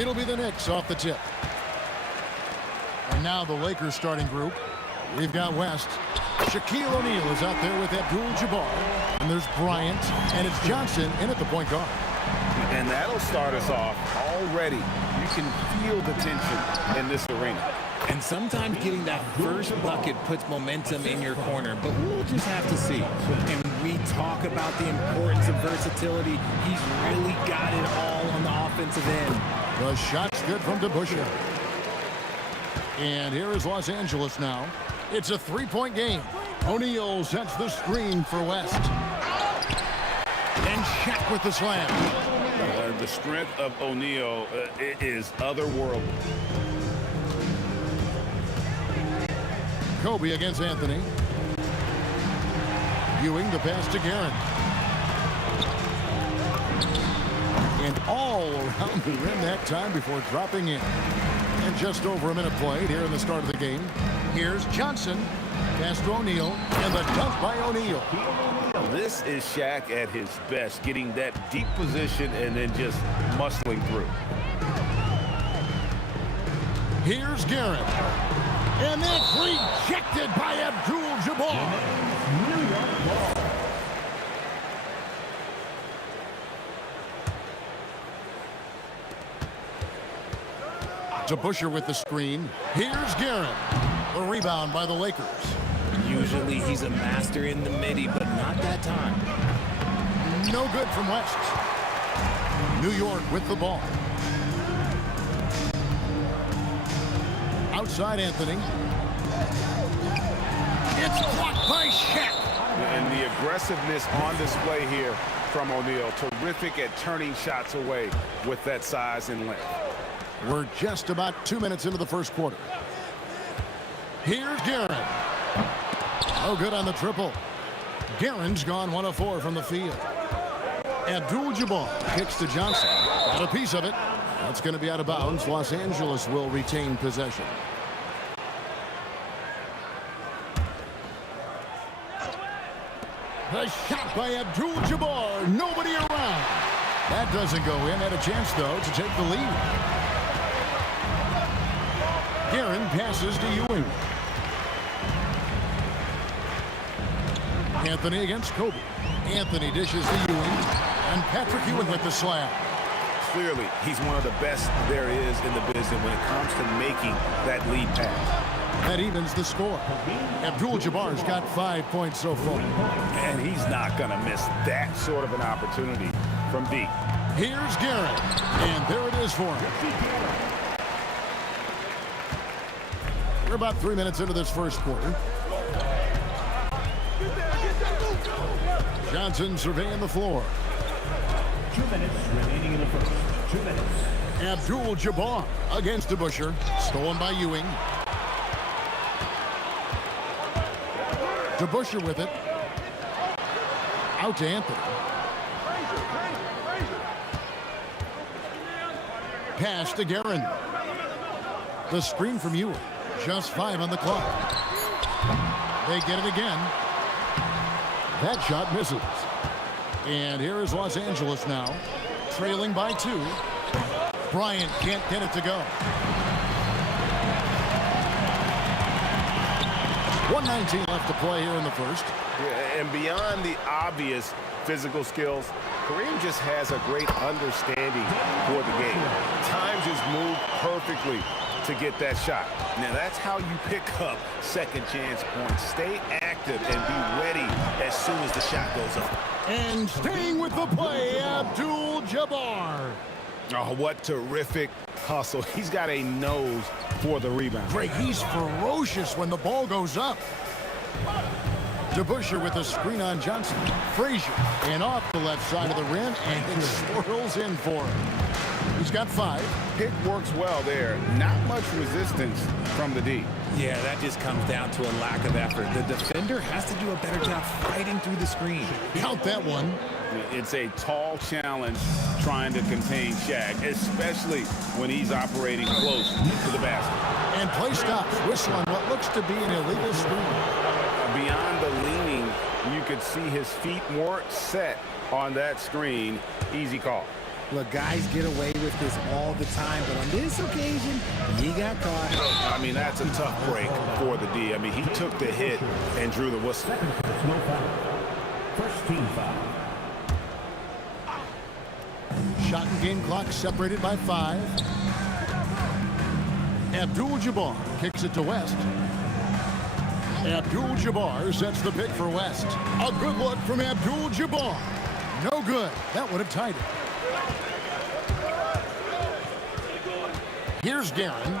It'll be the Knicks off the tip. And now the Lakers starting group. We've got West. Shaquille O'Neal is out there with Abdul-Jabbar. And there's Bryant. And it's Johnson in at the point guard. And that'll start us off already. You can feel the tension in this arena. And sometimes getting that first bucket puts momentum in your corner, but we'll just have to see. And we talk about the importance of versatility. He's really got it all on the offensive end. The shot's good from DeBusschere. And here is Los Angeles now. It's a three-point game. O'Neal sets the screen for West. And Shaq with the slam. The strength of O'Neal is otherworldly. Kobe against Anthony. Ewing the pass to Guerin. And all around the rim that time before dropping in. And just over a minute played here in the start of the game. Here's Johnson. Pass to O'Neal. And the dunk by O'Neal. This is Shaq at his best, getting that deep position and then just muscling through. Here's Guerin. And that's rejected by Abdul-Jabbar. DeBusschere with the screen. Here's Guerin. The rebound by the Lakers. Usually he's a master in the midi, but not that time. No good from West. New York with the ball. Outside Anthony. It's blocked by Shaq. And the aggressiveness on display here from O'Neal. Terrific at turning shots away with that size and length. We're just about 2 minutes into the first quarter. Here's Guerin. No good on the triple. Guerin's gone 1 of 4 from the field. Abdul-Jabbar kicks to Johnson. Got a piece of it. That's going to be out of bounds. Los Angeles will retain possession. The shot by Abdul-Jabbar. Nobody around. That doesn't go in. Had a chance, though, to take the lead. Guerin passes to Ewing. Anthony against Kobe. Anthony dishes to Ewing. And Patrick Ewing with the slam. clearly, he's one of the best there is in the business when it comes to making that lead pass. That evens the score. Abdul-Jabbar's got 5 points so far. And he's not going to miss that sort of an opportunity from deep. Here's Garrett, and there it is for him. We're about 3 minutes into this first quarter. Johnson surveying the floor. 2 minutes remaining in the first. 2 minutes. Abdul-Jabbar against DeBusschere. Stolen by Ewing. DeBusschere with it. Out to Anthony. Pass to Guerin. The screen from Ewing. Just 5 on the clock. They get it again. That shot misses. And here is Los Angeles now, trailing by 2. Bryant can't get it to go. 1:19 left to play here in the first. Yeah, and beyond the obvious physical skills, Kareem just has a great understanding for the game. Time just moved perfectly to get that shot. Now that's how you pick up second chance points. Stay active and be ready as soon as the shot goes up. And staying with the play, Abdul-Jabbar. Oh, what terrific hustle. He's got a nose for the rebound. Greg, he's ferocious when the ball goes up. DeBusschere with a screen on Johnson. Frazier, and off the left side of the rim, and it swirls in for him. He's got 5. Pick works well there. Not much resistance from the D. Yeah, that just comes down to a lack of effort. The defender has to do a better job fighting through the screen. Count that one. It's a tall challenge trying to contain Shaq, especially when he's operating close to the basket. And play stops. Whistle on what looks to be an illegal screen. Beyond the leaning, you could see his feet more set on that screen. Easy call. Look, guys get away with this all the time, but on this occasion, he got caught. I mean, that's a tough break for the D. I mean, he took the hit and drew the whistle. No foul. First team foul. Shot and game clock separated by 5. Abdul-Jabbar kicks it to West. Abdul-Jabbar sets the pick for West. A good look from Abdul-Jabbar. No good. That would have tied it. Here's Guerin.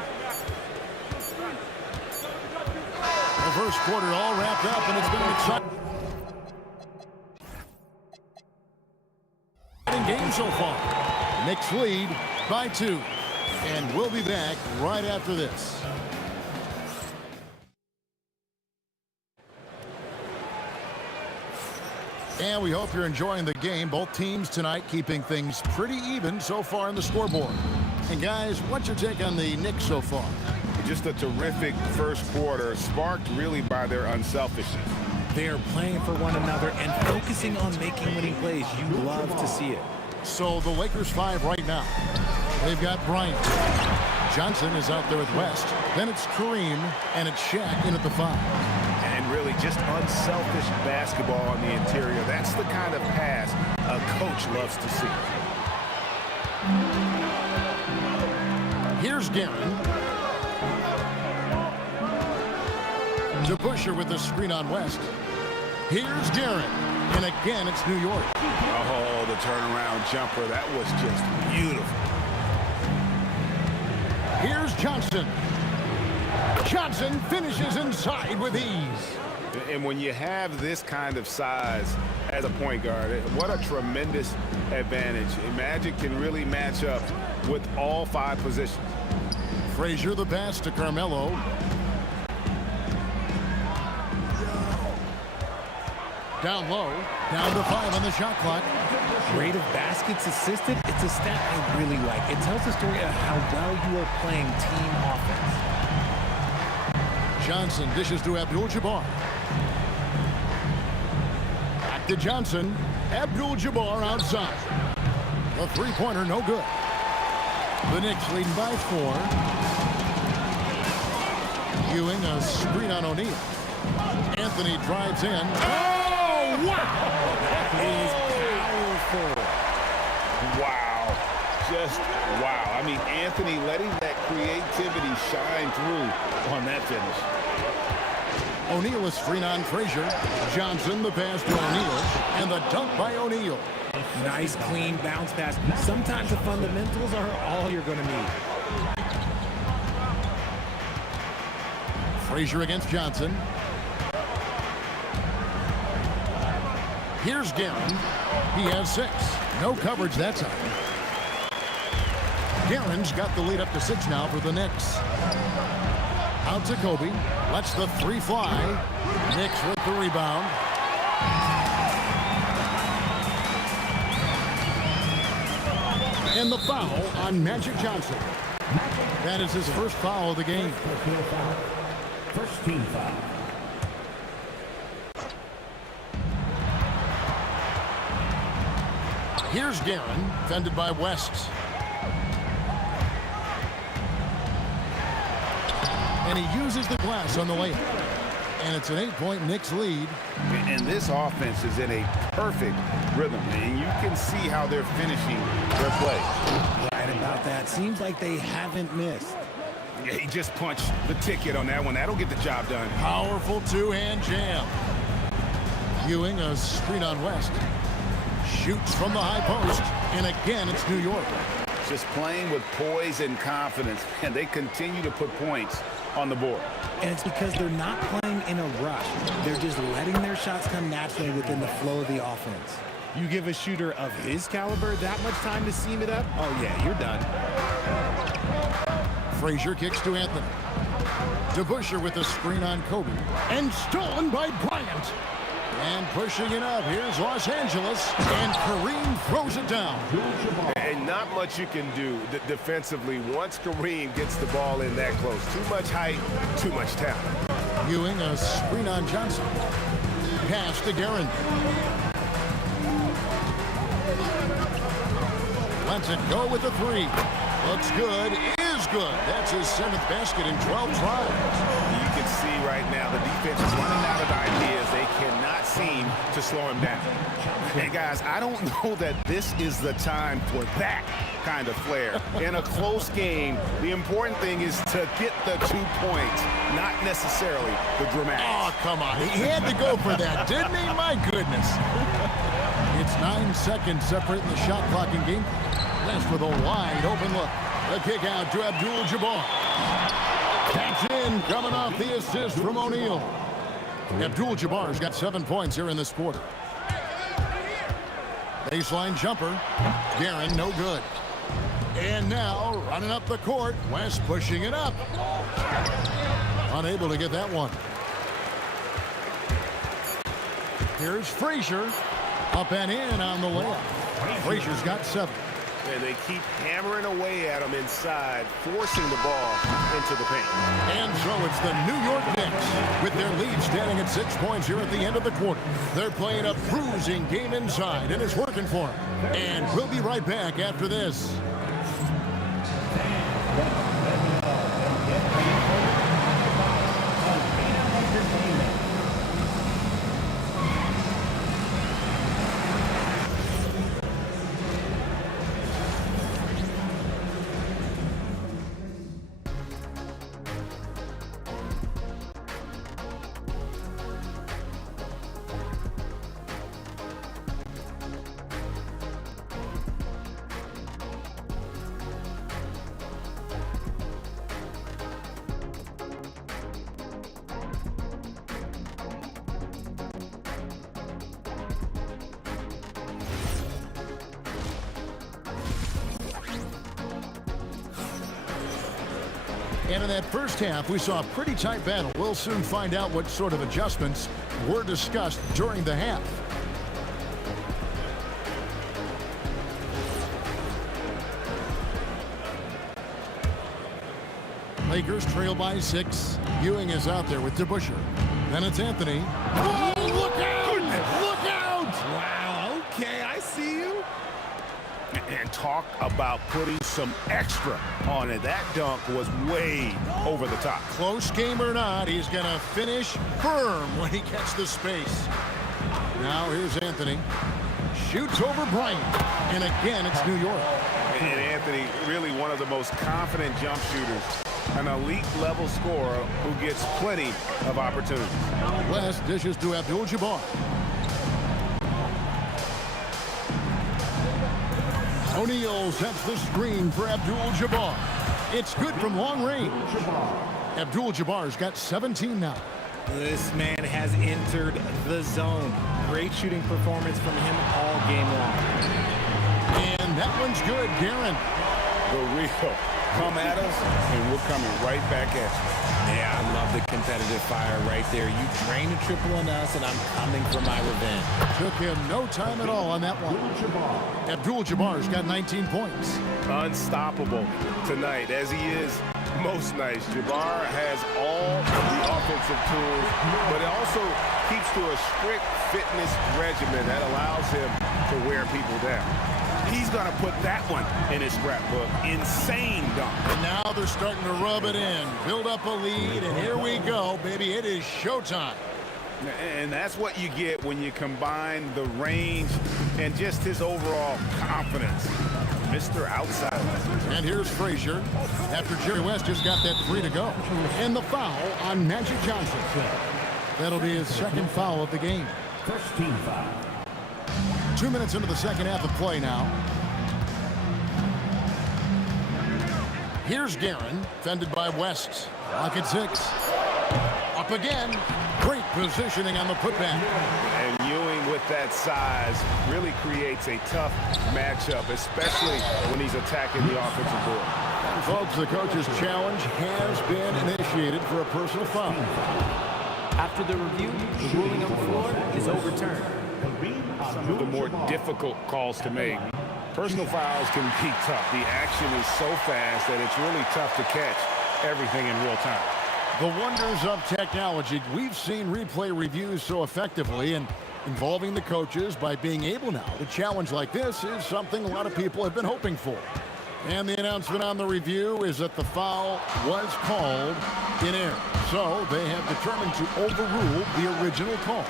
The first quarter all wrapped up, and it's been an exciting game so far. Knicks lead by 2. And we'll be back right after this. And we hope you're enjoying the game. Both teams tonight keeping things pretty even so far in the scoreboard. And guys, what's your take on the Knicks so far? Just a terrific first quarter, sparked really by their unselfishness. They're playing for one another and focusing on making winning plays. You love to see it. So the Lakers 5 right now. They've got Bryant. Johnson is out there with West. Then it's Kareem, and it's Shaq in at the 5. And really just unselfish basketball on the interior. That's the kind of pass a coach loves to see. Here's Guerin. DeBusschere with the screen on West. Here's Guerin. And again, it's New York. Oh, the turnaround jumper. That was just beautiful. Here's Johnson. Johnson finishes inside with ease. And when you have this kind of size as a point guard, what a tremendous advantage. Magic can really match up with all 5 positions. Frazier the pass to Carmelo. Down low, down to 5 on the shot clock. Rate of baskets assisted, it's a stat I really like. It tells the story of how well you are playing team offense. Johnson dishes to Abdul-Jabbar. Back to Johnson. Abdul-Jabbar outside. The three-pointer no good. The Knicks leading by 4. Ewing a screen on O'Neal. Anthony drives in. Oh, wow! That is powerful. Wow. just wow. I mean, Anthony letting that creativity shine through on that finish. O'Neal is screen on Frazier. Johnson the pass to O'Neal, and the dunk by O'Neal. Nice, clean bounce pass. Sometimes the fundamentals are all you're going to need. Frazier against Johnson. Here's Guerin. He has 6. No coverage that time. Guerin's got the lead up to 6 now for the Knicks. Out to Kobe. Lets the 3 fly. Knicks with the rebound. And the foul on Magic Johnson. That is his first foul of the game. First team foul. Here's Guerin, defended by West. And he uses the glass on the layup. And it's an 8-point Knicks lead. And this offense is in a perfect rhythm, and you can see how they're finishing their play. Right about that. Seems like they haven't missed. Yeah, he just punched the ticket on that one. That'll get the job done. Powerful two-hand jam. Ewing a screen on West. Shoots from the high post. And again, it's New York. Just playing with poise and confidence, and they continue to put points on the board. And it's because they're not playing in a rush. They're just letting their shots come naturally within the flow of the offense. You give a shooter of his caliber that much time to seam it up, oh yeah, you're done. Frazier kicks to Anthony. DeBusschere with a screen on Kobe. And stolen by Bryant. And pushing it up. Here's Los Angeles. And Kareem throws it down. And not much you can do defensively once Kareem gets the ball in that close. Too much height, too much talent. Ewing a screen on Johnson. Pass to Guerin. Lets it go with the 3. Looks good. Is good. That's his 7th basket in 12 tries. You can see right now the defense is running out of ideas. They cannot seem to slow him down. Hey, guys, I don't know that this is the time for that kind of flair. In a close game, the important thing is to get the 2 points, not necessarily the dramatic. Oh, come on. He had to go for that, didn't he? My goodness. It's 9 seconds separating the shot clock and game. That's with a wide open look. The kick out to Abdul-Jabbar. Taps in, coming off the assist from O'Neal. Abdul-Jabbar's got 7 points here in this quarter. Baseline jumper. Guerin, no good. And now, running up the court, West pushing it up. Unable to get that one. Here's Frazier. Up and in on the layup. Frazier's got 7. And they keep hammering away at him inside, forcing the ball into the paint. And so it's the New York Knicks with their lead standing at 6 points here at the end of the quarter. They're playing a cruising game inside, and it's working for them. And we'll be right back after this. And in that first half, we saw a pretty tight battle. We'll soon find out what sort of adjustments were discussed during the half. Lakers trail by 6. Ewing is out there with DeBusschere. Then it's Anthony. Whoa, look out! Look out! Wow, okay, I see you. And talk about putting some extra on it. That dunk was way over the top. Close game or not, he's going to finish firm when he gets the space. Now here's Anthony. Shoots over Bryant. And again, it's New York. And Anthony, really one of the most confident jump shooters, an elite level scorer who gets plenty of opportunities. West dishes to Abdul-Jabbar. O'Neal sets the screen for Abdul-Jabbar. It's good from long range. Abdul-Jabbar's got 17 now. This man has entered the zone. Great shooting performance from him all game long. And that one's good, Guerin. The real come at us, and we're coming right back at you. Yeah, I love the competitive fire right there. You drain a triple on us, and I'm coming for my revenge. Took him no time at all on that one. Abdul-Jabbar's got 19 points. Unstoppable tonight, as he is most nights. Jabbar has all the offensive tools, but it also keeps to a strict fitness regimen that allows him to wear people down. He's going to put that one in his scrapbook. Insane dunk. And now they're starting to rub it in, build up a lead, and here we go, baby. It is showtime. And that's what you get when you combine the range and just his overall confidence. Mr. Outsider. And here's Frazier after Jerry West just got that 3 to go. And the foul on Magic Johnson. That'll be his second foul of the game. First team foul. 2 minutes into the second half of play now. Here's Guerin, fended by West. Lock at 6. Up again. Great positioning on the putback. And Ewing with that size really creates a tough matchup, especially when he's attacking the offensive board. And folks, the coach's challenge has been initiated for a personal foul. After the review, the ruling on the floor is overturned. Some of the more difficult calls to make. Personal fouls can be tough. The action is so fast that it's really tough to catch everything in real time. The wonders of technology. We've seen replay reviews so effectively, and involving the coaches by being able now to challenge like this is something a lot of people have been hoping for. And the announcement on the review is that the foul was called in error. So they have determined to overrule the original call.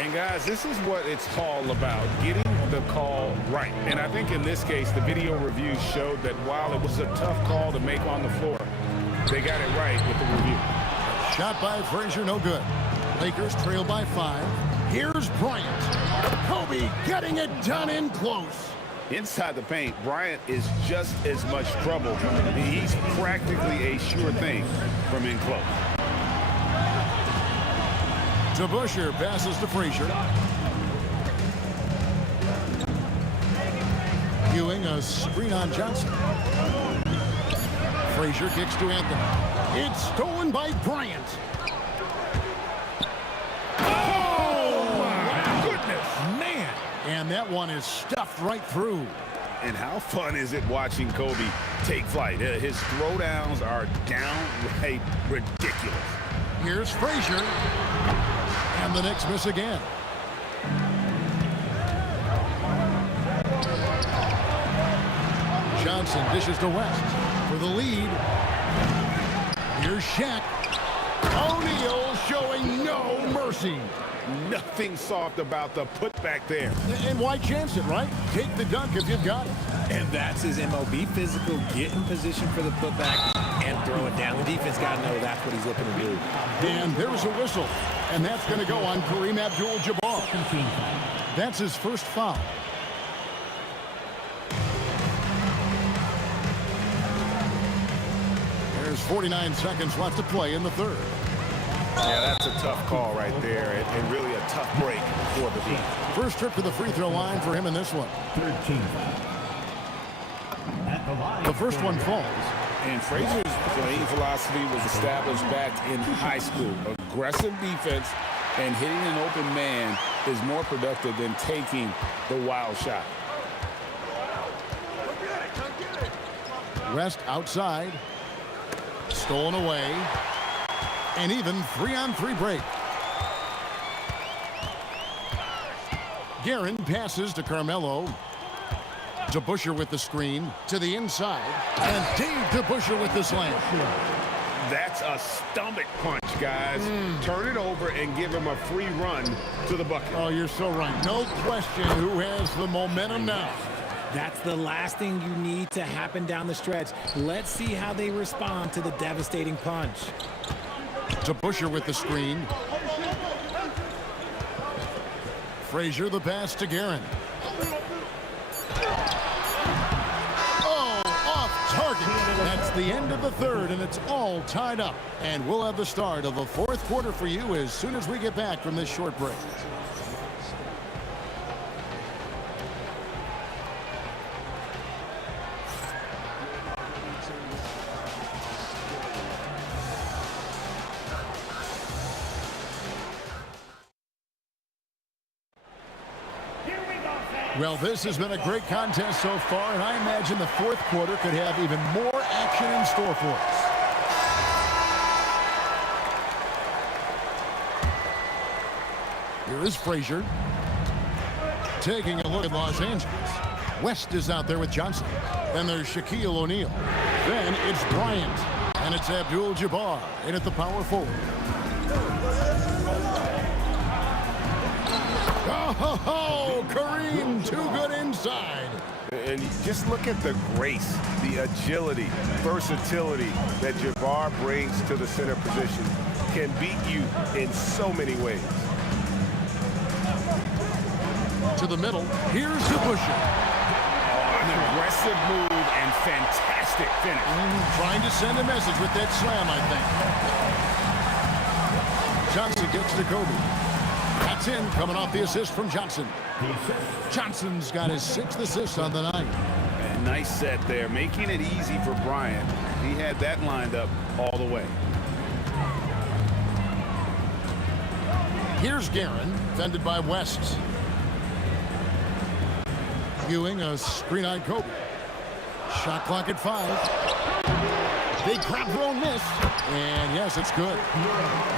And guys, this is what it's all about, getting the call right. And I think in this case, the video review showed that while it was a tough call to make on the floor, they got it right with the review. Shot by Frazier, no good. Lakers trail by 5. Here's Bryant. Kobe getting it done in close. Inside the paint, Bryant is just as much trouble. He's practically a sure thing from in close. DeBusschere passes to Frazier. Ewing a screen on Johnson. Frazier kicks to Anthony. It's stolen by Bryant. Oh, my goodness. Man. And that one is stuffed right through. And how fun is it watching Kobe take flight? His throwdowns are downright ridiculous. Here's Frazier. And the Knicks miss again. Johnson dishes to West for the lead. Here's Shaq. O'Neal showing no mercy. Nothing soft about the putback there. And why chance it, right? Take the dunk if you've got it. And that's his MO. Be physical, get in position for the putback, and throw it down. The defense got to know that's what he's looking to do. And there's a whistle. And that's going to go on Kareem Abdul-Jabbar. That's his first foul. There's 49 seconds left to play in the third. Yeah, that's a tough call right there, and really a tough break for the team. First trip to the free throw line for him in this one. The first one falls. And Frazier's playing philosophy was established back in high school. Aggressive defense and hitting an open man is more productive than taking the wild shot. West outside. Stolen away. And even 3-on-3 break. Guerin passes to Carmelo. DeBusschere with the screen to the inside. And Dave DeBusschere with the slam. That's a stomach punch, guys. Turn it over and give him a free run to the bucket. Oh, you're so right. No question who has the momentum now. That's the last thing you need to happen down the stretch. Let's see how they respond to the devastating punch. To Busher with the screen. Frazier the pass to Guerin. Oh, off target. That's the end of the third, and it's all tied up. And we'll have the start of the fourth quarter for you as soon as we get back from this short break. Well, this has been a great contest so far, and I imagine the fourth quarter could have even more action in store for us. Here is Frazier. Taking a look at Los Angeles. West is out there with Johnson. Then there's Shaquille O'Neal. Then it's Bryant. And it's Abdul-Jabbar in at the power forward. Oh, Kareem, too good inside. And just look at the grace, the agility, versatility that Jabbar brings to the center position. Can beat you in so many ways. To the middle, here's the Busher. An aggressive move and fantastic finish. Trying to send a message with that slam, I think. Johnson gets to Kobe. That's in, coming off the assist from Johnson. Johnson's got his 6th assist on the night. And nice set there, making it easy for Bryant. He had that lined up all the way. Here's Guerin, fended by West. Ewing, a screen-eyed Kobe. Shot clock at 5. Big crowd thrown miss. And yes, it's good.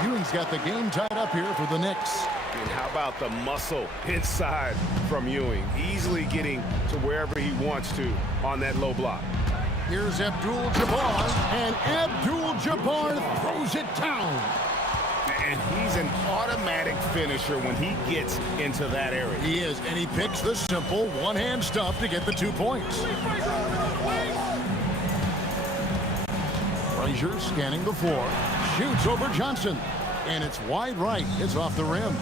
Ewing's got the game tied up here for the Knicks. And how about the muscle inside from Ewing? Easily getting to wherever he wants to on that low block. Here's Abdul-Jabbar, and Abdul-Jabbar throws it down. And he's an automatic finisher when he gets into that area. He is, and he picks the simple one-hand stuff to get the 2 points. Frazier scanning the floor, shoots over Johnson, and it's wide right. It's off the rim.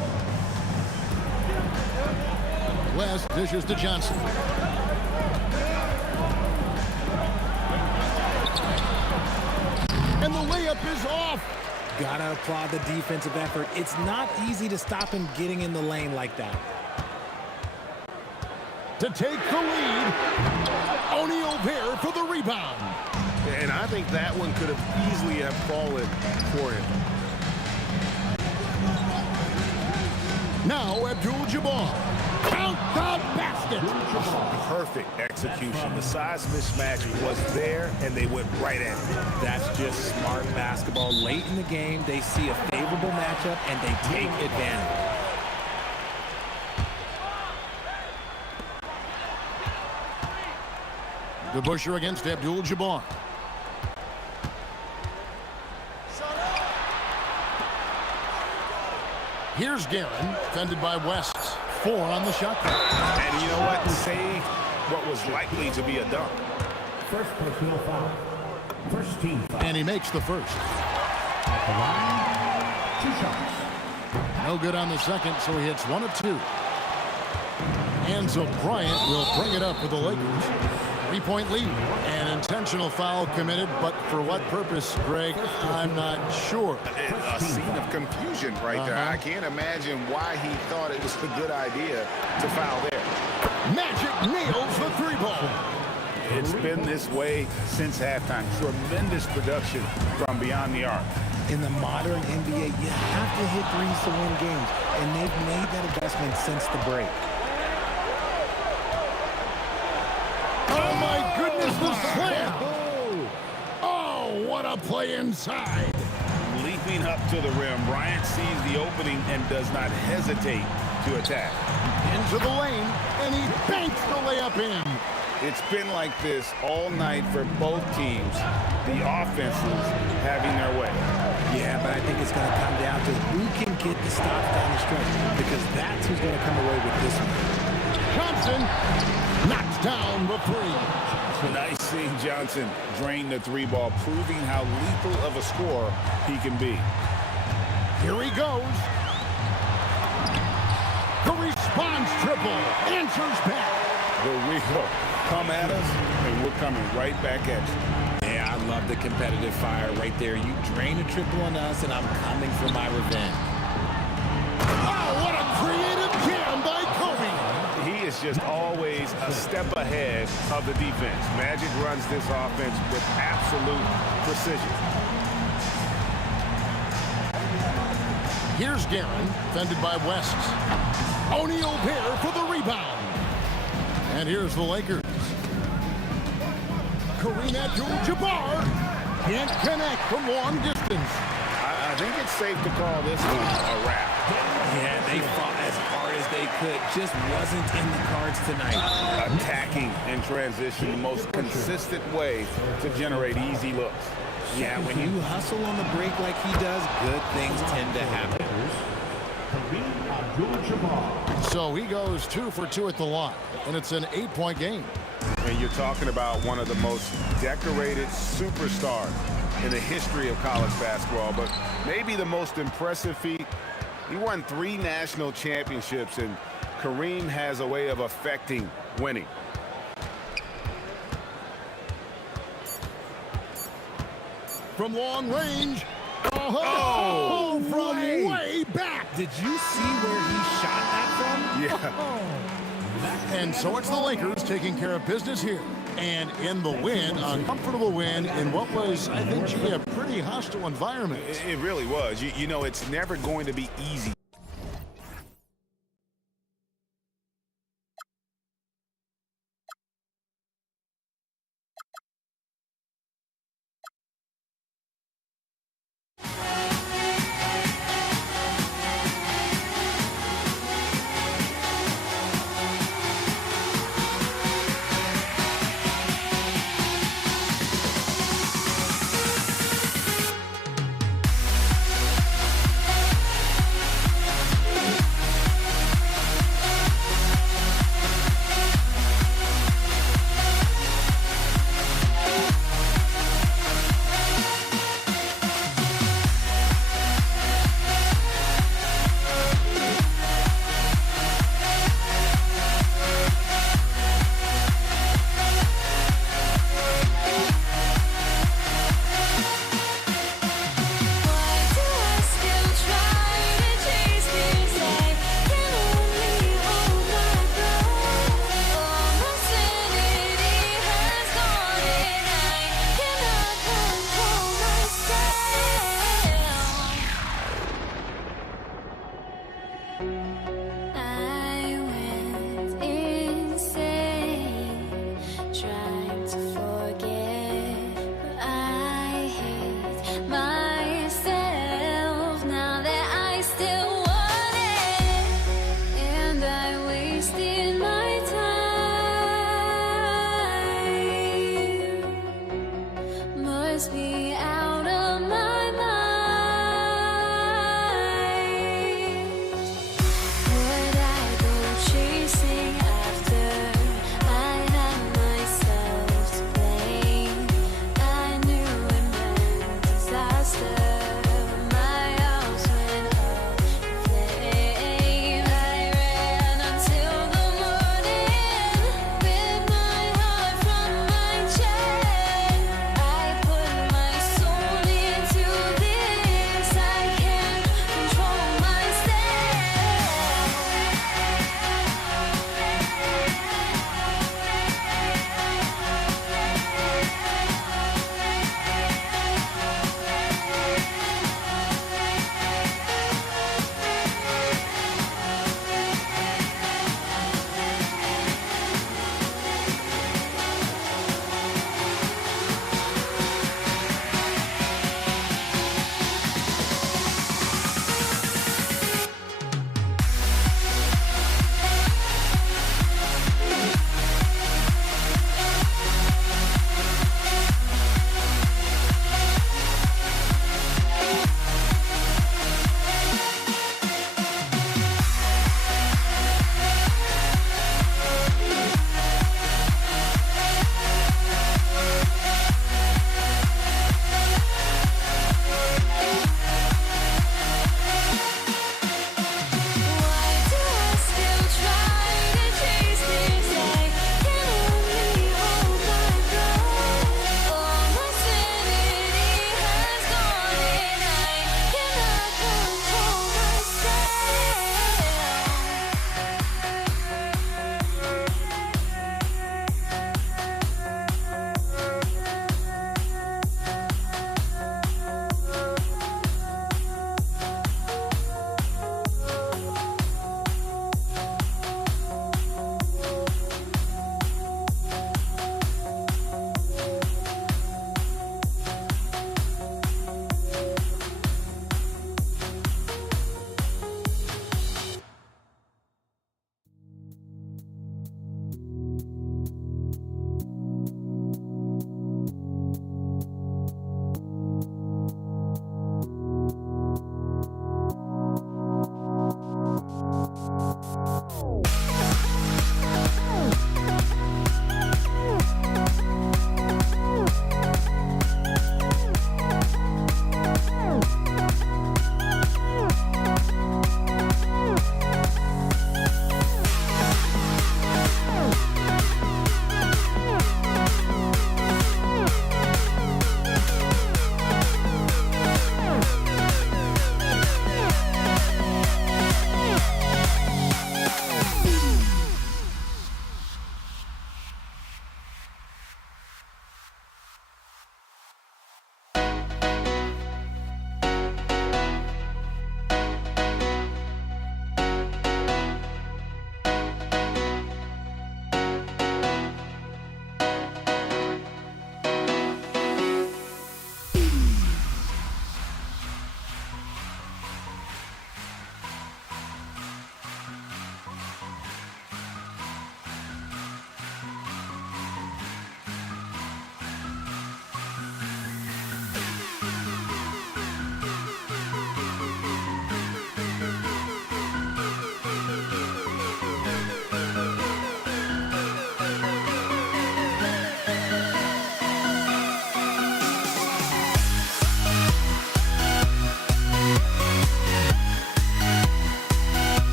West dishes to Johnson. And the layup is off. Gotta applaud the defensive effort. It's not easy to stop him getting in the lane like that. To take the lead, O'Neal there for the rebound. And I think that one could have easily have fallen for him. Now Abdul-Jabbar. Count the basket. Perfect execution. The size mismatch was there, and they went right at it. That's just smart basketball. Late in the game, they see a favorable matchup, and they take advantage. The Busher against Abdul-Jabbar. Here's Guerin, fended by West. 4 on the shot clock. And you know what? Saved what was likely to be a dunk. First personal foul. First team foul. And he makes the first. At the line, 2 shots. No good on the second, so he hits 1 of 2. And so Bryant will bring it up for the Lakers. 3-point lead. An intentional foul committed, but for what purpose, Greg? I'm not sure. A scene of confusion right there. I can't imagine why he thought it was a good idea to foul there. Magic nails the 3-ball. It's been this way since halftime. Tremendous production from beyond the arc. In the modern NBA, you have to hit threes to win games, and they've made that investment since the break. Oh, my goodness, the slam! Oh, what a play inside! Leaping up to the rim, Bryant sees the opening and does not hesitate to attack. Into the lane, and he banks the layup in. It's been like this all night for both teams. The offenses having their way. Yeah, but I think it's going to come down to who can get the stops down the stretch, because that's who's going to come away with this one. Johnson knocks down the three. Nice seeing Johnson drain the three ball, proving how lethal of a scorer he can be. Here he goes. The response triple answers back. The real come at us, and we're coming right back at you. Yeah, I love the competitive fire right there. You drain a triple on us, and I'm coming for my revenge. Oh, what a creative jam by Kobe. He is just always a step ahead of the defense. Magic runs this offense with absolute precision. Here's Guerin, defended by West. O'Neal Bear for the rebound. And here's the Lakers. Kareem Abdul-Jabbar can't connect from long distance. I think it's safe to call this one a wrap. Yeah, they fought as hard as they could. Just wasn't in the cards tonight. Attacking in transition, the most consistent way to generate easy looks. Yeah, when you hustle on the break like he does, good things tend to happen. So he goes 2 for 2 at the line, and it's an 8-point game. And you're talking about one of the most decorated superstars in the history of college basketball, but maybe the most impressive feat. He won 3 national championships, and Kareem has a way of affecting winning. From long range. Oh, from way back. Did you see where he shot that from? Yeah. And so it's the Lakers taking care of business here. And in the win, a comfortable win in what was, I think, a pretty hostile environment. It really was. You know, it's never going to be easy.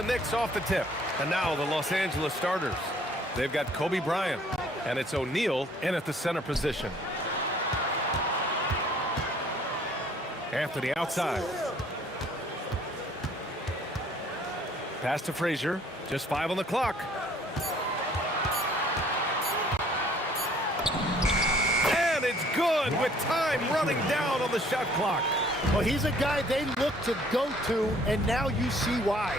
the Knicks off the tip. And now the Los Angeles starters. They've got Kobe Bryant, and it's O'Neal in at the center position. Anthony outside. Pass to Frazier. Just 5 on the clock. And it's good with time running down on the shot clock. Well, he's a guy they look to go to, and now you see why.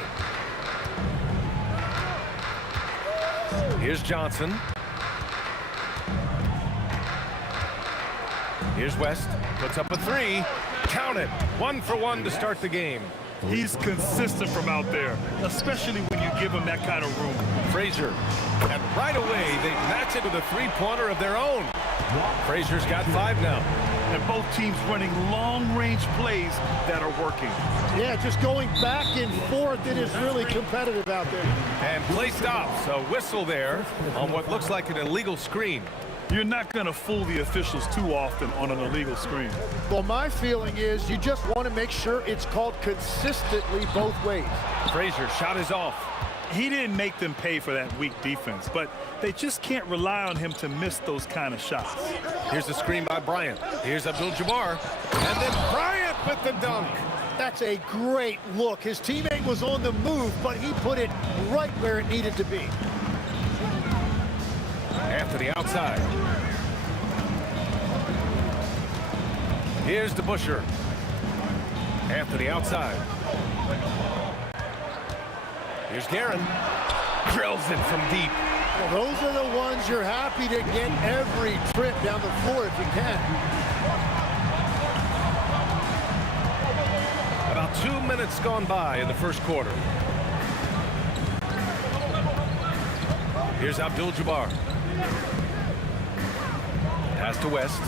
Here's Johnson. Here's West. Puts up a 3. Count it. 1 for 1 to start the game. He's consistent from out there, especially when you give him that kind of room. Frazier. And right away, they match it with a three-pointer of their own. Frazier's got 5 now. And both teams running long-range plays that are working. Yeah, just going back and forth. It is really competitive out there. And play stops. A whistle there on what looks like an illegal screen. You're not going to fool the officials too often on an illegal screen. Well, my feeling is you just want to make sure it's called consistently both ways. Frazier shot is off. He didn't make them pay for that weak defense, but they just can't rely on him to miss those kind of shots. Here's the screen by Bryant. Here's Abdul-Jabbar. And then Bryant with the dunk. That's a great look. His teammate was on the move, but he put it right where it needed to be. Anthony outside. Here's DeBusschere. Anthony outside. Here's Guerin. Drills it from deep. Well, those are the ones you're happy to get every trip down the floor if you can. About 2 minutes gone by in the first quarter. Here's Abdul-Jabbar. Pass to West.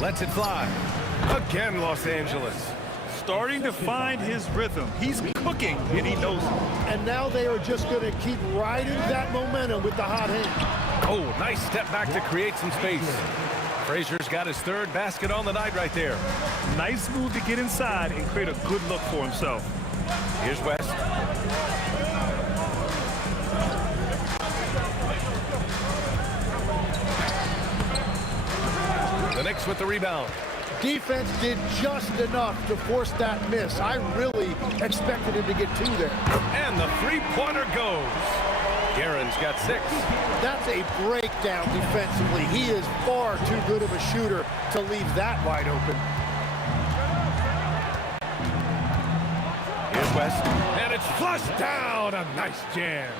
Lets it fly. Again, Los Angeles. Starting to find his rhythm. He's cooking, and he knows it. And now they are just going to keep riding that momentum with the hot hand. Oh, nice step back to create some space. Frazier's got his 3rd basket on the night right there. Nice move to get inside and create a good look for himself. Here's West. The Knicks with the rebound. Defense did just enough to force that miss. I really expected him to get 2 there. And the three-pointer goes. Guerin's got 6. That's a breakdown defensively. He is far too good of a shooter to leave that wide open. Here's West. And it's flushed down. A nice jam.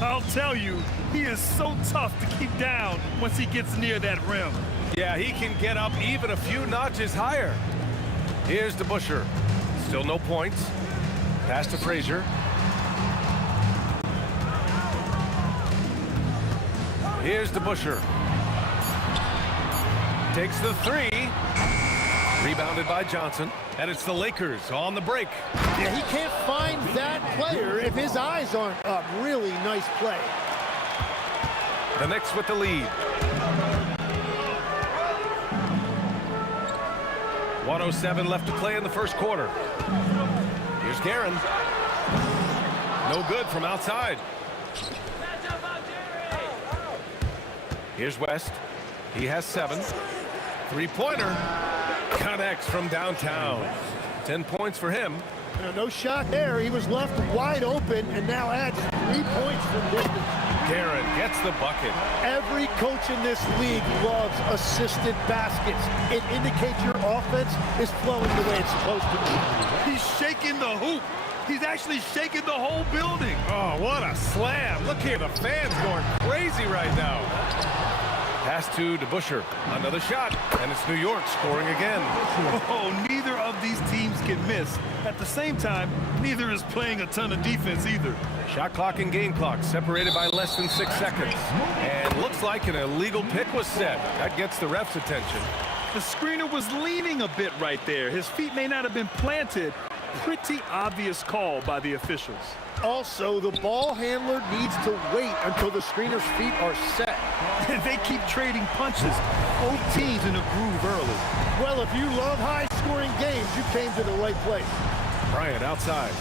I'll tell you, he is so tough to keep down once he gets near that rim. Yeah, he can get up even a few notches higher. Here's DeBusschere. Still no points. Pass to Frazier. Here's DeBusschere. Takes the 3. Rebounded by Johnson. And it's the Lakers on the break. Yeah, he can't find that player if his eyes aren't up. Really nice play. The Knicks with the lead. 1:07 left to play in the first quarter. Here's Guerin. No good from outside. Here's West. He has 7. Three-pointer. Connects from downtown. 10 points for him. No shot there. He was left wide open and now adds 3 points from distance. Guerin gets the bucket. Every coach in this league loves assisted baskets. It indicates your offense is flowing the way it's supposed to be. He's shaking the hoop. He's actually shaking the whole building. Oh, what a slam. Look here, the fans going crazy right now. Pass to DeBusschere. Another shot, and it's New York scoring again. Oh, neither of these teams can miss. At the same time, neither is playing a ton of defense either. Shot clock and game clock separated by less than 6 seconds. And looks like an illegal pick was set. That gets the ref's attention. The screener was leaning a bit right there. His feet may not have been planted. Pretty obvious call by the officials. Also, the ball handler needs to wait until the screener's feet are set. They keep trading punches. Both teams in a groove early. Well, if you love high-scoring games, you came to the right place. Bryant outside.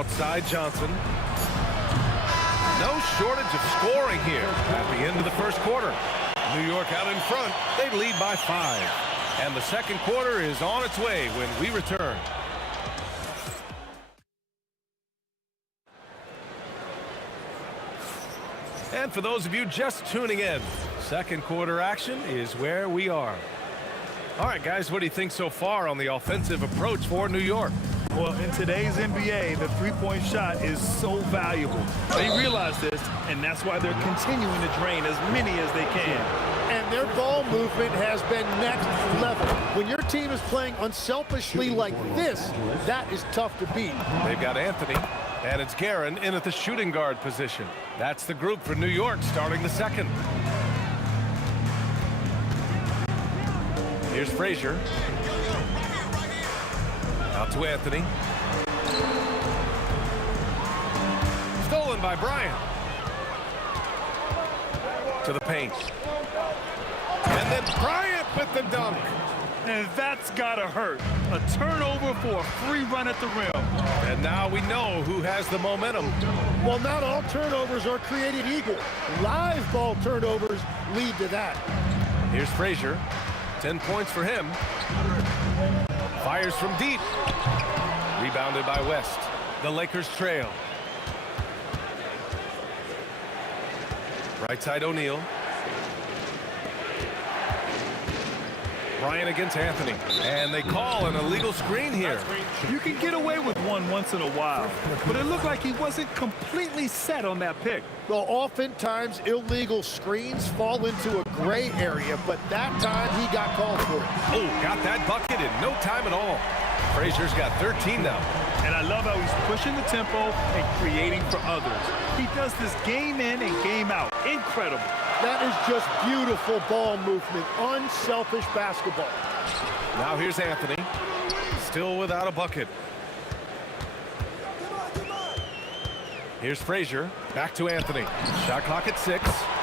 Outside Johnson. No shortage of scoring here at the end of the first quarter. New York out in front. They lead by 5. And the second quarter is on its way when we return. And for those of you just tuning in, second quarter action is where we are. All right, guys, what do you think so far on the offensive approach for New York? Well, in today's NBA, the three-point shot is so valuable. They realize this, and that's why they're continuing to drain as many as they can. And their ball movement has been next level. When your team is playing unselfishly like this, that is tough to beat. They've got Anthony, and it's Guerin in at the shooting guard position. That's the group for New York starting the second. Here's Frazier. Out to Anthony. Stolen by Bryant. To the paint. And then Bryant with the dunk. And that's gotta hurt. A turnover for a free run at the rim. And now we know who has the momentum. Well, not all turnovers are created equal. Live ball turnovers lead to that. Here's Frazier. 10 points for him. Fires from deep. Rebounded by West. The Lakers trail. Right side O'Neal. Bryant against Anthony. And they call an illegal screen here. You can get away with one once in a while, but it looked like he wasn't completely set on that pick. Well, oftentimes illegal screens fall into a gray area, but that time he got called for it. Oh, got that bucket in no time at all. Frazier's got 13 now. And I love how he's pushing the tempo and creating for others. He does this game in and game out. Incredible. That is just beautiful ball movement, unselfish basketball. Now here's Anthony, still without a bucket. Here's Frazier, back to Anthony. Shot clock at 6,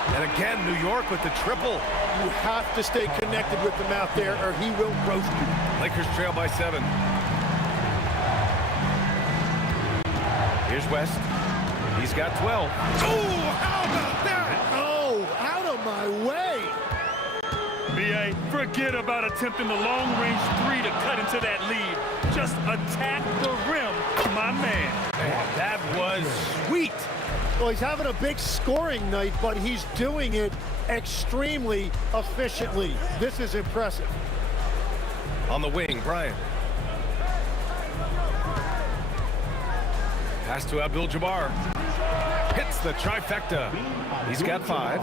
and again New York with the triple. You have to stay connected with him out there or he will roast you. Lakers trail by 7. Here's West, he's got 12. Oh, how about that? Oh, out of my way. B.A., forget about attempting the long-range 3 to cut into that lead. Just attack the rim, my man. That was sweet. Well, he's having a big scoring night, but he's doing it extremely efficiently. This is impressive. On the wing, Bryant. Pass to Abdul-Jabbar. Hits the trifecta. He's got 5.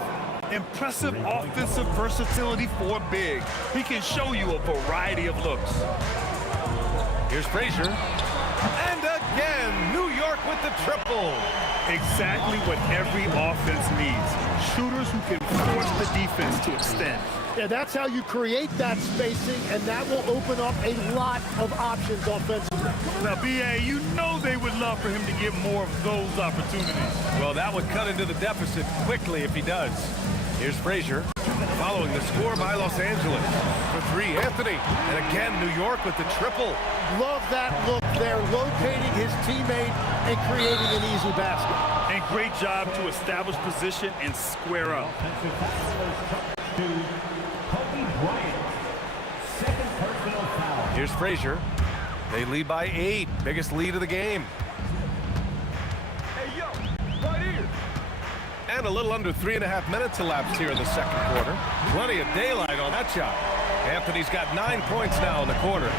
Impressive offensive versatility for big. He can show you a variety of looks. Here's Frazier. And again, New York with the triple. Exactly what every offense needs. Shooters who can force the defense to extend. Yeah, that's how you create that spacing, and that will open up a lot of options offensively. Now, B.A., you know they would love for him to get more of those opportunities. Well, that would cut into the deficit quickly if he does. Here's Frazier, following the score by Los Angeles. For 3, Anthony. And again, New York with the triple. Love that look there, locating his teammate and creating an easy basket. And great job to establish position and square up. Here's Frazier. They lead by 8. Biggest lead of the game. Hey, yo, right here. And a little under 3.5 minutes elapsed here in the second quarter. Plenty of daylight on that shot. Anthony's got 9 points now in the quarter.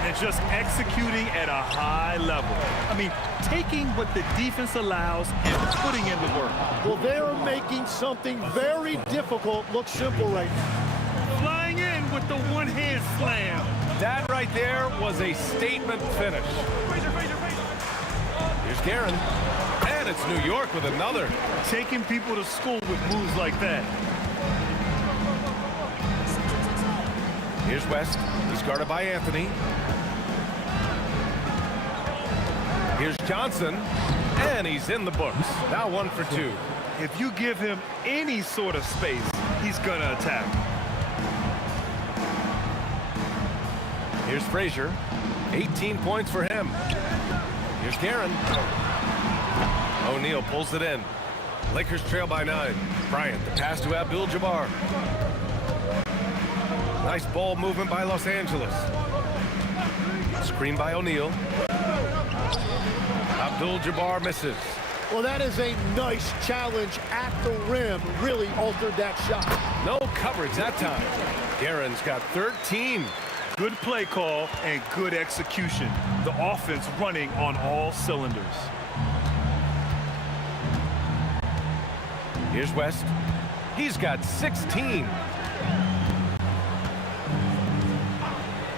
And just executing at a high level. I mean, taking what the defense allows and putting in the work. Well, they are making something very difficult look simple right now. Flying in with the one-hand slam. That right there was a statement finish. Here's Guerin. And it's New York with another. Taking people to school with moves like that. Here's West. He's guarded by Anthony. Here's Johnson. And he's in the books. Now 1 for 2. If you give him any sort of space, he's going to attack. Here's Frazier. 18 points for him. Here's Guerin. O'Neal pulls it in. Lakers trail by 9. Bryant, the pass to Abdul-Jabbar. Nice ball movement by Los Angeles. Screen by O'Neal. Abdul-Jabbar misses. Well, that is a nice challenge at the rim. Really altered that shot. No coverage that time. Guerin's got 13. Good play call and good execution. The offense running on all cylinders. Here's West. He's got 16.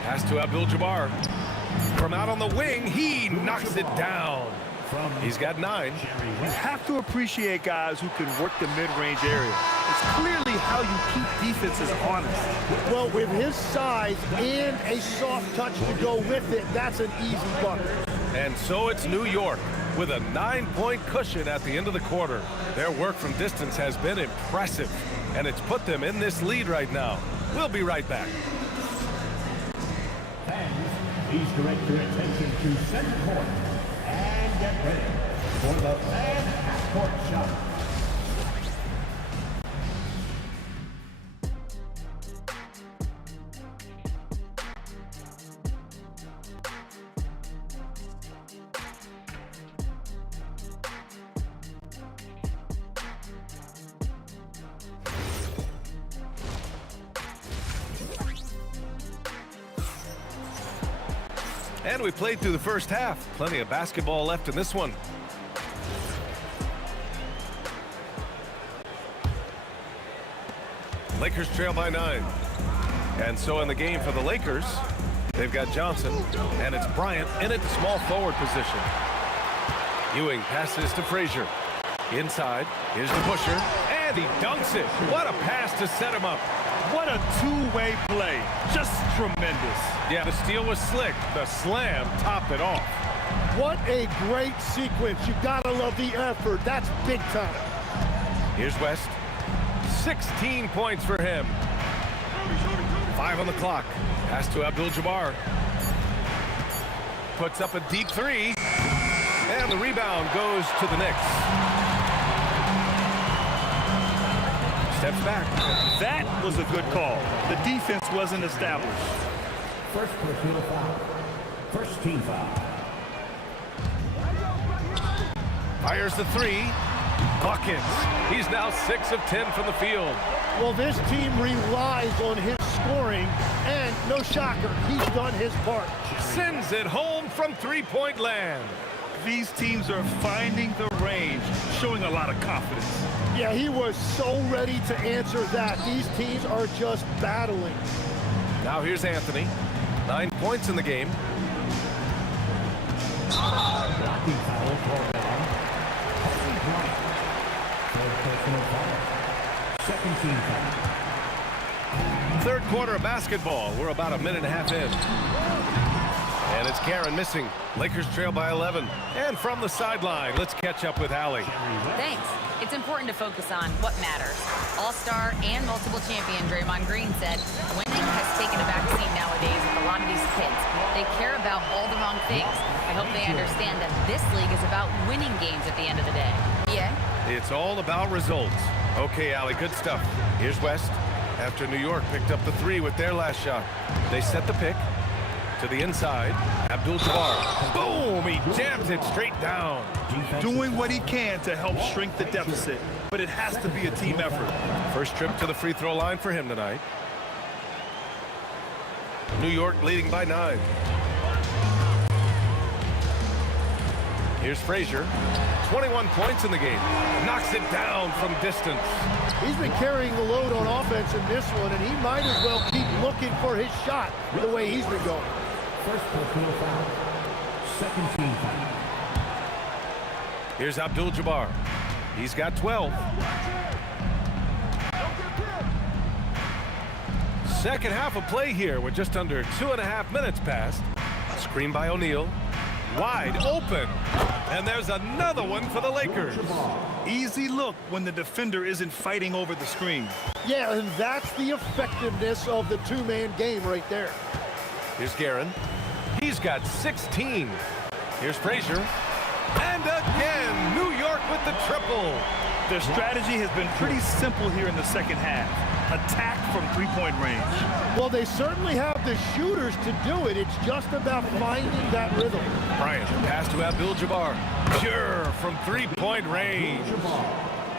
Pass to Abdul-Jabbar. From out on the wing, he knocks it down. He's got 9. You have to appreciate guys who can work the mid-range area. It's clearly how you keep defenses honest. Well, with his size and a soft touch to go with it, that's an easy bucket. And so it's New York with a 9-point cushion at the end of the quarter. Their work from distance has been impressive, and it's put them in this lead right now. We'll be right back. Fans, please direct your attention to center court and get ready for the fan half-court shot. And we played through the first half. Plenty of basketball left in this one. Lakers trail by 9. And so in the game for the Lakers, they've got Johnson, and it's Bryant in at the small forward position. Ewing passes to Frazier. Inside, here's the pusher, and he dunks it. What a pass to set him up. What a two-way play. Just tremendous. Yeah, the steal was slick. The slam topped it off. What a great sequence. You gotta love the effort. That's big time. Here's West. 16 points for him. 5 on the clock. Pass to Abdul-Jabbar. Puts up a deep 3. And the rebound goes to the Knicks. Steps back. That was a good call. The defense wasn't established. First personal foul. First team foul. Fires the 3. Buckets. He's now 6 of 10 from the field. Well, this team relies on his scoring, and no shocker, he's done his part. Sends it home from three-point land. These teams are finding the range, showing a lot of confidence. Yeah, he was so ready to answer that. These teams are just battling. Now here's Anthony. 9 points in the game. Blocking foul called on Kobe Bryant. Third personal foul. Second team foul. Third quarter of basketball. We're about a minute and a half in. And it's Guerin missing. Lakers trail by 11. And from the sideline, let's catch up with Allie. Thanks. It's important to focus on what matters. All-star and multiple champion Draymond Green said, winning has taken a backseat nowadays with a lot of these kids. They care about all the wrong things. I hope they understand that this league is about winning games at the end of the day. Yeah? It's all about results. Okay, Allie, good stuff. Here's West. After New York picked up the 3 with their last shot. They set the pick. To the inside, Abdul-Jabbar. Boom! He jams it straight down. Doing what he can to help shrink the deficit, but it has to be a team effort. First trip to the free throw line for him tonight. New York leading by 9. Here's Frazier. 21 points in the game. Knocks it down from distance. He's been carrying the load on offense in this one, and he might as well keep looking for his shot the way he's been going. First personal foul. Second team foul. Here's Abdul-Jabbar. He's got 12. Second half of play here with just under 2.5 minutes passed. Screen by O'Neal. Wide open. And there's another one for the Lakers. Easy look when the defender isn't fighting over the screen. Yeah, and that's the effectiveness of the two-man game right there. Here's Guerin. He's got 16. Here's Frazier. And again, New York with the triple. Their strategy has been pretty simple here in the second half. Attack from three-point range. Well, they certainly have the shooters to do it. It's just about finding that rhythm. Bryant, pass to Abdul-Jabbar. Pure from three-point range.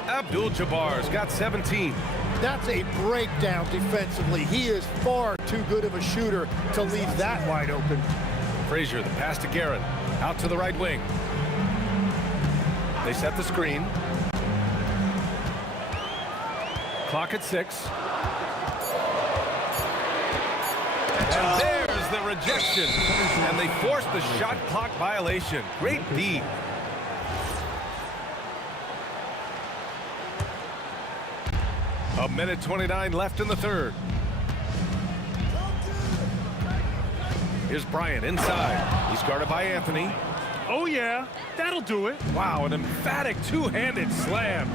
Abdul-Jabbar's got 17. That's a breakdown defensively. He is far too good of a shooter to leave that wide open. Frazier, the pass to Guerin. Out to the right wing. They set the screen. Clock at 6. And there's the rejection. And they force the shot clock violation. Great D. A minute 29 left in the third. Here's Bryant inside. He's guarded by Anthony. Oh, yeah, that'll do it. Wow, an emphatic two-handed slam.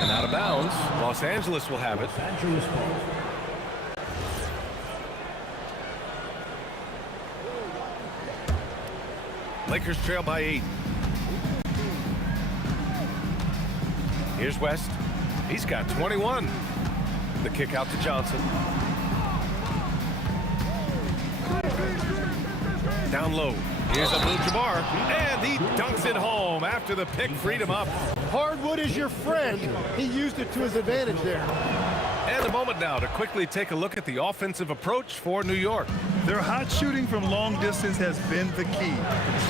And out of bounds, Los Angeles will have it. Lakers trail by 8. Here's West. He's got 21. The kick out to Johnson. Down low. Here's Abdul-Jabbar, and he dunks it home after the pick freed him up. Hardwood is your friend. He used it to his advantage there. And a moment now to quickly take a look at the offensive approach for New York. Their hot shooting from long distance has been the key.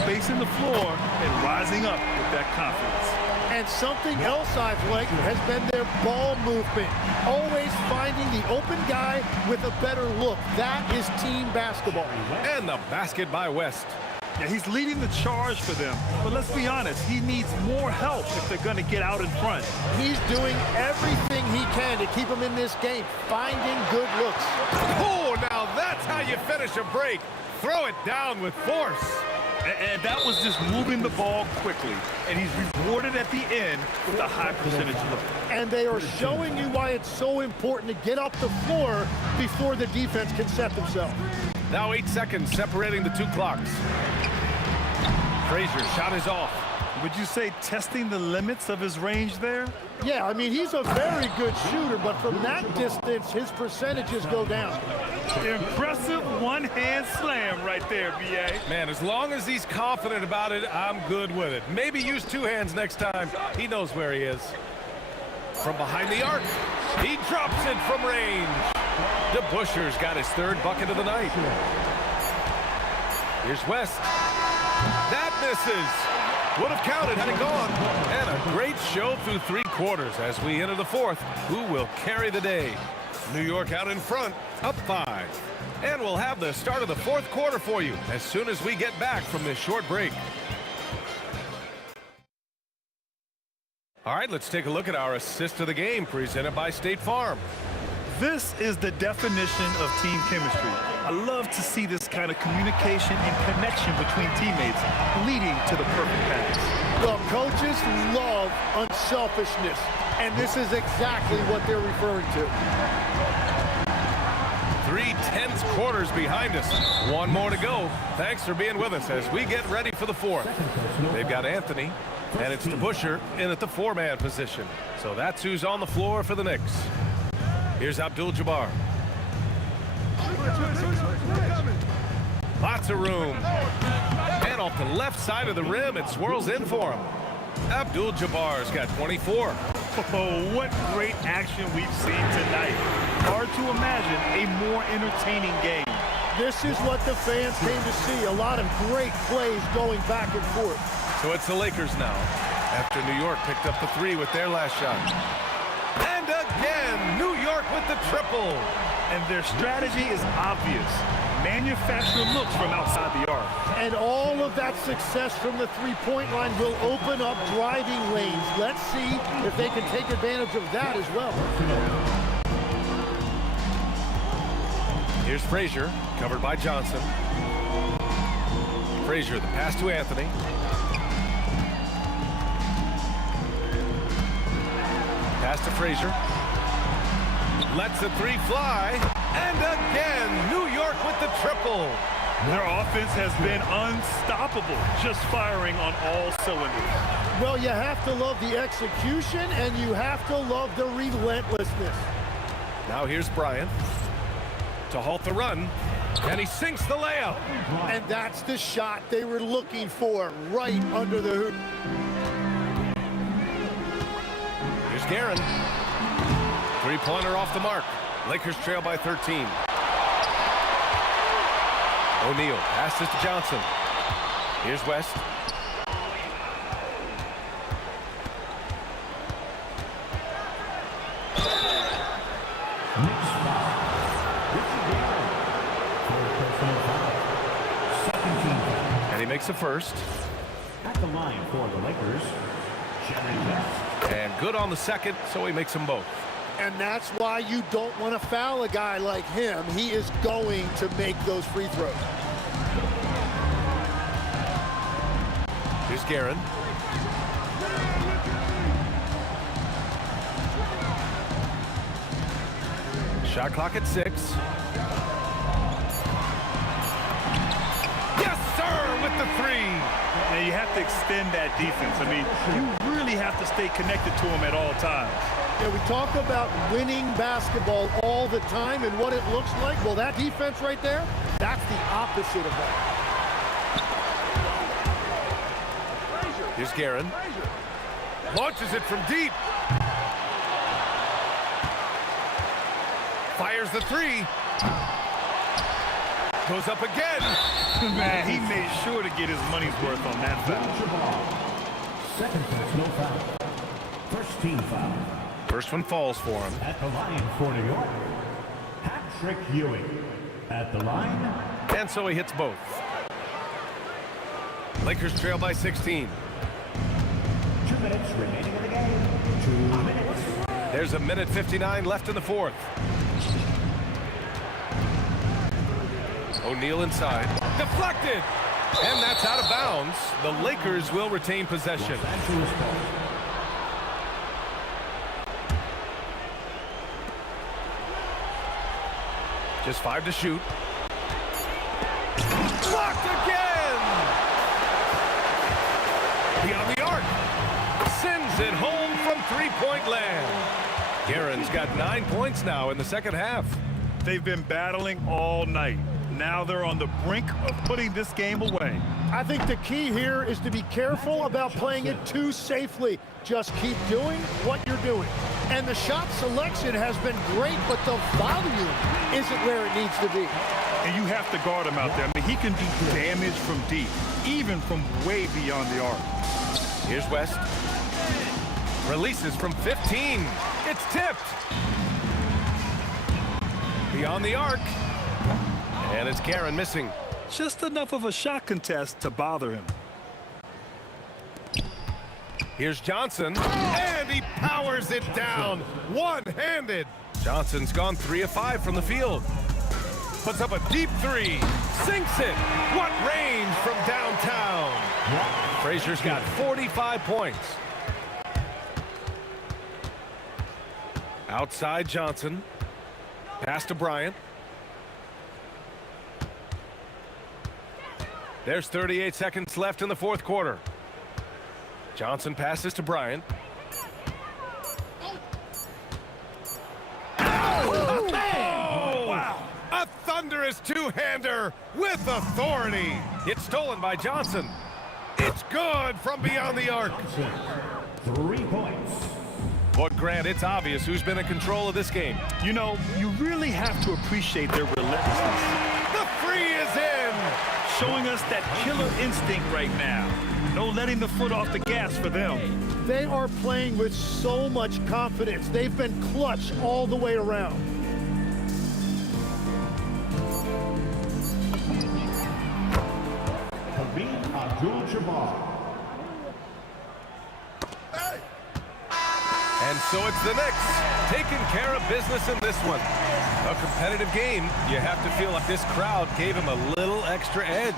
Spacing the floor and rising up with that confidence. And something else I've liked has been their ball movement. Always finding the open guy with a better look. That is team basketball. And the basket by West. Yeah, he's leading the charge for them. But let's be honest, he needs more help if they're going to get out in front. He's doing everything he can to keep them in this game, finding good looks. Oh, now that's how you finish a break. Throw it down with force. And that was just moving the ball quickly. And he's rewarded at the end with a high percentage look. And they are showing you why it's so important to get up the floor before the defense can set themselves. Now 8 seconds separating the two clocks. Frazier's shot is off. Would you say testing the limits of his range there? Yeah, I mean, he's a very good shooter, but from that distance, his percentages go down. Impressive one-hand slam right there, B.A. Man, as long as he's confident about it, I'm good with it. Maybe use two hands next time. He knows where he is. From behind the arc, he drops it from range. DeBuscher's got his third bucket of the night. Here's West. That misses. Would have counted had it gone. And a great show through 3 quarters as we enter the fourth. Who will carry the day? New York out in front, up 5. And we'll have the start of the fourth quarter for you as soon as we get back from this short break. All right, let's take a look at our assist of the game presented by State Farm. This is the definition of team chemistry. I love to see this kind of communication and connection between teammates leading to the perfect pass. Well, coaches love unselfishness, and this is exactly what they're referring to. 3 tense quarters behind us. 1 more to go. Thanks for being with us as we get ready for the fourth. They've got Anthony, and it's DeBuscher in at the 4-man position. So that's who's on the floor for the Knicks. Here's Abdul-Jabbar. Lots of room. And off the left side of the rim, it swirls in for him. Abdul-Jabbar's got 24. Oh, what great action we've seen tonight. Hard to imagine a more entertaining game. This is what the fans came to see. A lot of great plays going back and forth. So it's the Lakers now, after New York picked up the 3 with their last shot. And again, New York with the triple. And their strategy is obvious. Manufacture looks from outside the arc. And all of that success from the three-point line will open up driving lanes. Let's see if they can take advantage of that as well. Here's Frazier, covered by Johnson. Frazier, the pass to Anthony. Pass to Frazier. Lets the 3 fly. And again, New York with the triple. Their offense has been unstoppable, just firing on all cylinders. Well, you have to love the execution, and you have to love the relentlessness. Now here's Bryant to halt the run, and he sinks the layup. And that's the shot they were looking for, right under the hoop. Here's Guerin. Three-pointer off the mark. Lakers trail by 13. O'Neal passes to Johnson. Here's West. And he makes the first. At the line for the Lakers, Jerry West. And good on the second, so he makes them both. And that's why you don't want to foul a guy like him. He is going to make those free throws. Here's Guerin. Shot clock at 6. Yes, sir, with the 3. Now you have to extend that defense. I mean, you really have to stay connected to him at all times. Yeah, we talk about winning basketball all the time and what it looks like. Well, that defense right there, that's the opposite of that. Here's Guerin. Launches it from deep. Fires the 3. Goes up again. Man, he made sure to get his money's worth on that foul. Second personal foul. First team foul. First one falls for him. At the line for New York, Patrick Ewing. At the line. And so he hits both. Lakers trail by 16. 2 minutes remaining in the game. 2 minutes. There's a minute 59 left in the fourth. O'Neal inside. Deflected! And that's out of bounds. The Lakers will retain possession. Just 5 to shoot. Blocked again! Beyond the arc. Sends it home from three-point land. Guerin's got 9 points now in the second half. They've been battling all night. Now they're on the brink of putting this game away. I think the key here is to be careful about playing it too safely. Just keep doing what you're doing. And the shot selection has been great, but the volume isn't where it needs to be. And you have to guard him out there. I mean, he can do damage from deep, even from way beyond the arc. Here's West. Releases from 15. It's tipped. Beyond the arc. And it's Guerin missing. Just enough of a shot contest to bother him. Here's Johnson, and he powers it down, one-handed. Johnson's gone 3 of 5 from the field. Puts up a deep 3, sinks it. What range from downtown. Frazier's got 45 points. Outside Johnson, pass to Bryant. There's 38 seconds left in the fourth quarter. Johnson passes to Bryant. Oh, wow. A thunderous two-hander with authority. It's stolen by Johnson. It's good from beyond the arc. 3 points. But Grant, it's obvious who's been in control of this game. You know, you really have to appreciate their relentlessness. The free is in. Showing us that killer instinct right now. No letting the foot off the gas for them. They are playing with so much confidence. They've been clutch all the way around. Kareem Abdul-Jabbar. And so it's the Knicks taking care of business in this one. A competitive game. You have to feel like this crowd gave him a little extra edge.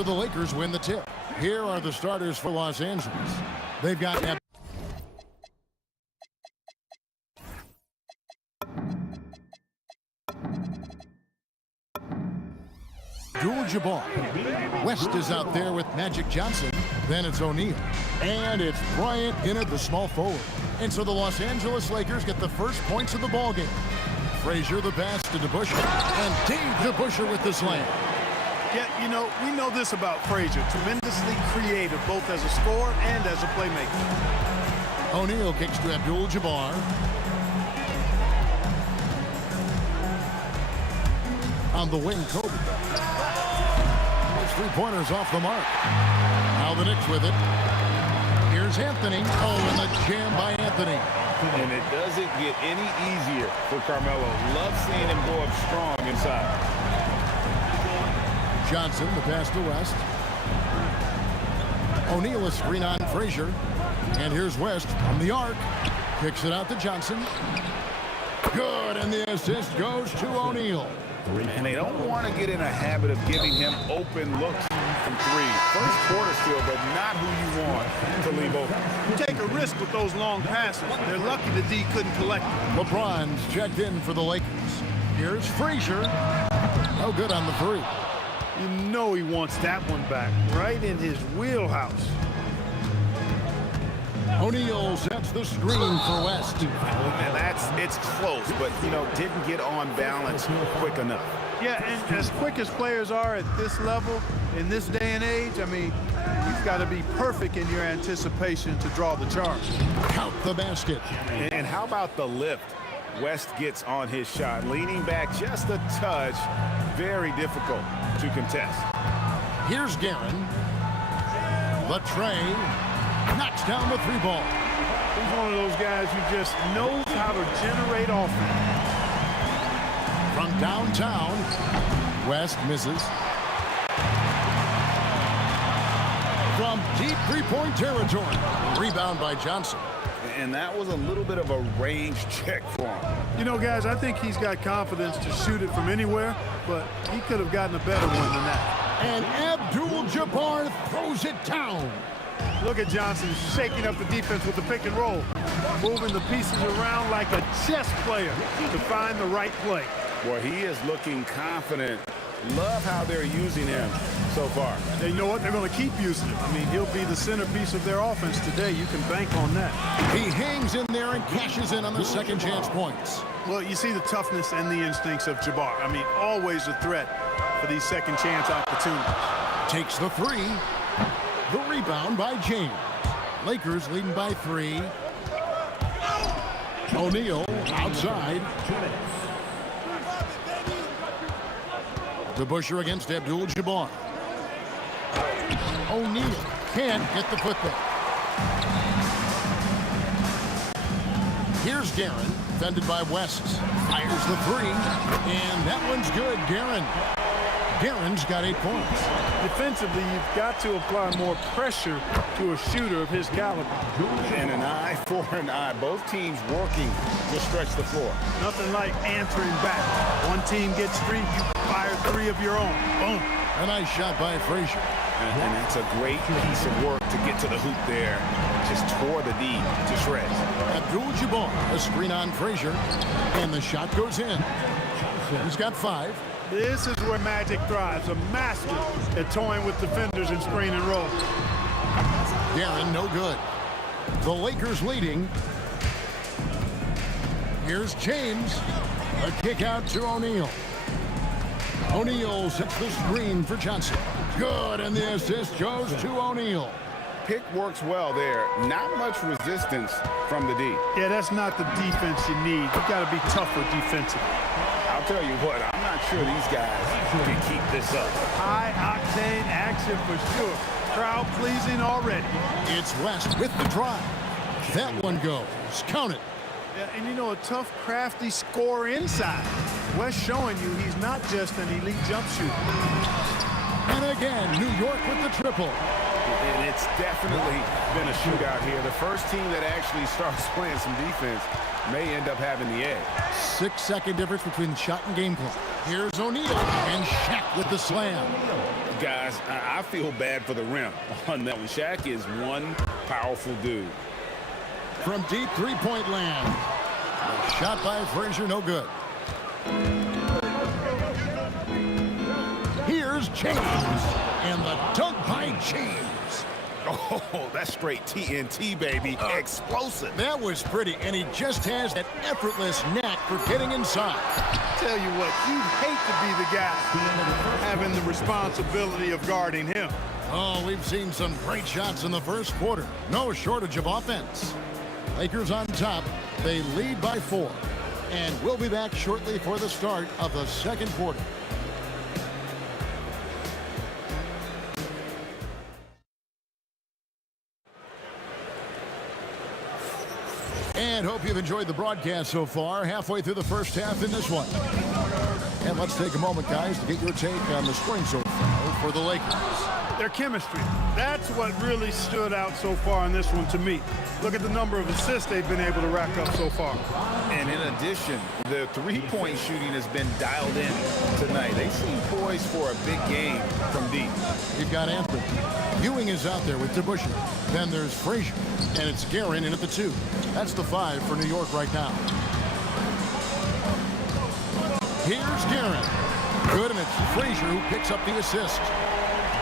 so the Lakers win the tip. Here are the starters for Los Angeles. They've got Abdul-Jabbar. West is out there with Magic Johnson. Then it's O'Neal. And it's Bryant in at the small forward. And so the Los Angeles Lakers get the first points of the ballgame. Frazier the pass to DeBusschere. And Dave DeBusschere with the slam. Yeah, you know, we know this about Frazier. Tremendously creative, both as a scorer and as a playmaker. O'Neal kicks to Abdul-Jabbar. On the wing, Kobe. Those three-pointers off the mark. Now the Knicks with it. Here's Anthony. Oh, and the jam by Anthony. And it doesn't get any easier for Carmelo. Love seeing him go up strong inside. Johnson, the pass to West. O'Neal a screen on Frazier. And here's West from the arc. Kicks it out to Johnson. Good, and the assist goes to O'Neal. And they don't want to get in a habit of giving him open looks from three. First quarter still, but not who you want to leave open. You take a risk with those long passes. They're lucky the D couldn't collect them. LeBron's checked in for the Lakers. Here's Frazier. No good on the three. You know he wants that one back, right in his wheelhouse. O'Neal sets the screen for West. And it's close, but, you know, didn't get on balance quick enough. Yeah, and as quick as players are at this level, in this day and age, I mean, you've got to be perfect in your anticipation to draw the charge. Count the basket. And how about the lift West gets on his shot? Leaning back just a touch, very difficult to contest. Here's Guerin. The tray. Knocks down the three ball. He's one of those guys who just knows how to generate offense. From downtown, West misses. From deep three-point territory. Rebound by Johnson. And that was a little bit of a range check for him. You know, guys, I think he's got confidence to shoot it from anywhere, but he could have gotten a better one than that. And Abdul-Jabbar throws it down. Look at Johnson shaking up the defense with the pick and roll, moving the pieces around like a chess player to find the right play. Boy, he is looking confident. Love how they're using him so far. And you know what? They're going to keep using him. I mean, he'll be the centerpiece of their offense today. You can bank on that. He hangs in there and cashes in on the second chance points. Well, you see the toughness and the instincts of Jabbar. I mean, always a threat for these second chance opportunities. Takes the three. The rebound by James. Lakers leading by 3. O'Neal outside. DeBusschere against Abdul-Jabbar. O'Neal can't get the putback. Here's Guerin, defended by West. Fires the 3, and that one's good. Guerin's got 8 points. Defensively, you've got to apply more pressure to a shooter of his caliber. And an eye for an eye. Both teams working to stretch the floor. Nothing like answering back. One team gets 3, you fire 3 of your own. Boom. A nice shot by Frazier. And that's a great piece of work to get to the hoop there. Just tore the D to shreds. Abdul-Jabbar, a screen on Frazier, and the shot goes in. He's got 5. This is where Magic thrives, a master at toying with defenders in screen and roll. Guerin, no good. The Lakers leading. Here's James. A kick out to O'Neal. O'Neal sets the screen for Johnson. Good, and the assist goes to O'Neal. Pick works well there. Not much resistance from the D. Yeah, that's not the defense you need. You've got to be tougher defensively. I'll tell you what, I'm not sure these guys can keep this up. High-octane action for sure. Crowd pleasing already. It's West with the drive. That one goes. Count it. Yeah, and you know, a tough, crafty scorer inside. West showing you he's not just an elite jump shooter. And again, New York with the triple. And it's definitely been a shootout here. The first team that actually starts playing some defense may end up having the edge. 6-second difference between the shot and game clock. Here's O'Neal and Shaq with the slam. Guys, I feel bad for the rim on that one. Shaq is one powerful dude. From deep three-point land. The shot by Frazier, no good. Here's James. And the dunk by James. Oh, that's straight TNT, baby. Explosive. That was pretty, and he just has that effortless knack for getting inside. Tell you what, you'd hate to be the guy having the responsibility of guarding him. Oh, we've seen some great shots in the first quarter. No shortage of offense. Lakers on top. They lead by 4. And we'll be back shortly for the start of the second quarter. And hope you've enjoyed the broadcast so far. Halfway through the first half in this one. And let's take a moment, guys, to get your take on the scoring so far for the Lakers. Their chemistry. That's what really stood out so far in this one to me. Look at the number of assists they've been able to rack up so far. And in addition, the three-point shooting has been dialed in tonight. They seem poised for a big game from deep. You've got Anthony. Ewing is out there with DeBusschere. Then there's Frazier. And it's Guerin in at the 2. That's the 5 for New York right now. Here's Guerin. Good, and it's Frazier who picks up the assist.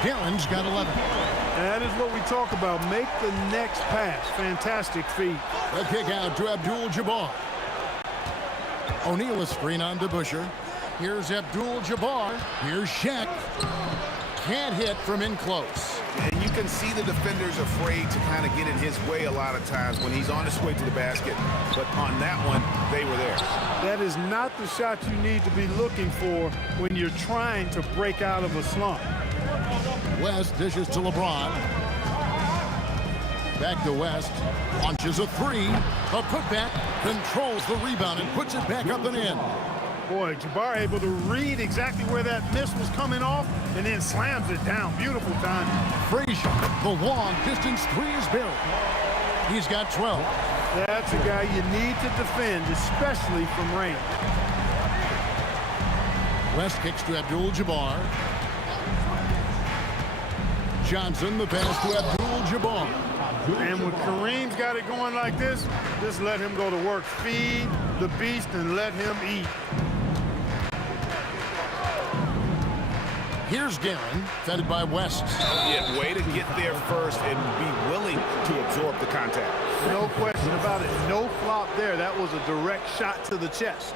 Guerin's got 11. That is what we talk about. Make the next pass. Fantastic feed. The kick out to Abdul-Jabbar. O'Neal a screen on DeBusschere. Here's Abdul-Jabbar. Here's Shaq. Can't hit from in close. And you can see the defenders afraid to kind of get in his way a lot of times when he's on his way to the basket. But on that one, they were there. That is not the shot you need to be looking for when you're trying to break out of a slump. West dishes to LeBron. Back to West. Launches a 3. A putback. Controls the rebound and puts it back up and in. Boy, Jabbar able to read exactly where that miss was coming off and then slams it down. Beautiful time. Frazier, the long distance 3 is buried. He's got 12. That's a guy you need to defend, especially from range. West kicks to Abdul-Jabbar. Johnson, the pass to Abdul-Jabbar. And when Kareem's got it going like this, just let him go to work. Feed the beast and let him eat. Here's Guerin, fed by West. Yeah, way to get there first and be willing to absorb the contact. No question about it. No flop there. That was a direct shot to the chest.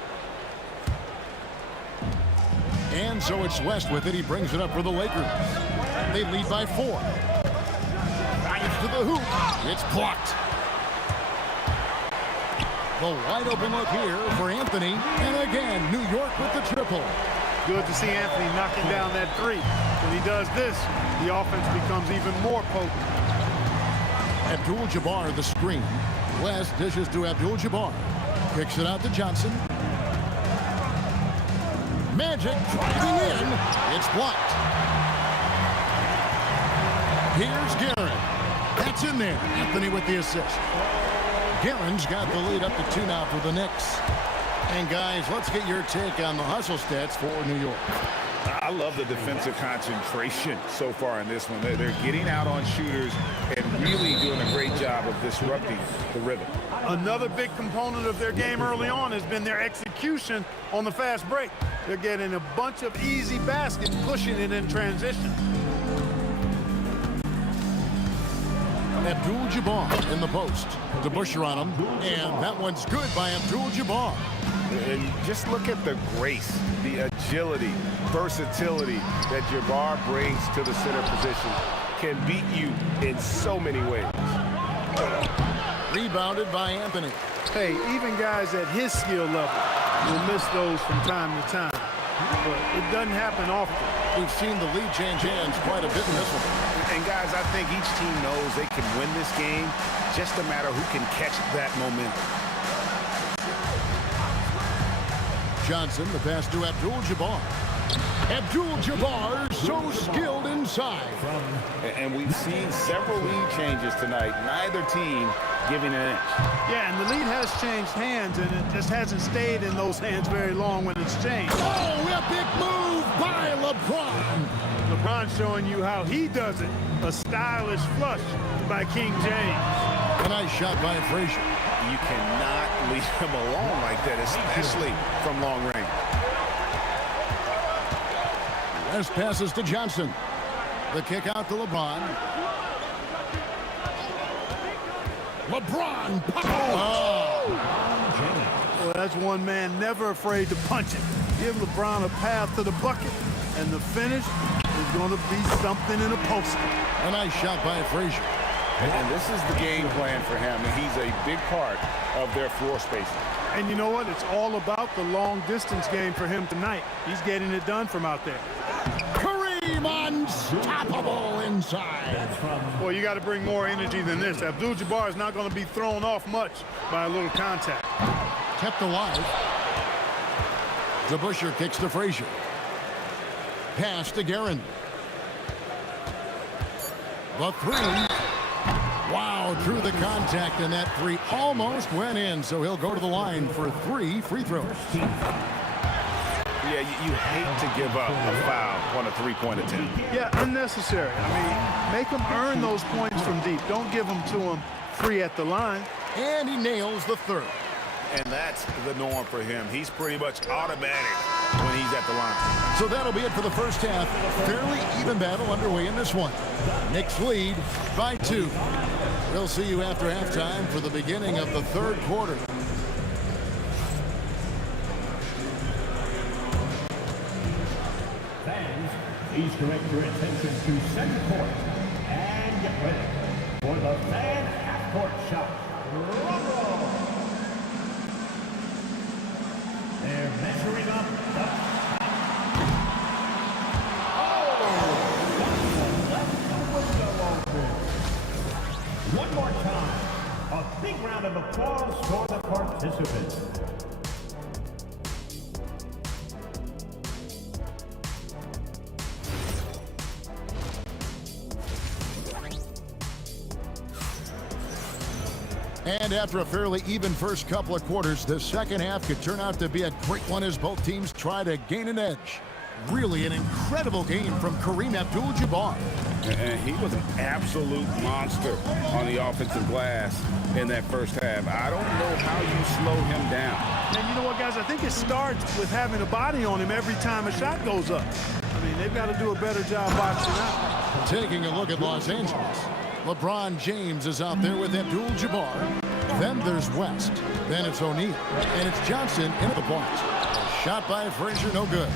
And so it's West with it. He brings it up for the Lakers. They lead by 4. Drives to the hoop. It's blocked. The wide open look here for Anthony. And again, New York with the triple. Good to see Anthony knocking down that 3. When he does this, the offense becomes even more potent. Abdul-Jabbar the screen. West dishes to Abdul-Jabbar. Kicks it out to Johnson. Magic driving in. It's blocked. Here's Guerin. That's in there. Anthony with the assist. Guerin's got the lead up to 2 now for the Knicks. And guys, let's get your take on the hustle stats for New York. I love the defensive concentration so far in this one. They're getting out on shooters and really doing a great job of disrupting the rhythm. Another big component of their game early on has been their execution on the fast break. They're getting a bunch of easy baskets, pushing it in transition. Abdul-Jabbar in the post. DeBusschere on him. And that one's good by Abdul-Jabbar. And just look at the grace, the agility, versatility that Jabbar brings to the center position. Can beat you in so many ways. Rebounded by Anthony. Hey, even guys at his skill level will miss those from time to time. But it doesn't happen often. We've seen the lead change hands quite a bit in this one. And guys, I think each team knows they can win this game. Just a matter who can catch that momentum. Johnson, the pass to Abdul-Jabbar. Abdul-Jabbar so skilled inside. And we've seen several lead changes tonight. Neither team giving an inch. Yeah, and the lead has changed hands, and it just hasn't stayed in those hands very long when it's changed. Oh, a big move by LeBron. LeBron showing you how he does it. A stylish flush by King James. A nice shot by Frazier. You cannot leave him alone like that, especially from long range. West passes to Johnson. The kick out to LeBron. LeBron. Oh. Well, that's one man never afraid to punch it. Give LeBron a path to the bucket, and the finish is going to be something in a poster. A nice shot by Frazier. And this is the game plan for him. He's a big part of their floor spacing. And you know what? It's all about the long-distance game for him tonight. He's getting it done from out there. Kareem unstoppable inside. Well, you got to bring more energy than this. Abdul-Jabbar is not going to be thrown off much by a little contact. Kept alive. DeBusschere kicks to Frazier. Pass to Guerin. The three. Wow, through the contact, and that three almost went in, so he'll go to the line for 3 free throws. Yeah, you hate to give up a foul on a three-point attempt. Yeah, unnecessary. I mean, make them earn those points from deep. Don't give them to them free at the line. And he nails the third. And that's the norm for him. He's pretty much automatic when he's at the line. So that'll be it for the first half. Fairly even battle underway in this one. Knicks lead by 2. We'll see you after halftime for the beginning of the third quarter. Fans, please direct your attention to center court and get ready for the fan half-court shot. Rumble! They're measuring up the shot. Oh! Left the window open. One more time. A big round of applause for the participants. And after a fairly even first couple of quarters, the second half could turn out to be a great one as both teams try to gain an edge. Really an incredible game from Kareem Abdul-Jabbar. And he was an absolute monster on the offensive glass in that first half. I don't know how you slow him down. And you know what, guys? I think it starts with having a body on him every time a shot goes up. I mean, they've got to do a better job boxing out. Taking a look at Los Angeles. LeBron James is out there with Abdul-Jabbar. Then there's West. Then it's O'Neal. And it's Johnson into the point. A shot by Frazier, no good.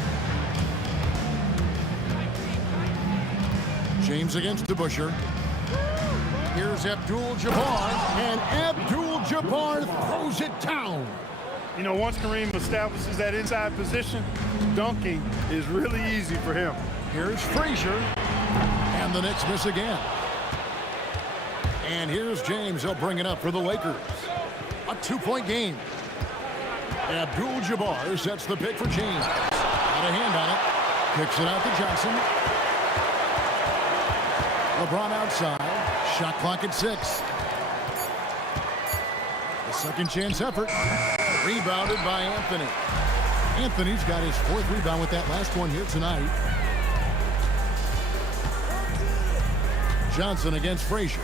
James against DeBusschere. Here's Abdul-Jabbar. And Abdul-Jabbar throws it down. You know, once Kareem establishes that inside position, dunking is really easy for him. Here's Frazier. And the Knicks miss again. And here's James. He'll bring it up for the Lakers. A 2-point game. Abdul-Jabbar sets the pick for James. Got a hand on it. Kicks it out to Johnson. LeBron outside. Shot clock at 6. A second chance effort. Rebounded by Anthony. Anthony's got his 4th rebound with that last one here tonight. Johnson against Frazier.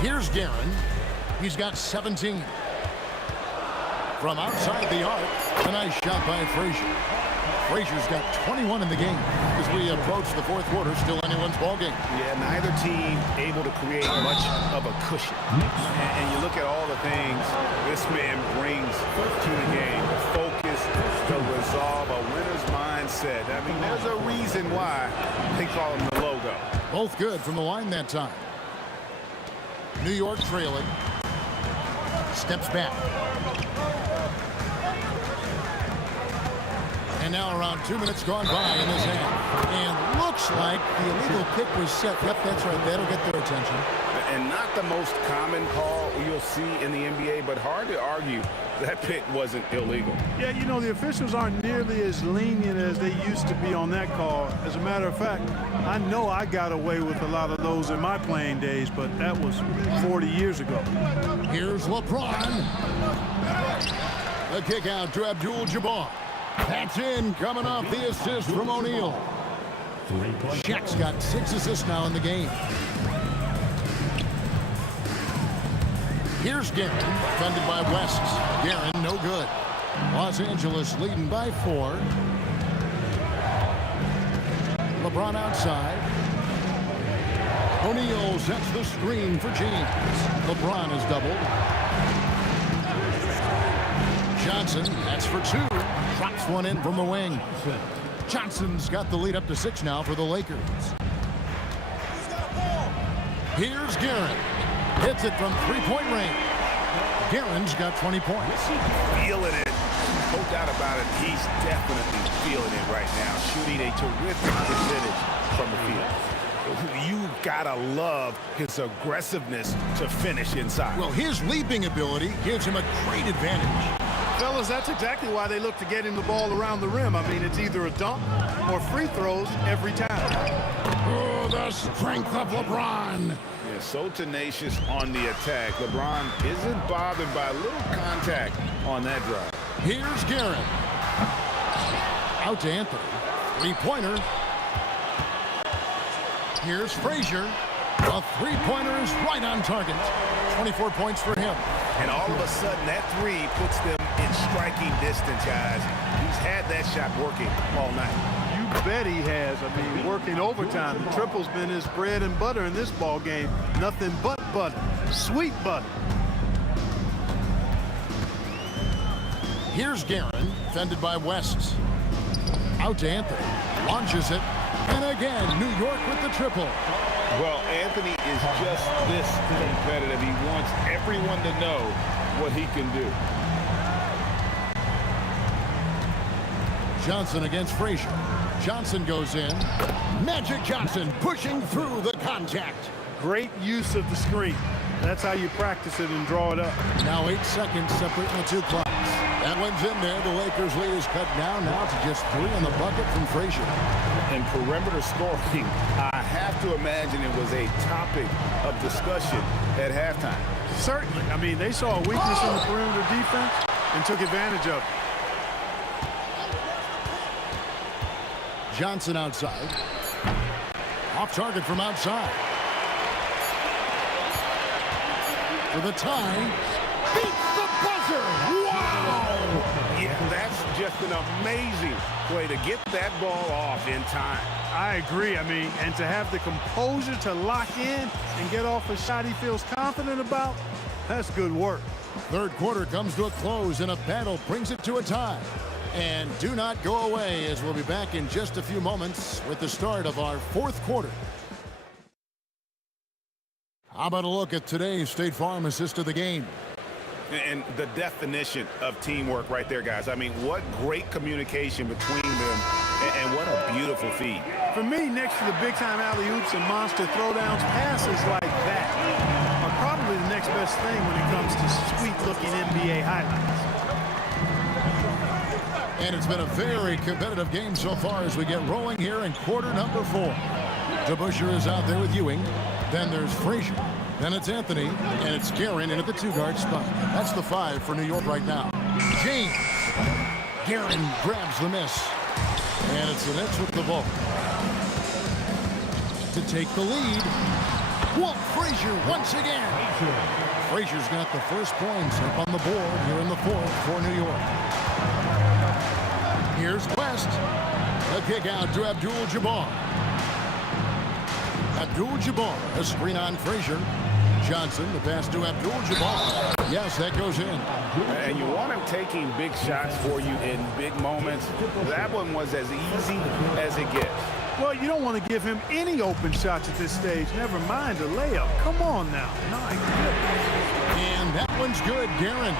Here's Guerin. He's got 17. From outside the arc, a nice shot by Frazier. Frazier's got 21 in the game as we approach the 4th quarter. Still anyone's ball game. Yeah, neither team able to create much of a cushion. And you look at all the things this man brings to the game. The focus, the resolve, a winner's mindset. I mean, there's a reason why they call him the logo. Both good from the line that time. New York trailing. Steps back. And now around 2 minutes gone by in this half. And looks like the illegal kick was set. Yep, that's right. That'll get their attention. And not the most common call you'll see in the NBA, but hard to argue that pick wasn't illegal. Yeah, you know, the officials aren't nearly as lenient as they used to be on that call. As a matter of fact, I know I got away with a lot of those in my playing days, but that was 40 years ago. Here's LeBron. The kick out to Abdul-Jabbar. That's in, coming off the assist from O'Neal. Shaq's got 6 assists now in the game. Here's Guerin, defended by West. Guerin, no good. Los Angeles leading by 4. LeBron outside. O'Neal sets the screen for James. LeBron is doubled. Johnson, that's for 2. Drops one in from the wing. Johnson's got the lead up to 6 now for the Lakers. Here's Guerin. Hits it from 3-point range. Guerin's got 20 points. Feeling it. No doubt about it. He's definitely feeling it right now. Shooting a terrific percentage from the field. You gotta love his aggressiveness to finish inside. Well, his leaping ability gives him a great advantage. Fellas, that's exactly why they look to get him the ball around the rim. I mean, it's either a dunk or free throws every time. Oh, the strength of LeBron. Yeah, so tenacious on the attack. LeBron isn't bothered by a little contact on that drive. Here's Guerin. Out to Anthony. 3-pointer. Here's Frazier. A 3-pointer is right on target. 24 points for him. And all of a sudden, that 3 puts them in striking distance, guys. He's had that shot working all night. You bet he has. I mean, working overtime. The triple's been his bread and butter in this ball game. Nothing but butter. Sweet butter. Here's Guerin, defended by West. Out to Anthony. Launches it. And again, New York with the triple. Well, Anthony is just this competitive. He wants everyone to know what he can do. Johnson against Frazier. Johnson goes in. Magic Johnson pushing through the contact. Great use of the screen. That's how you practice it and draw it up. Now 8 seconds separating the 2 clocks. That one's in there. The Lakers lead is cut down now to just 3 on the bucket from Frazier. And perimeter scoring, I have to imagine it was a topic of discussion at halftime. Certainly. I mean, they saw a weakness in the perimeter defense and took advantage of it. Johnson outside. Off target from outside. For the tie. Beats the buzzer. Wow! Yeah, that's just an amazing way to get that ball off in time. I agree. I mean, and to have the composure to lock in and get off a shot he feels confident about, that's good work. Third quarter comes to a close and a battle brings it to a tie. And do not go away, as we'll be back in just a few moments with the start of our 4th quarter. How about a look at today's State Farm assist of the game? And the definition of teamwork right there, guys. I mean, what great communication between them, and what a beautiful feed. For me, next to the big-time alley-oops and monster throwdowns, passes like that are probably the next best thing when it comes to sweet-looking NBA highlights. And it's been a very competitive game so far as we get rolling here in quarter number 4. DeBusschere is out there with Ewing. Then there's Frazier. Then it's Anthony. And it's Guerin in at the 2-guard spot. That's the 5 for New York right now. James. Guerin grabs the miss. And it's the Nets with the ball. To take the lead. Walt Frazier once again. Frazier's got the first points up on the board here in the 4th for New York. Here's West. A kick out to Abdul-Jabbar. Abdul-Jabbar, a screen on Frazier. Johnson, the pass to Abdul-Jabbar. Yes, that goes in. And you want him taking big shots for you in big moments. That one was as easy as it gets. Well, you don't want to give him any open shots at this stage. Never mind a layup. Come on now. My goodness. And that one's good, Guerin.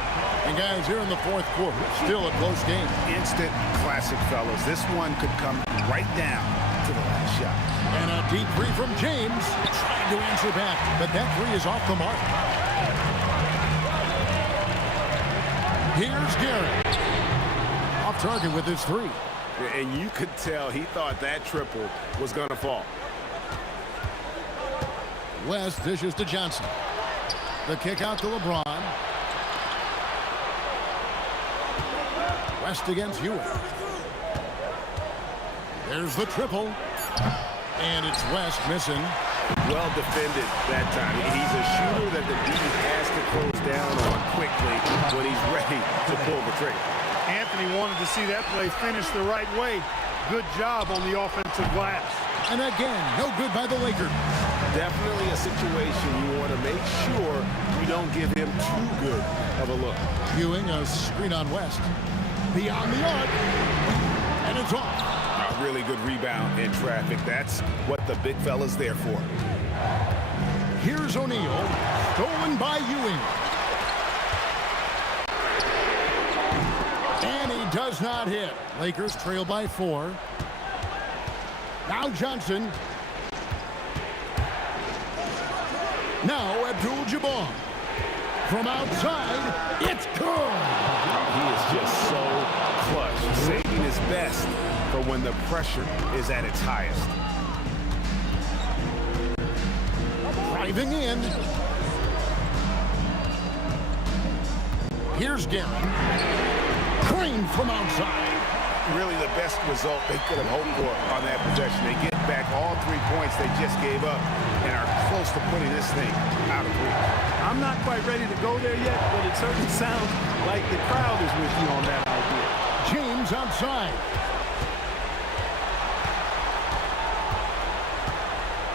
And guys, here in the 4th quarter, still a close game. Instant classic, fellas. This one could come right down to the last shot. And a deep three from James. Trying to answer back, but that three is off the mark. Here's Garrett. Off target with his three. And you could tell he thought that triple was going to fall. West dishes to Johnson. The kick out to LeBron. West against Hewitt. There's the triple. And it's West missing. Well defended that time. He's a shooter that the D has to close down on quickly when he's ready to pull the trigger. Anthony wanted to see that play finish the right way. Good job on the offensive glass. And again, no good by the Lakers. Definitely a situation you want to make sure you don't give him too good of a look. Ewing, a screen on West. Beyond the arc. And it's off. A really good rebound in traffic. That's what the big fella's there for. Here's O'Neal. Stolen by Ewing. And he does not hit. Lakers trail by 4. Now Johnson. Now Abdul-Jabbar. From outside, it's good. He is just so clutch, saving his best for when the pressure is at its highest. Driving in. Here's Garrett. Crane from outside. Really the best result they could have hoped for on that possession. They get back all 3 points they just gave up and are close to putting this thing out of reach. I'm not quite ready to go there yet, but it certainly sounds like the crowd is with you on that idea. James outside.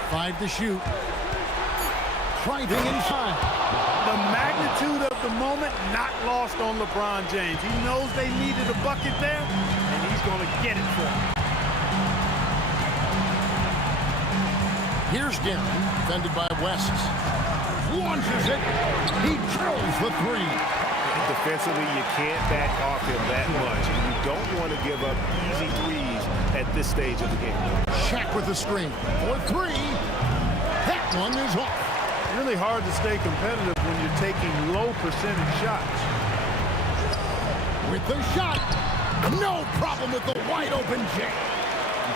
5 to shoot. Driving inside. The magnitude of the moment not lost on LeBron James. He knows they needed a bucket there, and he's going to get it for them. Here's Garrett, defended by West. Launches it. He drills the 3. Defensively, you can't back off him that much. And you don't want to give up easy threes at this stage of the game. Shaq with the screen. For 3. That one is off. Really hard to stay competitive when you're taking low percentage shots. With the shot. No problem with the wide open J.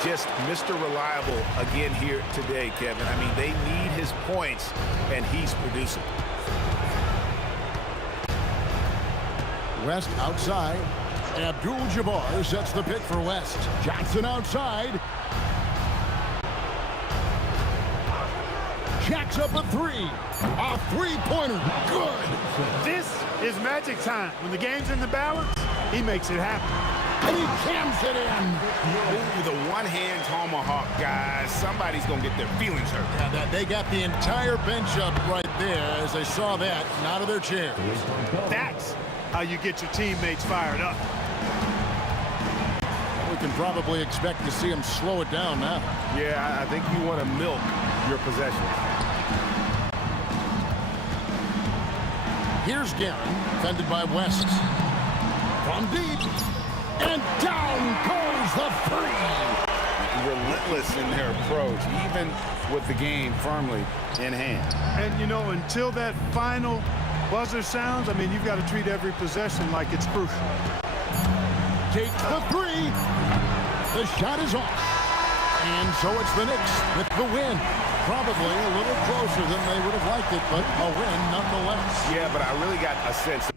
Just Mr. Reliable again here today, Kevin. I mean, they need his points, and he's producing. West outside. Abdul-Jabbar sets the pick for West. Johnson outside. Jacks up a 3. A 3-pointer. Good. This is magic time. When the game's in the balance, he makes it happen. And he jams it in. Ooh, the one-hand tomahawk, guys. Somebody's going to get their feelings hurt. Yeah, they got the entire bench up right there as they saw that and out of their chairs. That's how you get your teammates fired up. We can probably expect to see him slow it down now. Yeah, I think you want to milk your possession. Here's Garrett, defended by West. From deep, and down goes the 3. Relentless in their approach, even with the game firmly in hand. And, you know, until that final buzzer sounds, I mean, you've got to treat every possession like it's crucial. Takes the 3. The shot is off. And so it's the Knicks with the win. Probably a little closer than they would have liked it, but a win nonetheless. Yeah, but I really got a sense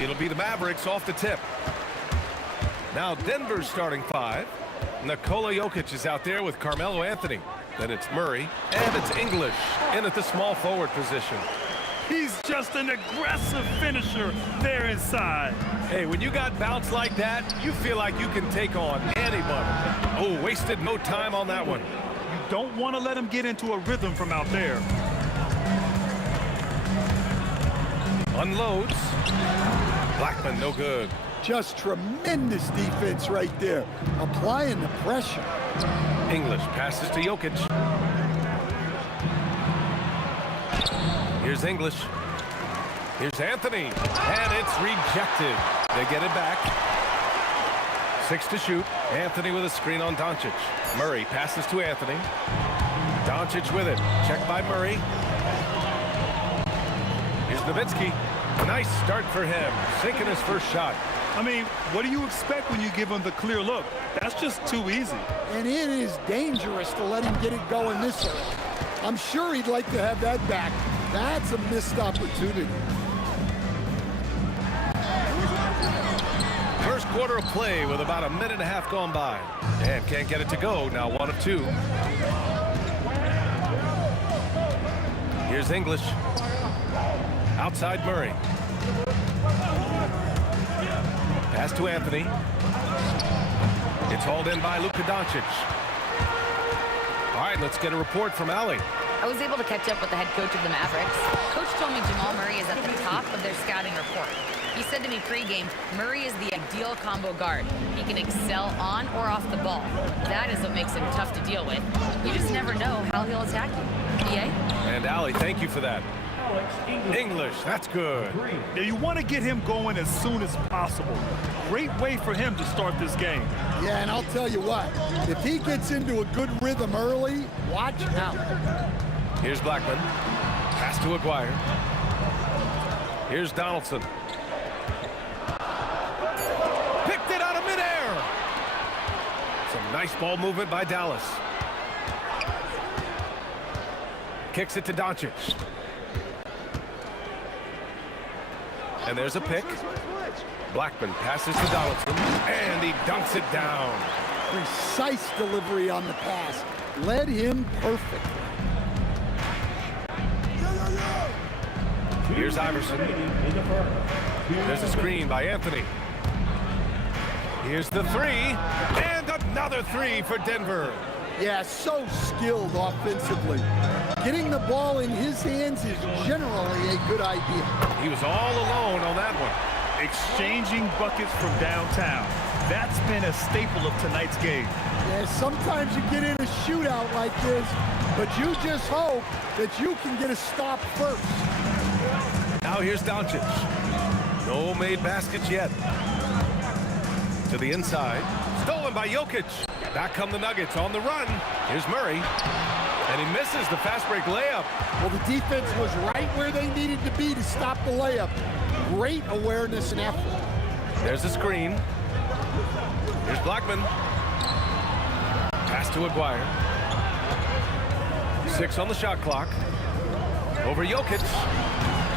It'll be the Mavericks off the tip. Now Denver's starting five. Nikola Jokic is out there with Carmelo Anthony. Then it's Murray, and it's English in at the small forward position. He's just an aggressive finisher there inside. Hey, when you got bounce like that, you feel like you can take on anybody. Oh, wasted no time on that one. You don't want to let him get into a rhythm from out there. Unloads. Blackman, no good. Just tremendous defense right there, applying the pressure. English passes to Jokic. Here's English. Here's Anthony, and it's rejected. They get it back. 6 to shoot. Anthony with a screen on Doncic. Murray passes to Anthony. Doncic with it. Checked by Murray. Here's Nowitzki. Nice start for him. Sinking his first shot. I mean, what do you expect when you give him the clear look? That's just too easy. And it is dangerous to let him get it going this early. I'm sure he'd like to have that back. That's a missed opportunity. First quarter of play with about a minute and a half gone by. And can't get it to go. Now 1 of 2. Here's English. Outside Murray. Pass to Anthony. It's hauled in by Luka Doncic. All right, let's get a report from Allie. I was able to catch up with the head coach of the Mavericks. Coach told me Jamal Murray is at the top of their scouting report. He said to me pregame, Murray is the ideal combo guard. He can excel on or off the ball. That is what makes him tough to deal with. You just never know how he'll attack you. EA? And Allie, thank you for that. English, that's good. Now you want to get him going as soon as possible. Great way for him to start this game. Yeah, and I'll tell you what, if he gets into a good rhythm early, watch out. Here's Blackman. Pass to Aguirre. Here's Donaldson. Picked it out of midair. Some nice ball movement by Dallas. Kicks it to Doncic. And there's a pick. Blackman passes to Donaldson, and he dunks it down. Precise delivery on the pass. Led him perfectly. Here's Iverson. There's a screen by Anthony. Here's the 3, and another 3 for Denver. Yeah, so skilled offensively. Getting the ball in his hands is generally a good idea. He was all alone on that one. Exchanging buckets from downtown. That's been a staple of tonight's game. Yeah, sometimes you get in a shootout like this, but you just hope that you can get a stop first. Now here's Doncic. No made baskets yet. To the inside. Stolen by Jokic. Back come the Nuggets on the run. Here's Murray. And he misses the fast break layup. Well, the defense was right where they needed to be to stop the layup. Great awareness and effort. There's a screen. Here's Blackman. Pass to Aguirre. 6 on the shot clock. Over Jokic.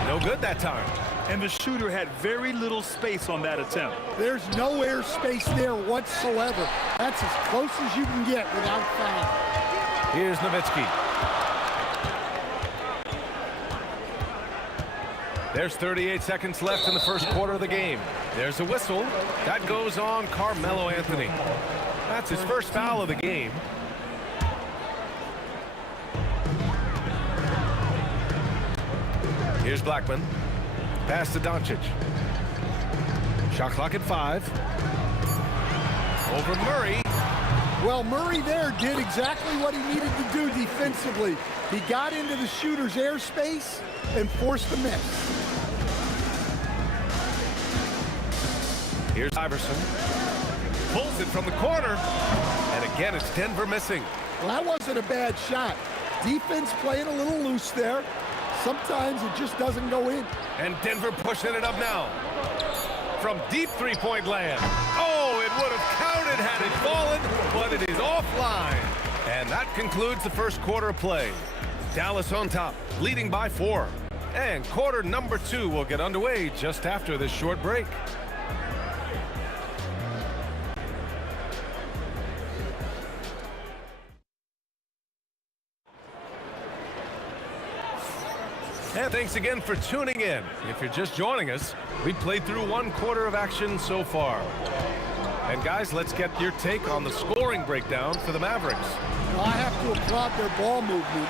No good that time. And the shooter had very little space on that attempt. There's no air space there whatsoever. That's as close as you can get without foul. Here's Nowitzki. There's 38 seconds left in the first quarter of the game. There's a whistle. That goes on Carmelo Anthony. That's his first foul of the game. Here's Blackman. Pass to Doncic. Shot clock at 5. Over Murray. Well, Murray there did exactly what he needed to do defensively. He got into the shooter's airspace and forced the miss. Here's Iverson. Pulls it from the corner. And again, it's Denver missing. Well, that wasn't a bad shot. Defense playing a little loose there. Sometimes it just doesn't go in. And Denver pushing it up now. From deep three-point land. Oh, it would have counted had it fallen, but it is offline. And that concludes the first quarter of play. Dallas on top, leading by 4. And quarter number 2 will get underway just after this short break. And thanks again for tuning in. If you're just joining us, we played through 1 quarter of action so far. And guys, let's get your take on the scoring breakdown for the Mavericks. Well, I have to applaud their ball movement.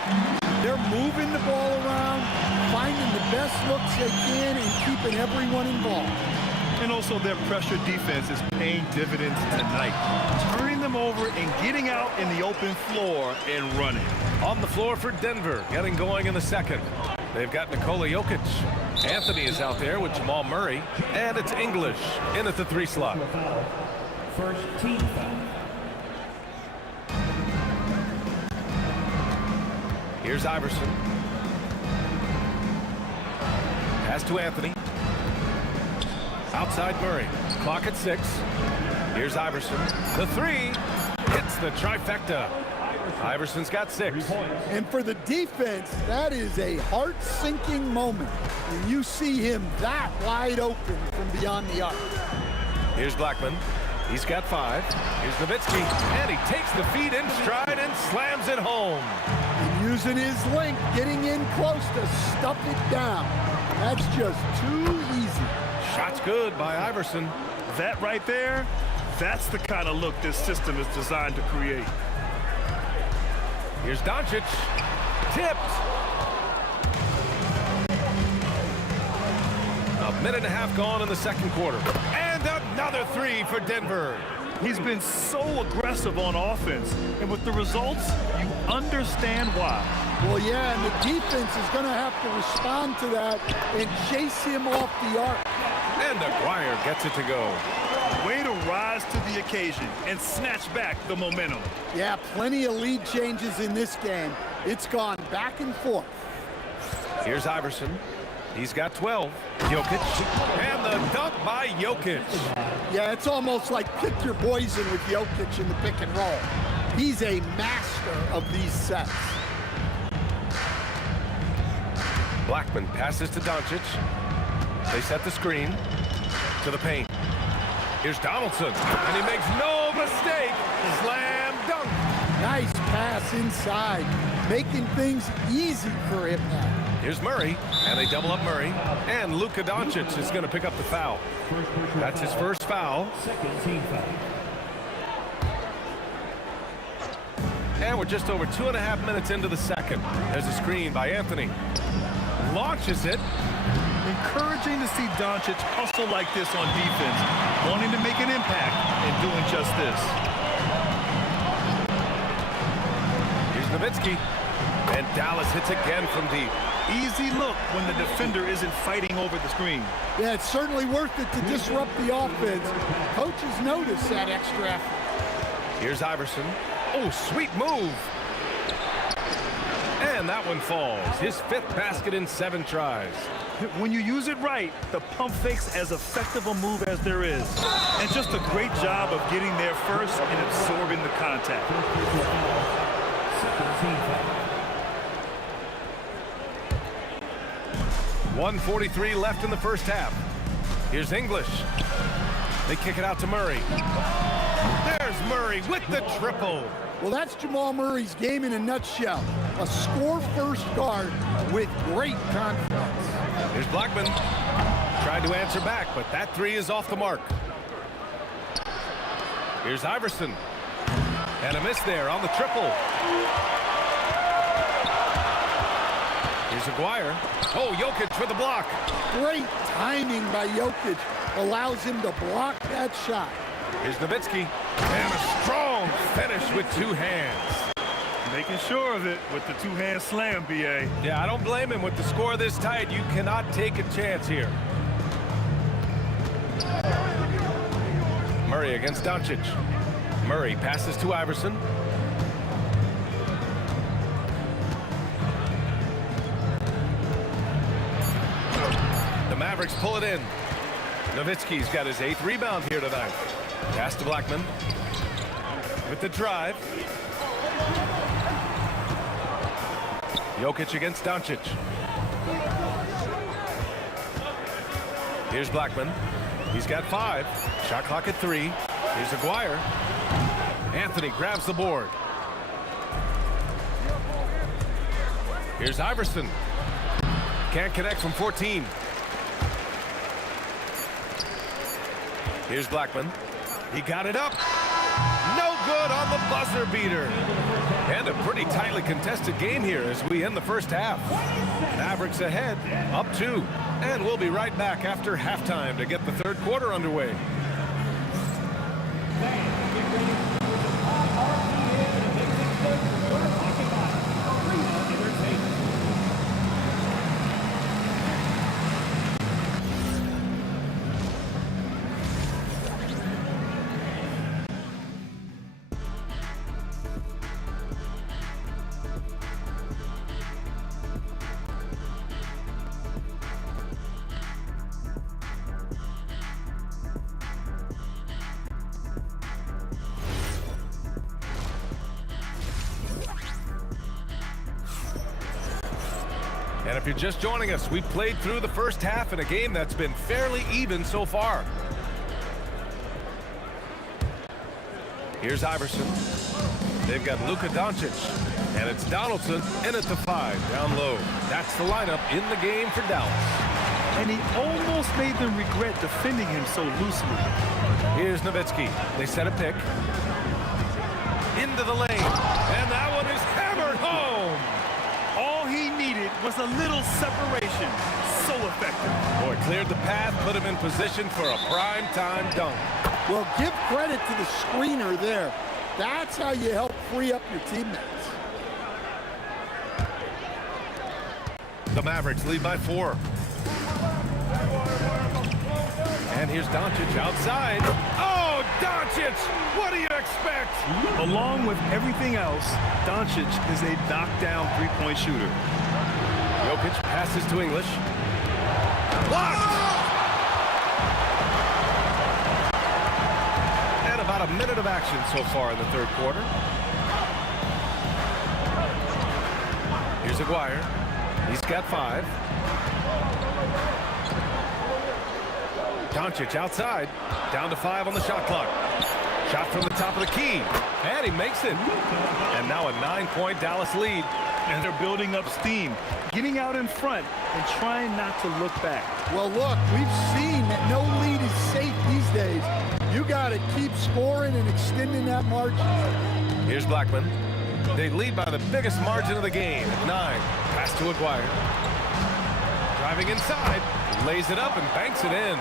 They're moving the ball around, finding the best looks they can, and keeping everyone involved. And also their pressure defense is paying dividends tonight. Turning them over and getting out in the open floor and running. On the floor for Denver, getting going in the second. They've got Nikola Jokic. Anthony is out there with Jamal Murray. And it's English in at the 3 slot. First team foul. Here's Iverson. Pass to Anthony. Outside Murray. Clock at 6. Here's Iverson. The 3 hits the trifecta. Iverson's got 6. And for the defense, that is a heart-sinking moment when you see him that wide open from beyond the arc. Here's Blackman. He's got 5. Here's Nowitzki. And he takes the feed in stride and slams it home. And using his length, getting in close to stuff it down. That's just too easy. Shot's good by Iverson. That right there, that's the kind of look this system is designed to create. Here's Doncic. Tipped. A minute and a half gone in the second quarter. And another 3 for Denver. He's been so aggressive on offense, and with the results, you understand why. Well, yeah, and the defense is going to have to respond to that and chase him off the arc. And Aguirre gets it to go. Way to rise to the occasion and snatch back the momentum. Yeah, plenty of lead changes in this game. It's gone back and forth. Here's Iverson. He's got 12. Jokic. And the dunk by Jokic. Yeah, it's almost like pick your poison with Jokic in the pick and roll. He's a master of these sets. Blackman passes to Doncic. They set the screen to the paint. Here's Donaldson, and he makes no mistake. Slam dunk. Nice pass inside, making things easy for him now. Here's Murray, and they double up Murray. And Luka Doncic is going to pick up the foul. That's his first foul. Second team foul. And we're just over 2.5 minutes into the second. There's a screen by Anthony. Launches it. Encouraging to see Doncic hustle like this on defense, wanting to make an impact and doing just this. Here's Nowitzki. And Dallas hits again from deep. Easy look when the defender isn't fighting over the screen. Yeah, it's certainly worth it to disrupt the offense. Coaches notice that extra effort. Here's Iverson. Oh, sweet move. And that one falls. His 5th basket in 7 tries. When you use it right, the pump fake's as effective a move as there is. And just a great job of getting there first and absorbing the contact. 1:43 left in the first half. Here's English. They kick it out to Murray. There's Murray with the triple. Well, that's Jamal Murray's game in a nutshell. A score-first guard with great confidence. Here's Blackman. Tried to answer back, but that 3 is off the mark. Here's Iverson. And a miss there on the triple. Here's Aguirre. Oh, Jokic for the block. Great timing by Jokic. Allows him to block that shot. Here's Nowitzki. And a strong finish with 2 hands. Making sure of it with the 2-hand slam, B.A. Yeah, I don't blame him. With the score this tight, you cannot take a chance here. Murray against Doncic. Murray passes to Iverson. The Mavericks pull it in. Nowitzki's got his 8th rebound here tonight. Pass to Blackman. With the drive. Jokic against Doncic. Here's Blackman. He's got 5. Shot clock at 3. Here's Aguirre. Anthony grabs the board. Here's Iverson. Can't connect from 14. Here's Blackman. He got it up. No good on the buzzer beater. And a pretty tightly contested game here as we end the first half. Mavericks ahead, up 2. And we'll be right back after halftime to get the third quarter underway. And if you're just joining us, we've played through the first half in a game that's been fairly even so far. Here's Iverson. They've got Luka Doncic. And it's Donaldson in at the 5, down low. That's the lineup in the game for Dallas. And he almost made them regret defending him so loosely. Here's Nowitzki. They set a pick. Into the lane. And that one is hammered home. All he needed was a little separation. So effective. Boy, cleared the path, put him in position for a prime-time dunk. Well, give credit to the screener there. That's how you help free up your teammates. The Mavericks lead by 4. And here's Doncic outside. Oh, Doncic! What do you expect? Along with everything else, Doncic is a knockdown three-point shooter. Jokic passes to English. Blocked! And about a minute of action so far in the third quarter. Here's Aguirre. He's got 5. Doncic outside. Down to 5 on the shot clock. Shot from the top of the key. And he makes it. And now a 9-point Dallas lead. And they're building up steam, getting out in front and trying not to look back. Well, look, we've seen that no lead is safe these days. You got to keep scoring and extending that margin. Here's Blackman. They lead by the biggest margin of the game at 9. Pass to Aguirre. Driving inside. Lays it up and banks it in.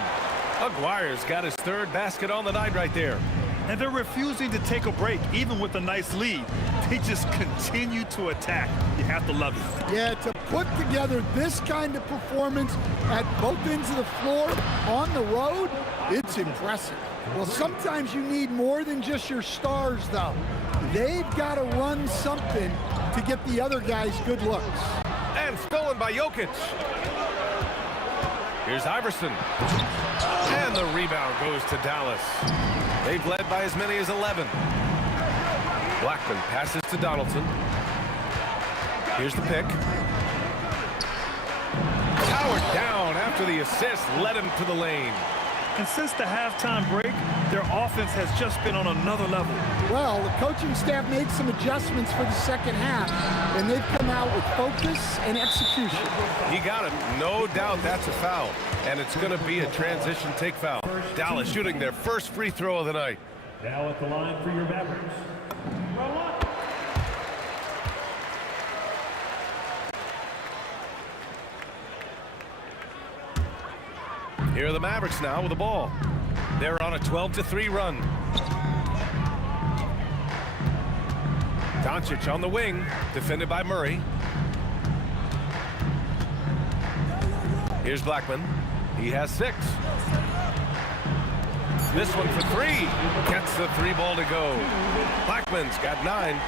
Aguirre's got his 3rd basket on the night right there. And they're refusing to take a break, even with a nice lead. They just continue to attack. You have to love it. Yeah, to put together this kind of performance at both ends of the floor on the road, it's impressive. Well, sometimes you need more than just your stars, though. They've got to run something to get the other guys good looks. And stolen by Jokic. Here's Iverson. And the rebound goes to Dallas. They've led by as many as 11. Blackman passes to Donaldson. Here's the pick. Powered down after the assist led him to the lane. And since the halftime break, their offense has just been on another level. Well, the coaching staff made some adjustments for the second half, and they've come out with focus and execution. He got it. No doubt that's a foul. And it's going to be a transition take foul. Dallas shooting their first free throw of the night. Now at the line for your Mavericks. Here are the Mavericks now with the ball. They're on a 12-3 run. Doncic on the wing, defended by Murray. Here's Blackman. He has 6. This one for 3. Gets the 3 ball to go. Blackman's got 9.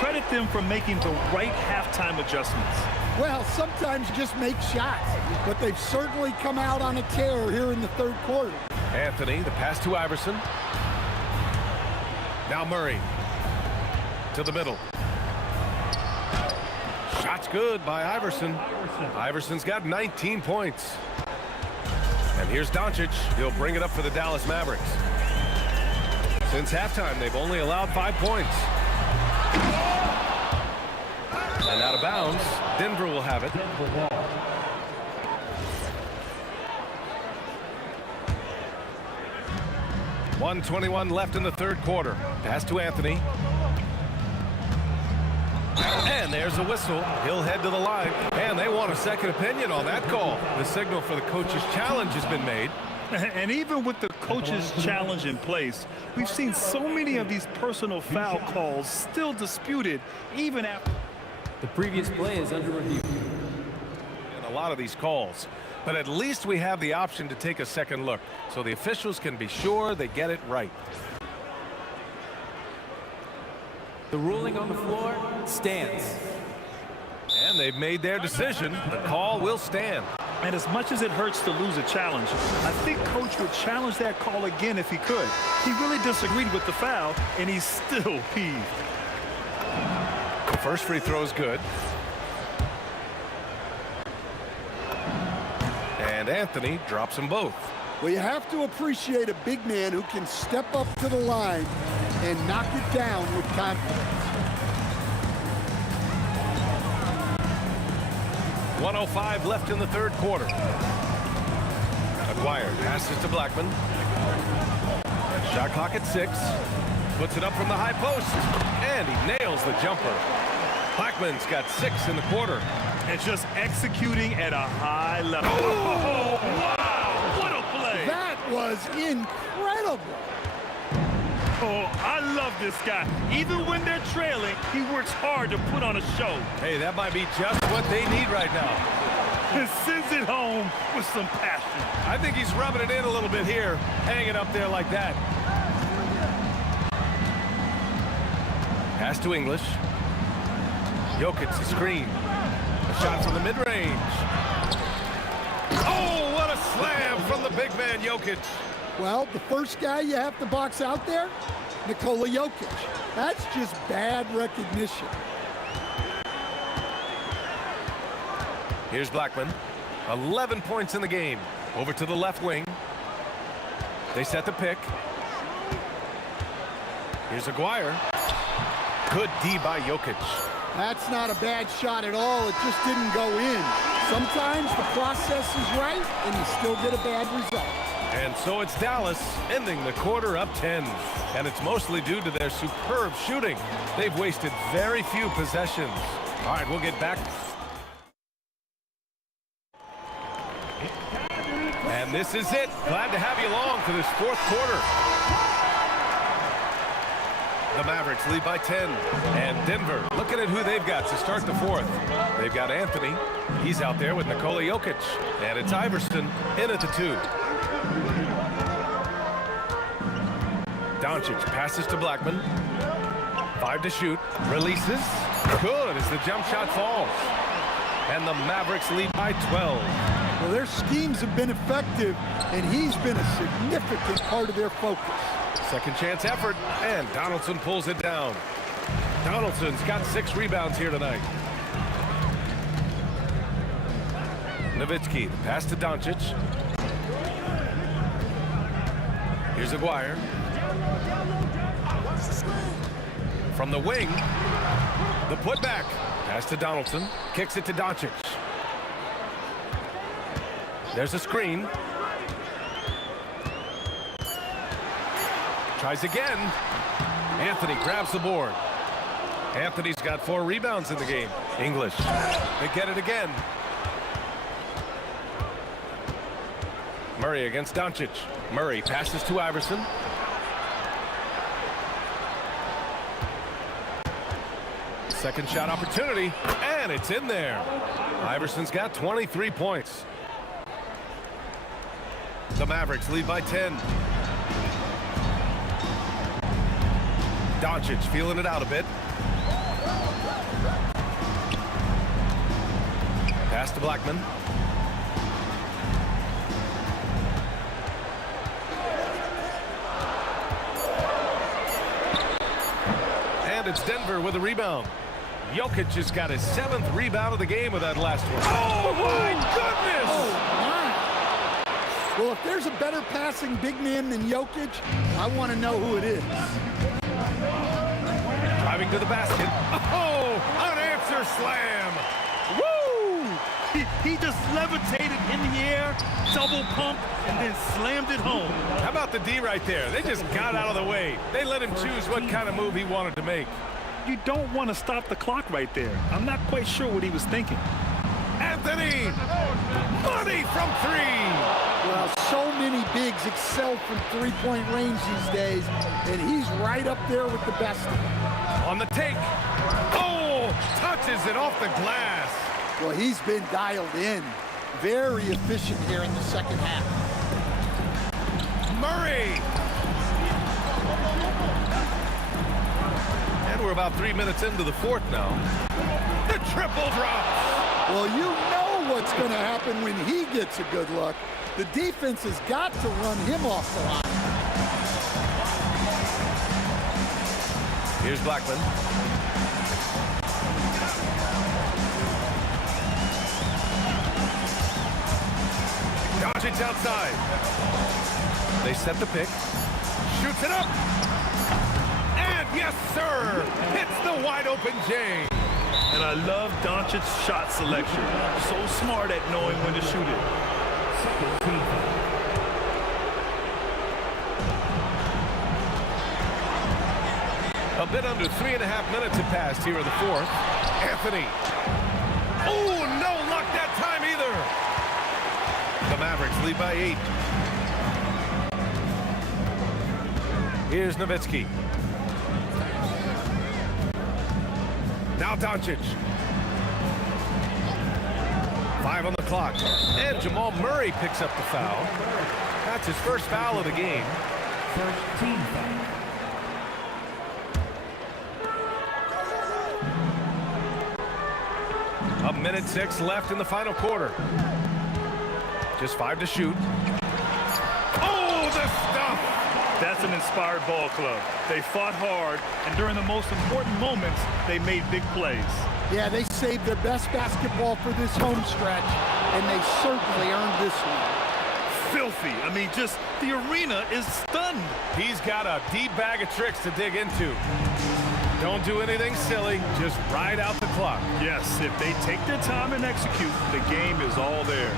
Credit them for making the right halftime adjustments. Well, sometimes you just make shots, but they've certainly come out on a tear here in the third quarter. Anthony, the pass to Iverson. Now Murray to the middle. Shot's good by Iverson. Iverson's got 19 points. And here's Doncic. He'll bring it up for the Dallas Mavericks. Since halftime, they've only allowed 5 points. And out of bounds, Denver will have it. .121 left in the third quarter. Pass to Anthony. And there's a whistle. He'll head to the line. And they want a second opinion on that call. The signal for the coach's challenge has been made. And even with the coach's challenge in place, we've seen so many of these personal foul calls still disputed even after. The previous play is under review. And a lot of these calls. But at least we have the option to take a second look, so the officials can be sure they get it right. The ruling on the floor stands. And they've made their decision. The call will stand. And as much as it hurts to lose a challenge, I think Coach would challenge that call again if he could. He really disagreed with the foul, and he's still peeved. The first free throw is good. Anthony drops them both. Well, you have to appreciate a big man who can step up to the line and knock it down with confidence. 1:05 left in the third quarter. Acquired passes to Blackman. Shot clock at 6. Puts it up from the high post. And he nails the jumper. Blackman's got 6 in the quarter. And just executing at a high level. Oh, wow! What a play! That was incredible. Oh, I love this guy. Even when they're trailing, he works hard to put on a show. Hey, that might be just what they need right now. And sends it home with some passion. I think he's rubbing it in a little bit here, hanging up there like that. Pass to English. Jokic, the screen. A shot from the mid-range. Oh, what a slam from the big man, Jokic. Well, the first guy you have to box out there, Nikola Jokic. That's just bad recognition. Here's Blackman. 11 points in the game. Over to the left wing. They set the pick. Here's Aguirre. Good D by Jokic. That's not a bad shot at all. It just didn't go in. Sometimes the process is right, and you still get a bad result. And so it's Dallas ending the quarter up 10. And it's mostly due to their superb shooting. They've wasted very few possessions. All right, we'll get back. And this is it. Glad to have you along for this fourth quarter. The Mavericks lead by 10. And Denver looking at who they've got to start the fourth. They've got Anthony. He's out there with Nikola Jokic. And it's Iverson in at the 2. Doncic passes to Blackman. 5 to shoot. Releases. Good as the jump shot falls. And the Mavericks lead by 12. Well, their schemes have been effective, and he's been a significant part of their focus. Second chance effort, and Donaldson pulls it down. Donaldson's got 6 rebounds here tonight. Nowitzki, pass to Doncic. Here's Aguirre. From the wing, the putback. Pass to Donaldson, kicks it to Doncic. There's a screen. Tries again. Anthony grabs the board. Anthony's got 4 rebounds in the game. English. They get it again. Murray against Doncic. Murray passes to Iverson. Second shot opportunity, and it's in there. Iverson's got 23 points. The Mavericks lead by 10. Doncic feeling it out a bit. Pass to Blackman. And it's Denver with a rebound. Jokic has got his 7th rebound of the game with that last one. Oh, my goodness! Oh, my. Well, if there's a better passing big man than Jokic, I want to know who it is. Driving to the basket. Oh, unanswered slam. Woo! He just levitated in the air, double pump, and then slammed it home. How about the D right there? They just got out of the way. They let him choose what kind of move he wanted to make. You don't want to stop the clock right there. I'm not quite sure what he was thinking. Anthony! Money from 3! Well, so many bigs excel from three-point range these days, and he's right up there with the best of them. On the take. Oh! Touches it off the glass. Well, he's been dialed in. Very efficient here in the second half. Murray! And we're about 3 minutes into the fourth now. The triple drop! Well, you know what's going to happen when he gets a good look. The defense has got to run him off the line. Here's Blackman. Doncic outside. They set the pick. Shoots it up. And yes, sir. Hits the wide open J. And I love Doncic's shot selection. So smart at knowing when to shoot it. A bit under 3.5 minutes have passed here in the fourth. Anthony. Oh, no luck that time either. The Mavericks lead by 8. Here's Nowitzki. Now Doncic. 5 on the clock. And Jamal Murray picks up the foul. That's his first foul of the game. First team foul. A minute 6 left in the final quarter. Just 5 to shoot. Oh, the stuff! That's an inspired ball club. They fought hard, and during the most important moments, they made big plays. Yeah, they saved their best basketball for this home stretch, and they certainly earned this one. Filthy. I mean, just the arena is stunned. He's got a deep bag of tricks to dig into. Don't do anything silly. Just ride out the clock. Yes, if they take their time and execute, the game is all theirs.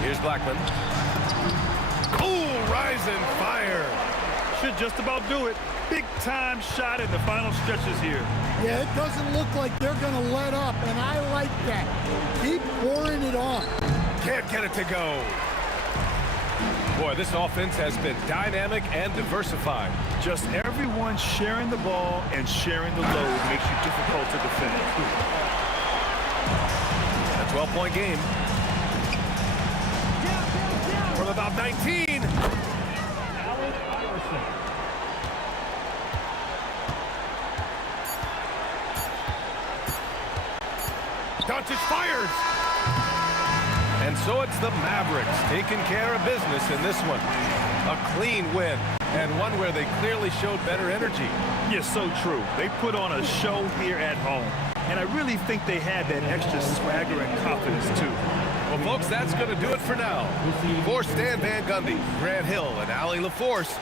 Here's Blackman. Oh, rising fire. Should just about do it. Big time shot in the final stretches here. Yeah, it doesn't look like they're going to let up, and I like that. Keep pouring it on. Can't get it to go. Boy, this offense has been dynamic and diversified. Just everyone sharing the ball and sharing the load makes you difficult to defend. A 12-point game. From about 19. Doncic fires. And so it's the Mavericks taking care of business in this one. A clean win, and one where they clearly showed better energy. Yeah, so true. They put on a show here at home, and I really think they had that extra swagger and confidence, too. Well, folks, that's going to do it for now. For Stan Van Gundy, Grant Hill, and Allie LaForce,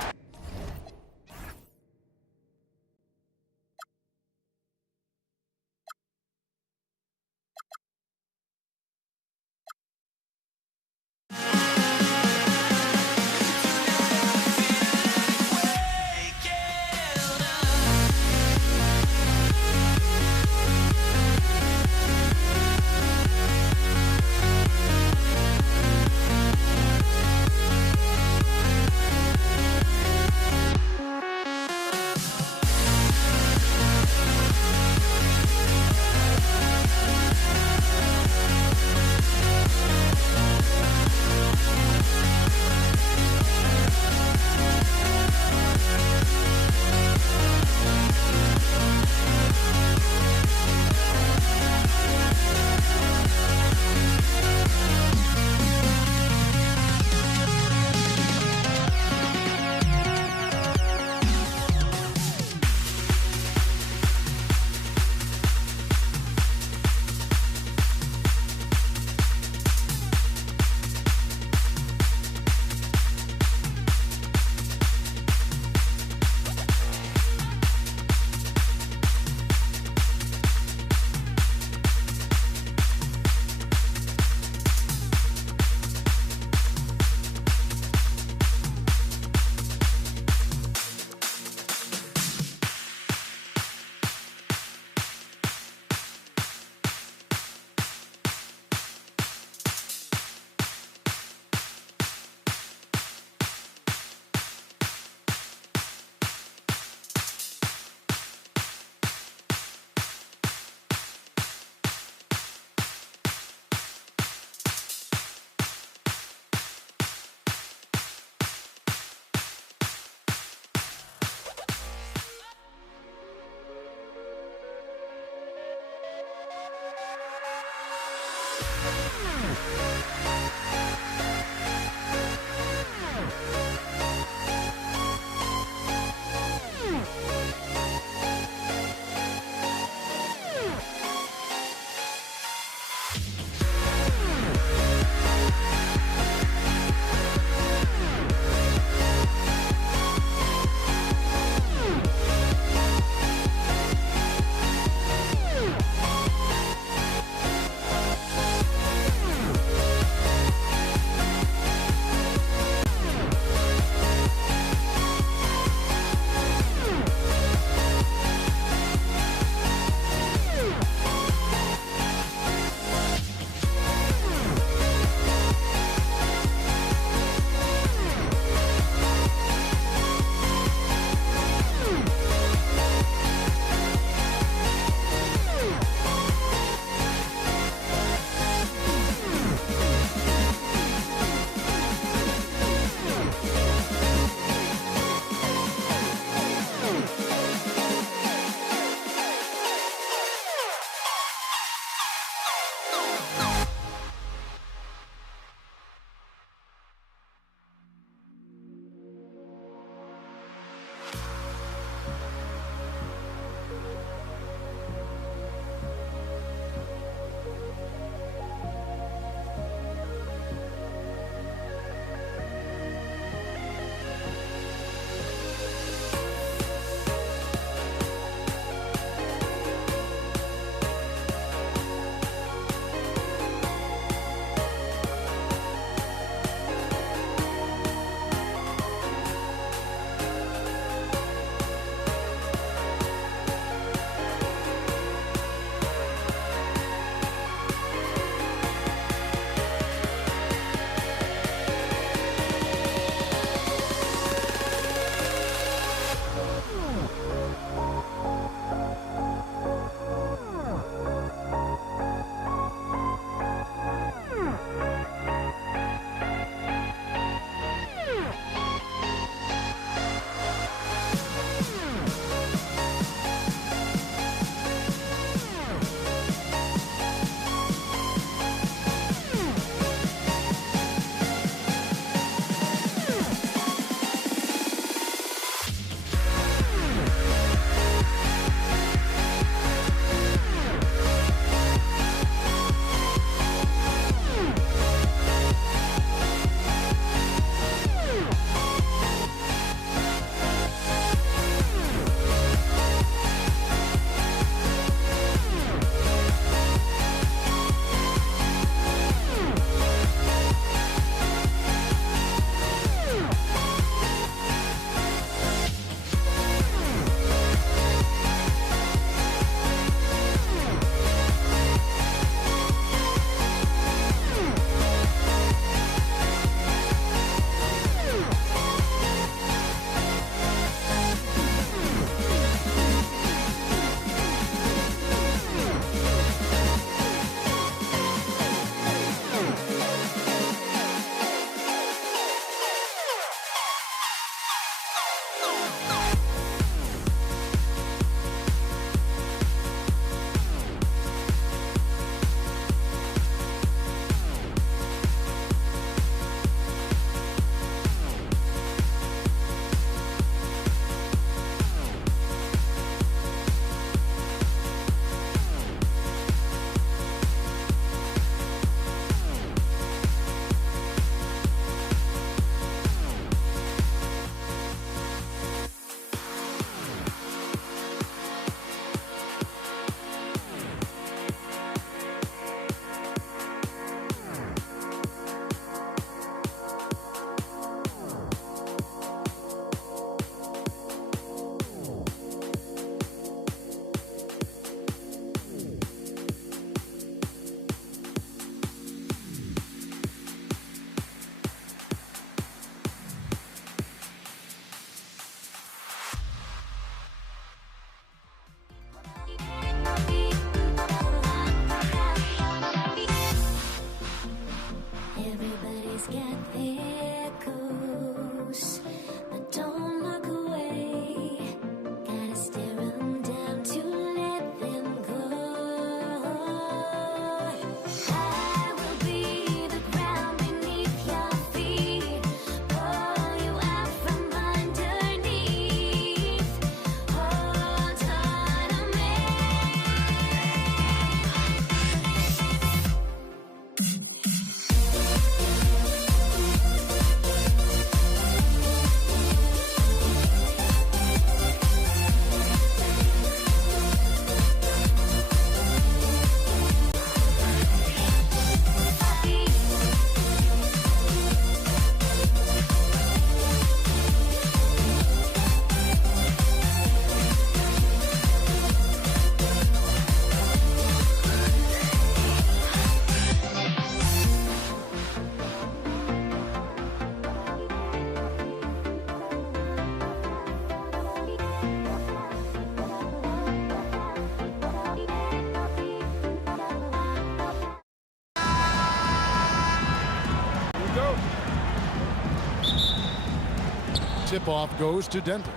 tip-off goes to Denver.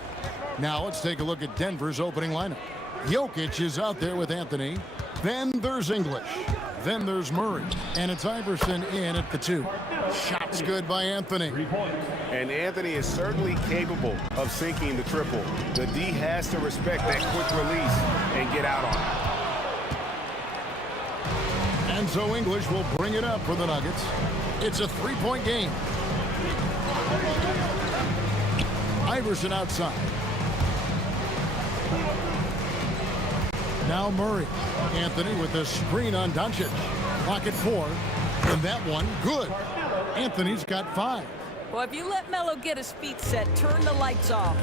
Now let's take a look at Denver's opening lineup. Jokic is out there with Anthony. Then there's English. Then there's Murray. And it's Iverson in at the 2. Shots good by Anthony. And Anthony is certainly capable of sinking the triple. The D has to respect that quick release and get out on it. And so English will bring it up for the Nuggets. It's a 3-point game. Iverson outside. Now Murray. Anthony with the screen on Doncic. Clock at 4. And that one, good. Anthony's got 5. Well, if you let Melo get his feet set, turn the lights off.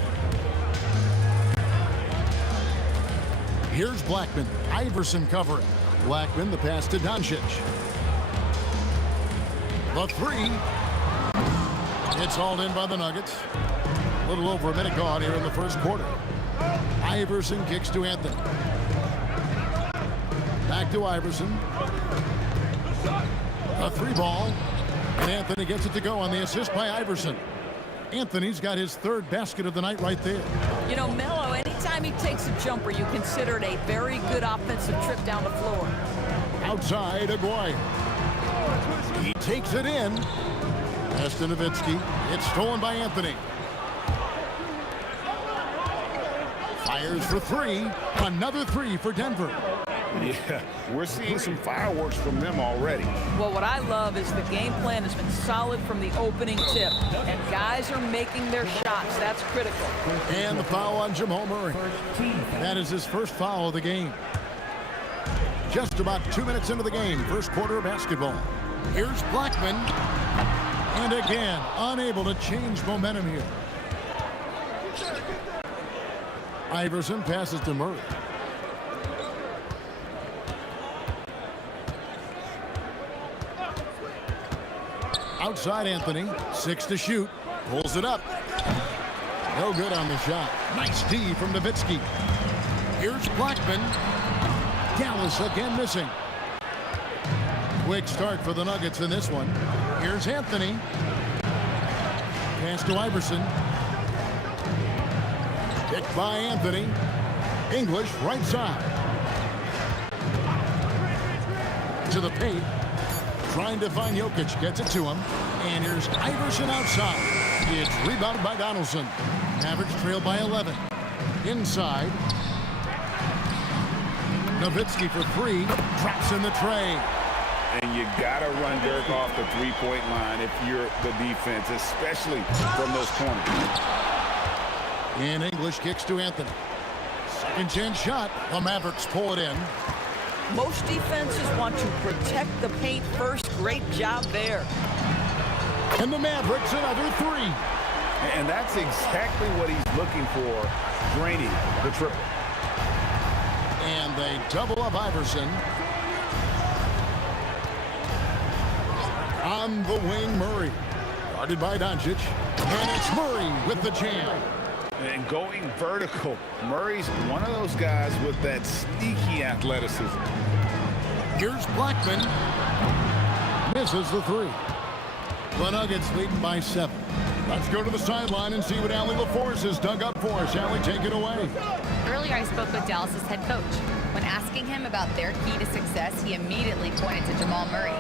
Here's Blackman. Iverson covering. Blackman, the pass to Doncic. The 3. It's hauled in by the Nuggets. A little over a minute gone here in the first quarter. Iverson kicks to Anthony. Back to Iverson. A 3 ball. And Anthony gets it to go on the assist by Iverson. Anthony's got his 3rd basket of the night right there. You know, Melo, anytime he takes a jumper, you consider it a very good offensive trip down the floor. Outside, Aguirre. He takes it in. Pass to Nowitzki. It's stolen by Anthony. Fires for 3. Another 3 for Denver. Yeah, we're seeing some fireworks from them already. Well, what I love is the game plan has been solid from the opening tip, and guys are making their shots. That's critical. And the foul on Jamal Murray. That is his first foul of the game. Just about 2 minutes into the game, first quarter of basketball. Here's Blackman. And again, unable to change momentum here. Iverson passes to Murray. Outside Anthony, 6 to shoot, pulls it up. No good on the shot. Nice D from Nowitzki. Here's Blackman. Dallas again missing. Quick start for the Nuggets in this one. Here's Anthony. Pass to Iverson. Kicked by Anthony. English right side. To the paint. Trying to find Jokic, gets it to him. And here's Iverson outside. It's rebounded by Donaldson. Mavericks trail by 11. Inside. Nowitzki for 3. Drops in the tray. And you got to run Dirk off the 3-point line if you're the defense, especially from those corners. And English kicks to Anthony. Second chance shot. The Mavericks pull it in. Most defenses want to protect the paint first. Great job there. And the Mavericks another 3. And that's exactly what he's looking for, draining the triple. And they double up Iverson. On the wing, Murray. Guarded by Doncic. And it's Murray with the jam. And going vertical. Murray's one of those guys with that sneaky athleticism. Here's Blackman. Misses the 3. The Nuggets leading by 7. Let's go to the sideline and see what Allie LaForce has dug up for us. Allie, take it away. Earlier, I spoke with Dallas's head coach. When asking him about their key to success, he immediately pointed to Jamal Murray.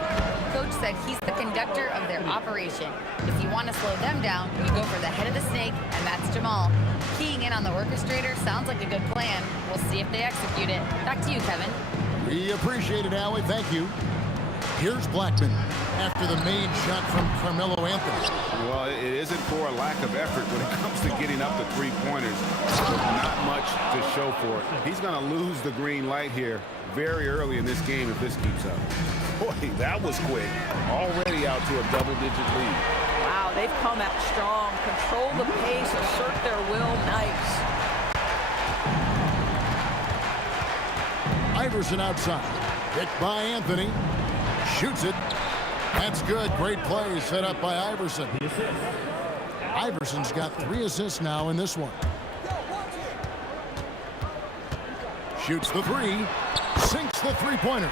Coach said he's the conductor of their operation. If you want to slow them down, you go for the head of the snake, and that's Jamal. Keying in on the orchestrator sounds like a good plan. We'll see if they execute it. Back to you, Kevin. We appreciate it, Allie. Thank you. Here's Blackman after the main shot from Carmelo Anthony. Well, it isn't for a lack of effort when it comes to getting up the 3-pointers. Not much to show for it. He's going to lose the green light here very early in this game if this keeps up. Boy, that was quick. Already out to a double-digit lead. Wow, they've come out strong. Control the pace, assert their will. Nice. Iverson outside. Picked by Anthony. Shoots it. That's good. Great play set up by Iverson. Iverson's got 3 assists now in this one. Shoots the 3. Sinks the 3-pointer.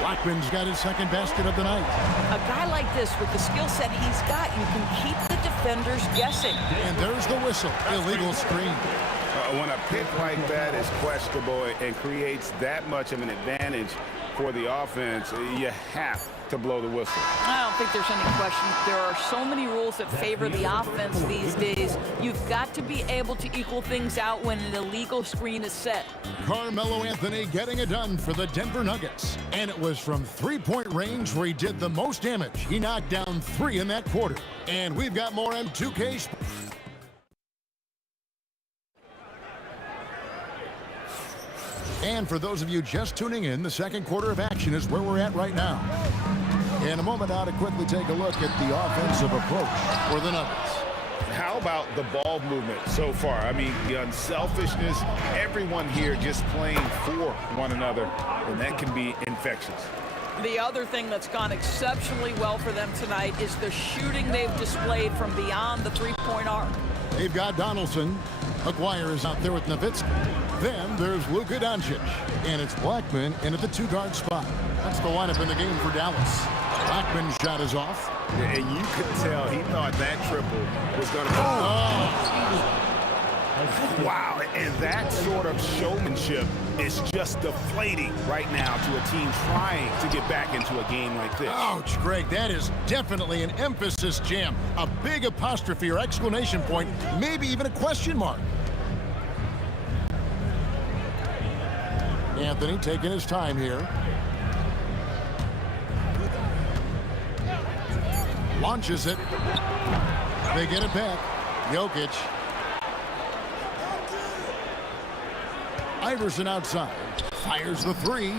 Blackman's got his second basket of the night. A guy like this with the skill set he's got, you can keep the defense defenders guessing. And there's the whistle. Illegal screen. When a pick like that is questionable and creates that much of an advantage for the offense, you have to blow the whistle. I don't think there's any question. There are so many rules that favor the offense these days. You've got to be able to equal things out when an illegal screen is set. Carmelo Anthony getting it done for the Denver Nuggets. And it was from three-point range where he did the most damage. He knocked down 3 in that quarter. And we've got more on 2K. And for those of you just tuning in, the second quarter of action is where we're at right now. In a moment now to quickly take a look at the offensive approach for the Nuggets. How about the ball movement so far? I mean, the unselfishness, everyone here just playing for one another, and that can be infectious. The other thing that's gone exceptionally well for them tonight is the shooting they've displayed from beyond the three-point arc. They've got Donaldson. McGuire is out there with Nowitzki. Then there's Luka Doncic. And it's Blackman in at the 2-guard spot. That's the lineup in the game for Dallas. Blackman's shot is off. And you could tell he thought that triple was going to go. Wow, and that sort of showmanship is just deflating right now to a team trying to get back into a game like this. Ouch, Greg, that is definitely an emphasis jam. A big apostrophe or exclamation point, maybe even a question mark. Anthony taking his time here. Launches it. They get it back. Jokic. Iverson outside. Fires the 3.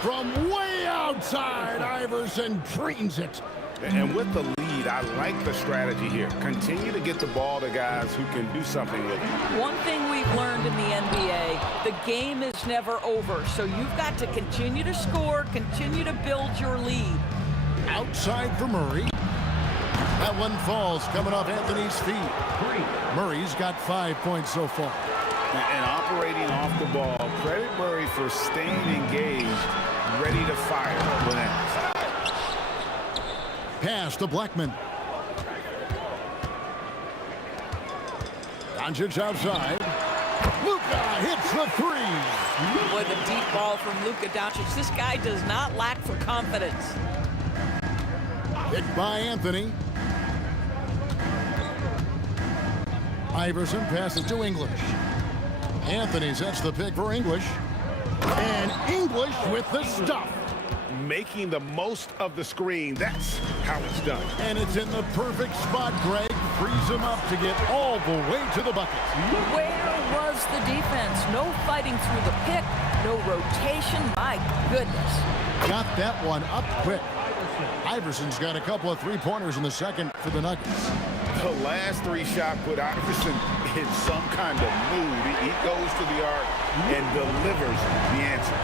From way outside, Iverson drains it. And with the lead, I like the strategy here. Continue to get the ball to guys who can do something with it. One thing we've learned in the NBA, the game is never over. So you've got to continue to score, continue to build your lead. Outside for Murray. That one falls coming off Anthony's feet. Murray's got 5 points so far. And operating off the ball, credit Murray for staying engaged, ready to fire when asked. Pass to Blackman. Doncic outside. Luka hits the 3. Boy, the deep ball from Luka Doncic. This guy does not lack for confidence. Hit by Anthony. Iverson passes to English. Anthony sets the pick for English. And English with the stuff. Making the most of the screen. That's how it's done. And it's in the perfect spot, Greg. Frees him up to get all the way to the bucket. Where was the defense? No fighting through the pick. No rotation. My goodness. Got that one up quick. Iverson's got a couple of three-pointers in the second for the Nuggets. The last 3 shot put Iverson in some kind of mood. He goes to the arc and delivers the answer.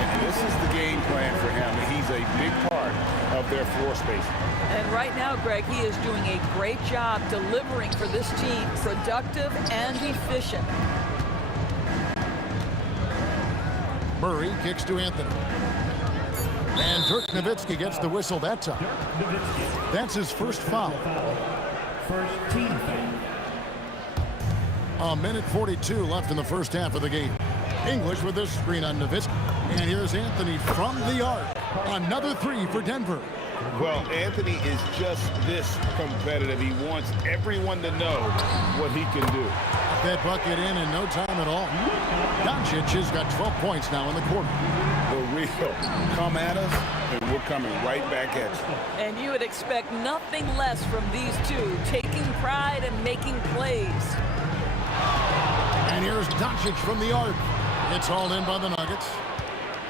And this is the game plan for him. He's a big part of their floor spacing. And right now, Greg, he is doing a great job delivering for this team. Productive and efficient. Murray kicks to Anthony. And Dirk Nowitzki gets the whistle that time. That's his first foul. First team foul. A minute 42 left in the first half of the game. English with this screen on Nowitzki. And here's Anthony from the arc. Another 3 for Denver. Well, Anthony is just this competitive. He wants everyone to know what he can do. That bucket in no time at all. Doncic has got 12 points now in the quarter. The real come at us, and we're coming right back at you. And you would expect nothing less from these two, taking pride and making plays. And here's Doncic from the arc. It's hauled in by the Nuggets.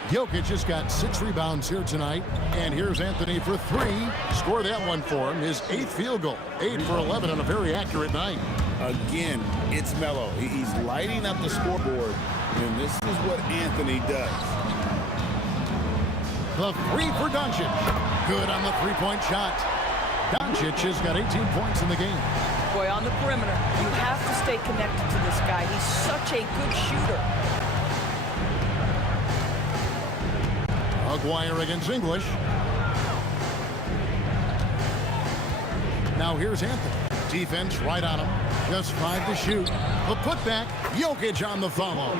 Jokic has got 6 rebounds here tonight. And here's Anthony for 3. Score that one for him. His 8th field goal. 8 for 11 on a very accurate night. Again, it's Melo. He's lighting up the scoreboard, and this is what Anthony does. The 3 for Doncic. Good on the 3-point shot. Doncic has got 18 points in the game. Boy, on the perimeter, you have to stay connected to this guy. He's such a good shooter. McGuire against English. Now here's Anthony. Defense right on him. Just 5 to shoot. The putback. Jokic on the follow.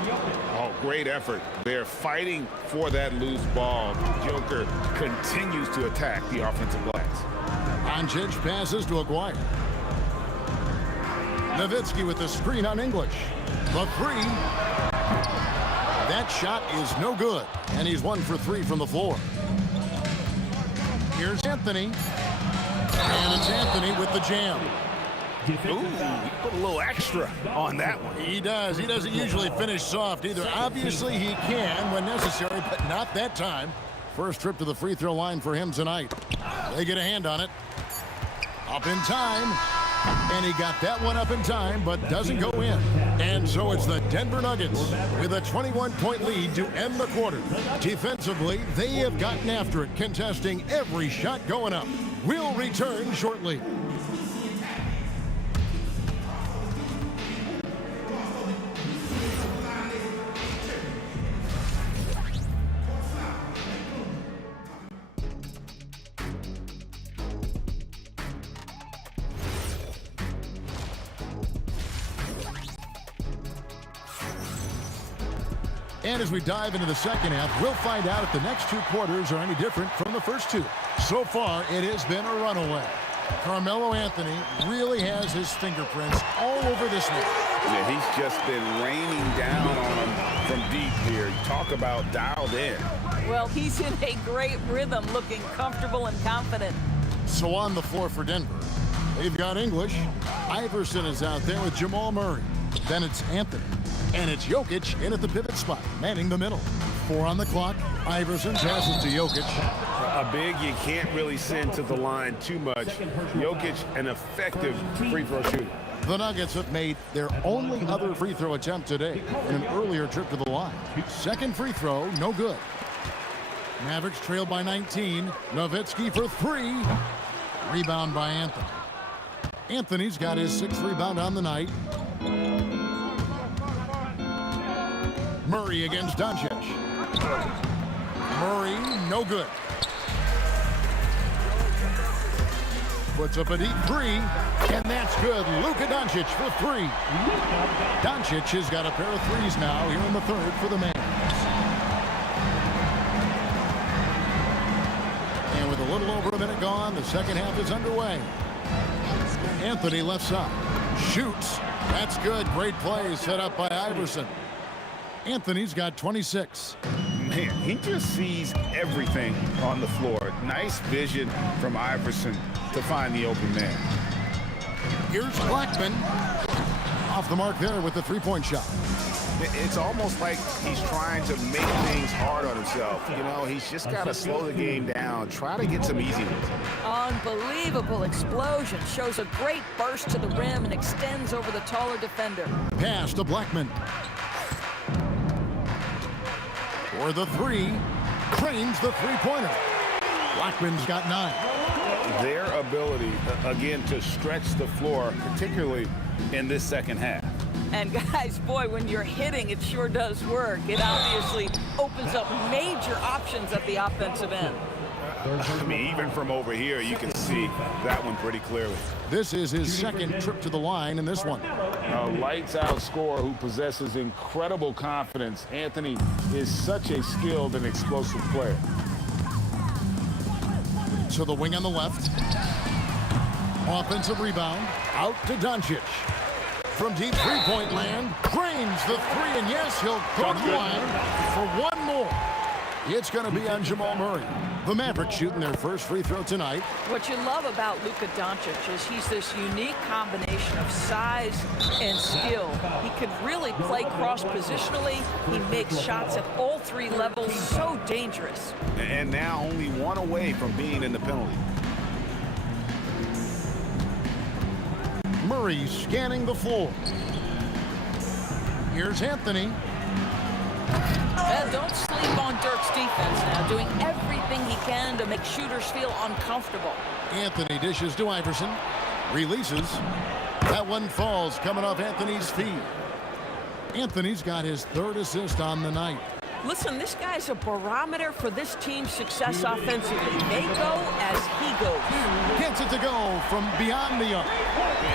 Oh, great effort. They're fighting for that loose ball. Joker continues to attack the offensive glass. Doncic passes to Aguirre. Nowitzki with the screen on English. The 3. That shot is no good, and he's 1 for 3 from the floor. Here's Anthony. And it's Anthony with the jam. Ooh, he put a little extra on that one. He does. He doesn't usually finish soft either. Obviously, he can when necessary, but not that time. First trip to the free throw line for him tonight. They get a hand on it. Up in time. And he got that one up in time, but doesn't go in. And so it's the Denver Nuggets with a 21-point lead to end the quarter. Defensively, they have gotten after it, contesting every shot going up. We'll return shortly. And as we dive into the second half, we'll find out if the next 2 quarters are any different from the first 2. So far, it has been a runaway. Carmelo Anthony really has his fingerprints all over this one. Yeah, he's just been raining down on him from deep here. Talk about dialed in. Well, he's in a great rhythm, looking comfortable and confident. So on the floor for Denver, they've got English. Iverson is out there with Jamal Murray. Then it's Anthony. And it's Jokic in at the pivot spot, manning the middle. 4 on the clock. Iverson passes to Jokic. A big you can't really send to the line too much. Jokic, an effective free throw shooter. The Nuggets have made their only other free throw attempt today in an earlier trip to the line. Second free throw, no good. Mavericks trail by 19. Nowitzki for 3. Rebound by Anthony. Anthony's got his 6th rebound on the night. Murray against Doncic. Murray, no good. Puts up a deep 3, and that's good. Luka Doncic for 3. Doncic has got a pair of 3s now here in the 3rd for the Mavs. And with a little over a minute gone, the second half is underway. Anthony left side. Shoots. That's good. Great play set up by Iverson. Anthony's got 26. Man, he just sees everything on the floor. Nice vision from Iverson to find the open man. Here's Blackman. Off the mark there with the 3-point shot. It's almost like he's trying to make things hard on himself. You know, he's just got to slow the game down, try to get some easy ones. Unbelievable explosion. Shows a great burst to the rim and extends over the taller defender. Pass to Blackman. For the 3, cranes the 3-pointer. Blackman's got 9. Their ability, again, to stretch the floor, particularly in this second half. And guys, boy, when you're hitting, it sure does work. It obviously opens up major options at the offensive end. I mean, even from over here, you can see that one pretty clearly. This is his 2nd trip to the line in this one. A lights-out scorer who possesses incredible confidence. Anthony is such a skilled and explosive player. So the wing on the left. Offensive rebound. Out to Doncic. From deep 3-point land. Cranes the 3, and yes, he'll go to the line for 1 more. It's going to be on Jamal Murray. The Mavericks shooting their first free throw tonight. What you love about Luka Doncic is he's this unique combination of size and skill. He could really play cross-positionally. He makes shots at all 3 levels. So dangerous. And now only 1 away from being in the penalty. Murray scanning the floor. Here's Anthony. Don't sleep on Dirk's defense now, doing everything he can to make shooters feel uncomfortable. Anthony dishes to Iverson. Releases. That one falls coming off Anthony's feet. Anthony's got his 3rd assist on the night. Listen, this guy's a barometer for this team's success offensively. They go as he goes. Gets it to go from beyond the arc.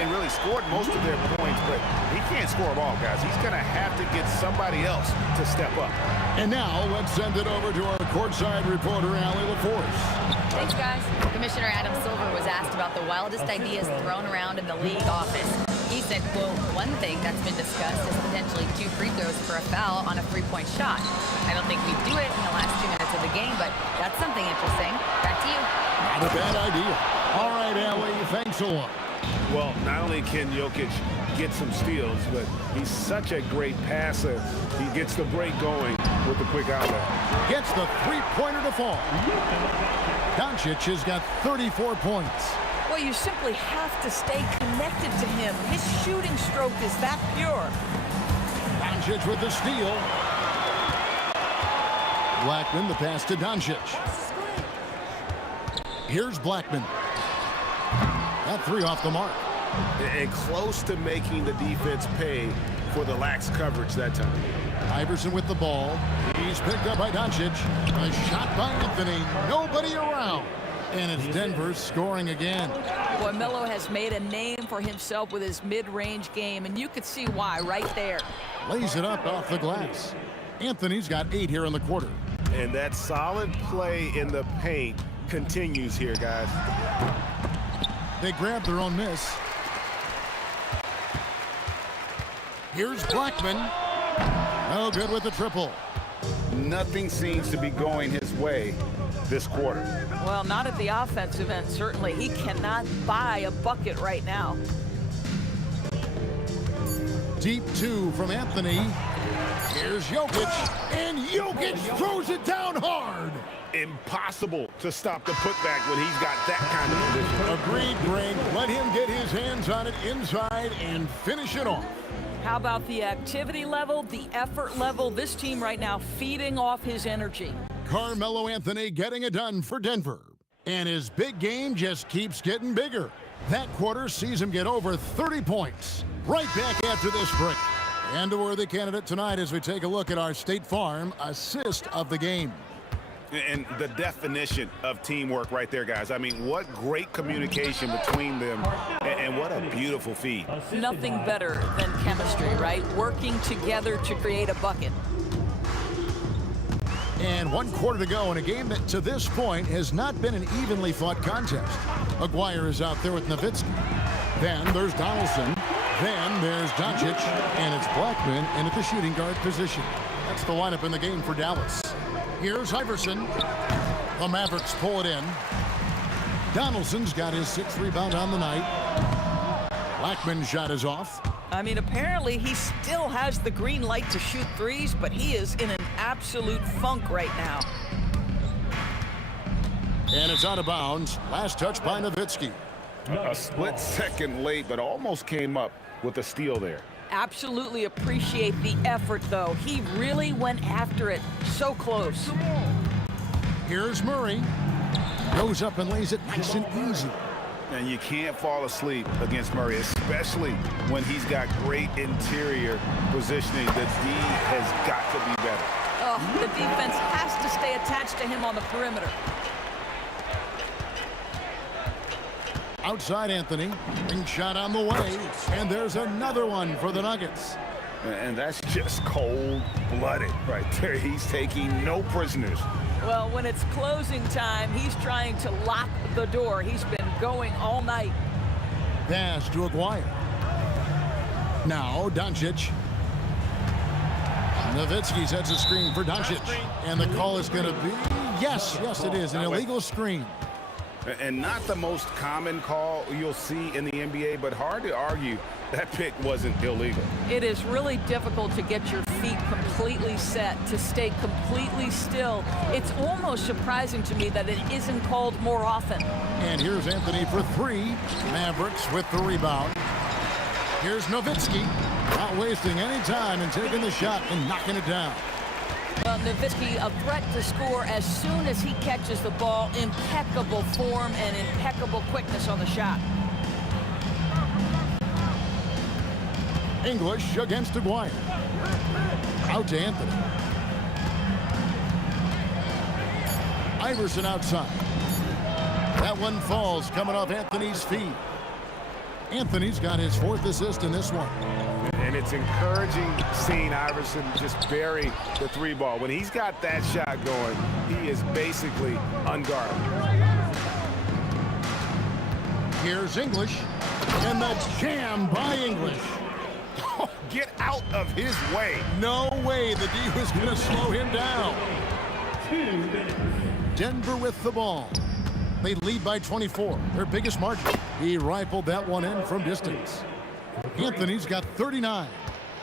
And really scored most of their points, but he can't score them all, guys. He's going to have to get somebody else to step up. And now let's send it over to our courtside reporter, Allie LaForce. Thanks, guys. Commissioner Adam Silver was asked about the wildest ideas thrown around in the league office. He said, quote, one thing that's been discussed is potentially 2 free throws for a foul on a 3-point shot. I don't think we'd do it in the last 2 minutes of the game, but that's something interesting. Back to you. Not a bad idea. All right, Allie, thanks a lot. Well, not only can Jokic get some steals, but he's such a great passer. He gets the break going with the quick outlet. Gets the 3-pointer to fall. Doncic has got 34 points. Well, you simply have to stay connected to him. His shooting stroke is that pure. Doncic with the steal. Blackman, the pass to Doncic. Here's Blackman. That 3 off the mark. And close to making the defense pay for the lax coverage that time. Iverson with the ball. He's picked up by Doncic. A shot by Anthony. Nobody around. And it's Denver scoring again. Boy, Melo has made a name for himself with his mid-range game, and you could see why right there. Lays it up off the glass. Anthony's got 8 here in the quarter. And that solid play in the paint continues here, guys. They grab their own miss. Here's Blackman. No good with the triple. Nothing seems to be going his way this quarter. Well, not at the offensive end, certainly. He cannot buy a bucket right now. Deep 2 from Anthony. Here's Jokic, and Jokic throws it down hard. Impossible to stop the putback when he's got that kind of position. Agreed, Greg. Let him get his hands on it inside and finish it off. How about the activity level, the effort level? This team right now feeding off his energy. Carmelo Anthony getting it done for Denver. And his big game just keeps getting bigger. That quarter sees him get over 30 points. Right back after this break. And a worthy candidate tonight as we take a look at our State Farm assist of the game. And the definition of teamwork right there, guys. I mean, what great communication between them, and what a beautiful feed. Nothing better than chemistry, right? Working together to create a bucket. And 1 quarter to go in a game that to this point has not been an evenly fought contest. Aguirre is out there with Nowitzki. Then there's Donaldson. Then there's Doncic. And it's Blackman in at the shooting guard position. That's the lineup in the game for Dallas. Here's Iverson. The Mavericks pull it in. Donaldson's got his 6th rebound on the night. Blackman's shot is off. I mean, apparently he still has the green light to shoot threes, but he is in an absolute funk right now. And it's out of bounds. Last touch by Nowitzki. A split second late, but almost came up with a steal there. Absolutely appreciate the effort, though. He really went after it. So close. Here's Murray. Goes up and lays it nice and easy. And you can't fall asleep against Murray, especially when he's got great interior positioning. The D has got to be better. Oh, the defense has to stay attached to him on the perimeter. Outside Anthony. Ring shot on the way. And there's another one for the Nuggets. And that's just cold-blooded right there. He's taking no prisoners. Well, when it's closing time, he's trying to lock the door. He's been going all night. Pass to Aguirre. Now Doncic. Nowitzki sets a screen for Doncic. And the call is going to be, yes, it is, an illegal screen. And not the most common call you'll see in the NBA, but hard to argue that pick wasn't illegal. It is really difficult to get your feet completely set, to stay completely still. It's almost surprising to me that it isn't called more often. And here's Anthony for 3. Mavericks with the rebound. Here's Nowitzki, not wasting any time and taking the shot and knocking it down. Well, Nowitzki, a threat to score as soon as he catches the ball. Impeccable form and impeccable quickness on the shot. English against Aguirre. Out to Anthony. Iverson outside. That one falls coming off Anthony's feet. Anthony's got his 4th assist in this one. And it's encouraging seeing Iverson just bury the 3 ball. When he's got that shot going, he is basically unguardable. Here's English, and the jam by English. Oh, get out of his way. No way the D was going to slow him down. Denver with the ball. They lead by 24, their biggest margin. He rifled that one in from distance. Anthony's got 39.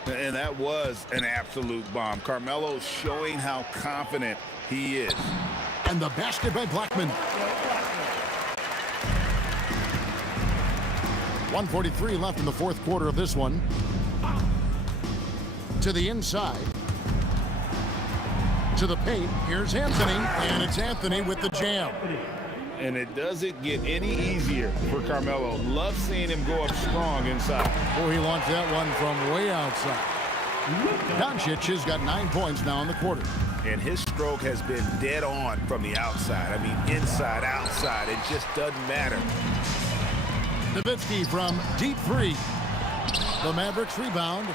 And that was an absolute bomb. Carmelo showing how confident he is. And the basket by Blackman. 1:43 left in the 4th quarter of this one. To the inside. To the paint. Here's Anthony. And it's Anthony with the jam. And it doesn't get any easier for Carmelo. Love seeing him go up strong inside. Oh, he launched that one from way outside. Doncic has got 9 points now in the quarter. And his stroke has been dead on from the outside. I mean, inside, outside. It just doesn't matter. Nowitzki from deep 3. The Mavericks rebound.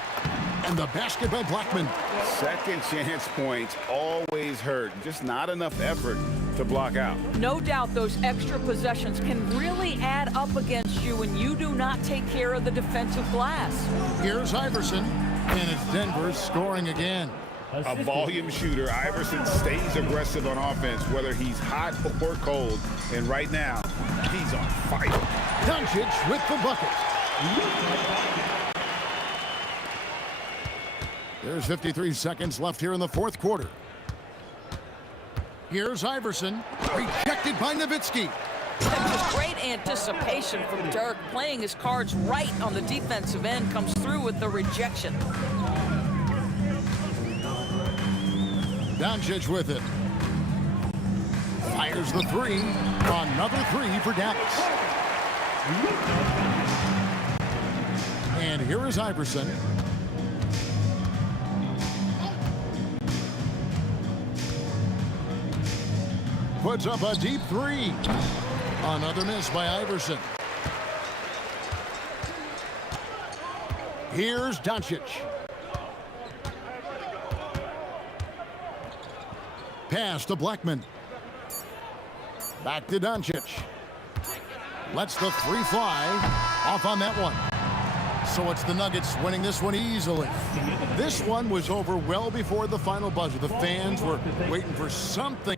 And the basket by Blackman. Second chance points always hurt. Just not enough effort to block out. No doubt those extra possessions can really add up against you when you do not take care of the defensive glass. Here's Iverson, and it's Denver scoring again. A volume shooter, Iverson stays aggressive on offense, whether he's hot or cold. And right now, he's on fire. Doncic with the bucket. There's 53 seconds left here in the 4th quarter. Here's Iverson, rejected by Nowitzki. And just great anticipation from Dirk, playing his cards right on the defensive end, comes through with the rejection. Doncic with it. Fires the 3. Another 3 for Dallas. And here is Iverson. Puts up a deep 3. Another miss by Iverson. Here's Doncic. Pass to Blackman. Back to Doncic. Lets the 3 fly. Off on that one. So it's the Nuggets winning this one easily. This one was over well before the final buzzer. The fans were waiting for something.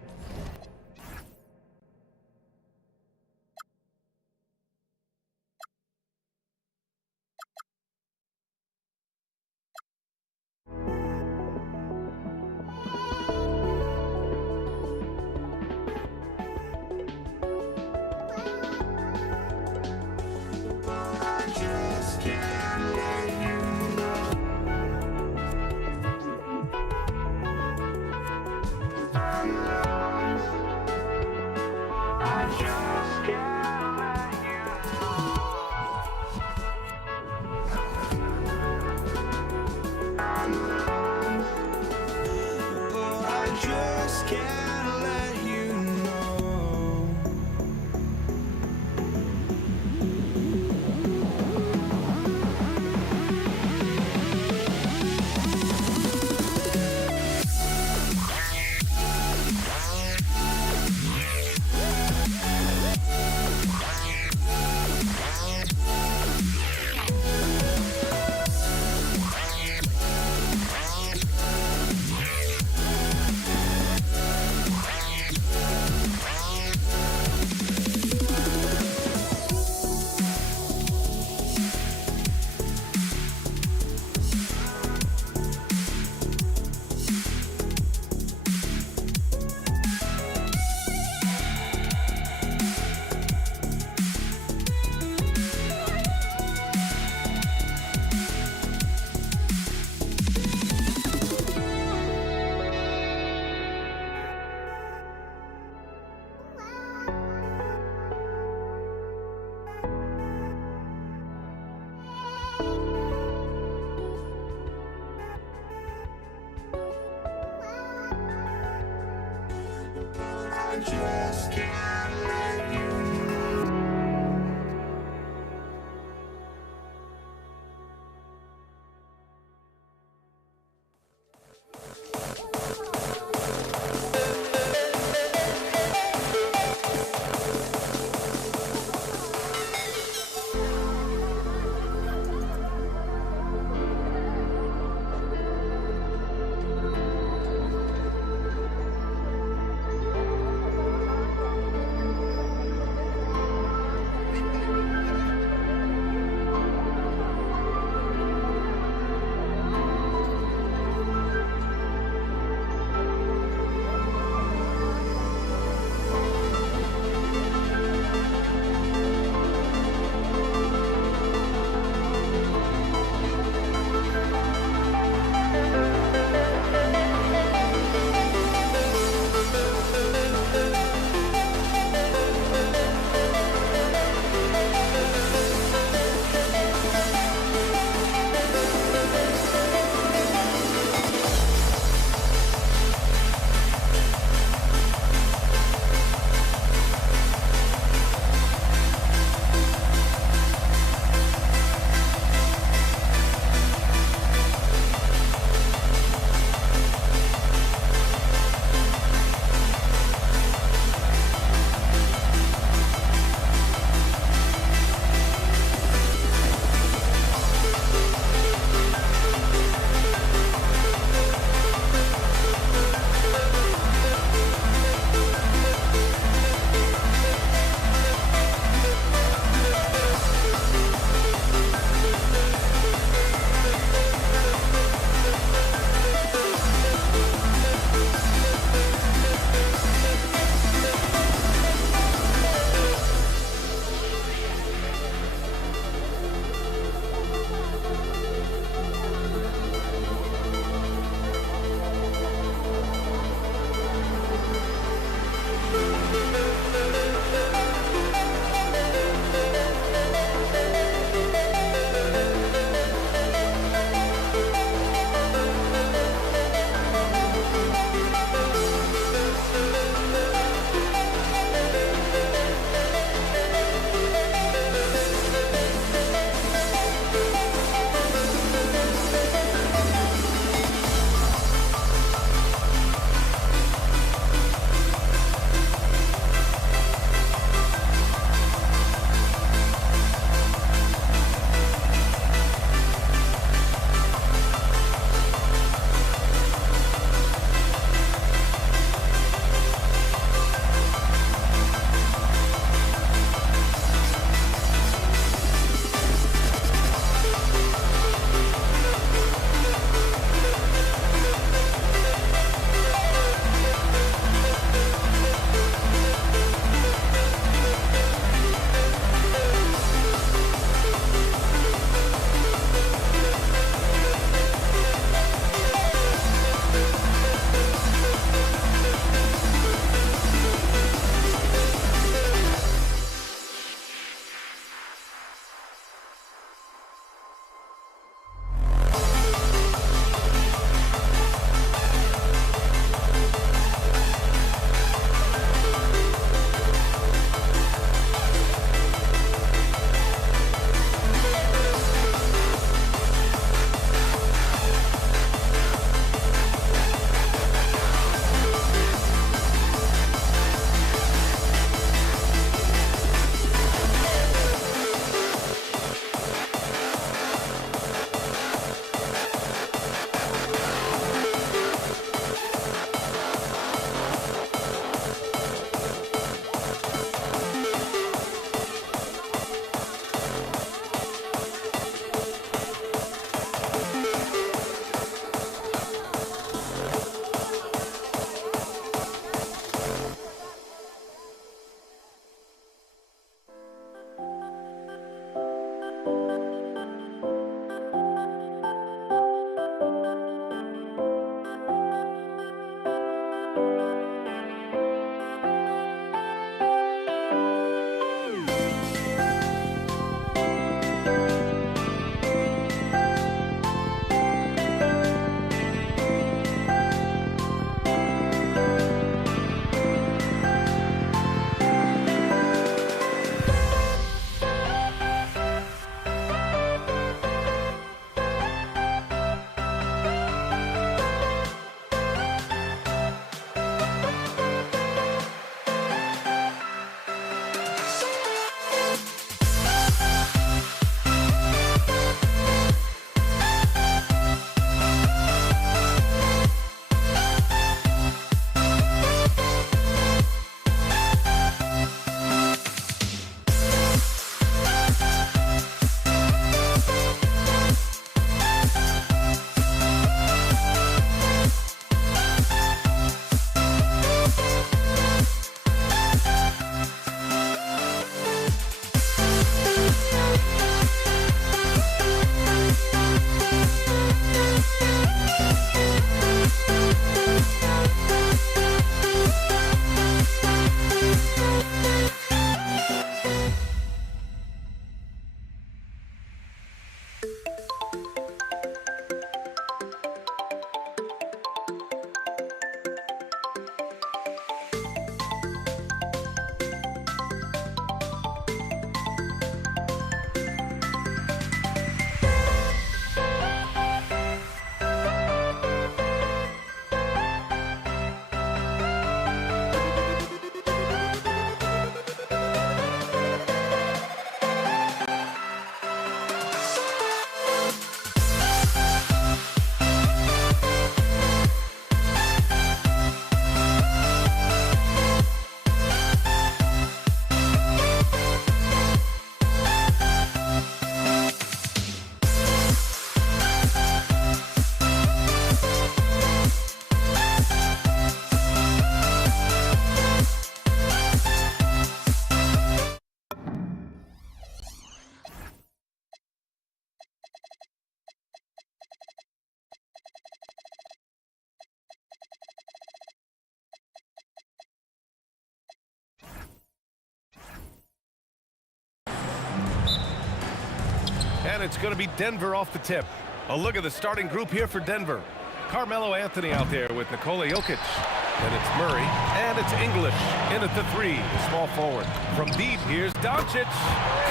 And it's going to be Denver off the tip. A look at the starting group here for Denver. Carmelo Anthony out there with Nikola Jokic. And it's Murray. And it's English in at the 3, the small forward. From deep, here's Doncic.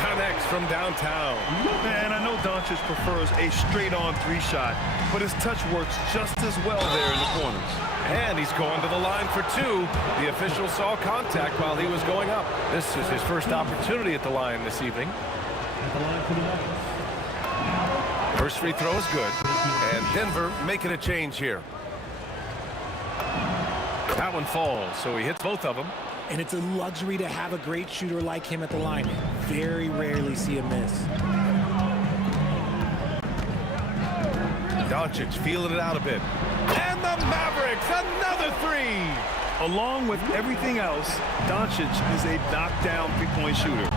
Connects from downtown. Man, I know Doncic prefers a straight-on 3-shot, but his touch works just as well there in the corners. And he's going to the line for 2. The official saw contact while he was going up. This is his first opportunity at the line this evening. First free throw is good. And Denver making a change here. That one falls, so he hits both of them. And it's a luxury to have a great shooter like him at the line. Very rarely see a miss. Doncic feeling it out a bit. And the Mavericks, another 3! Along with everything else, Doncic is a knockdown three-point shooter.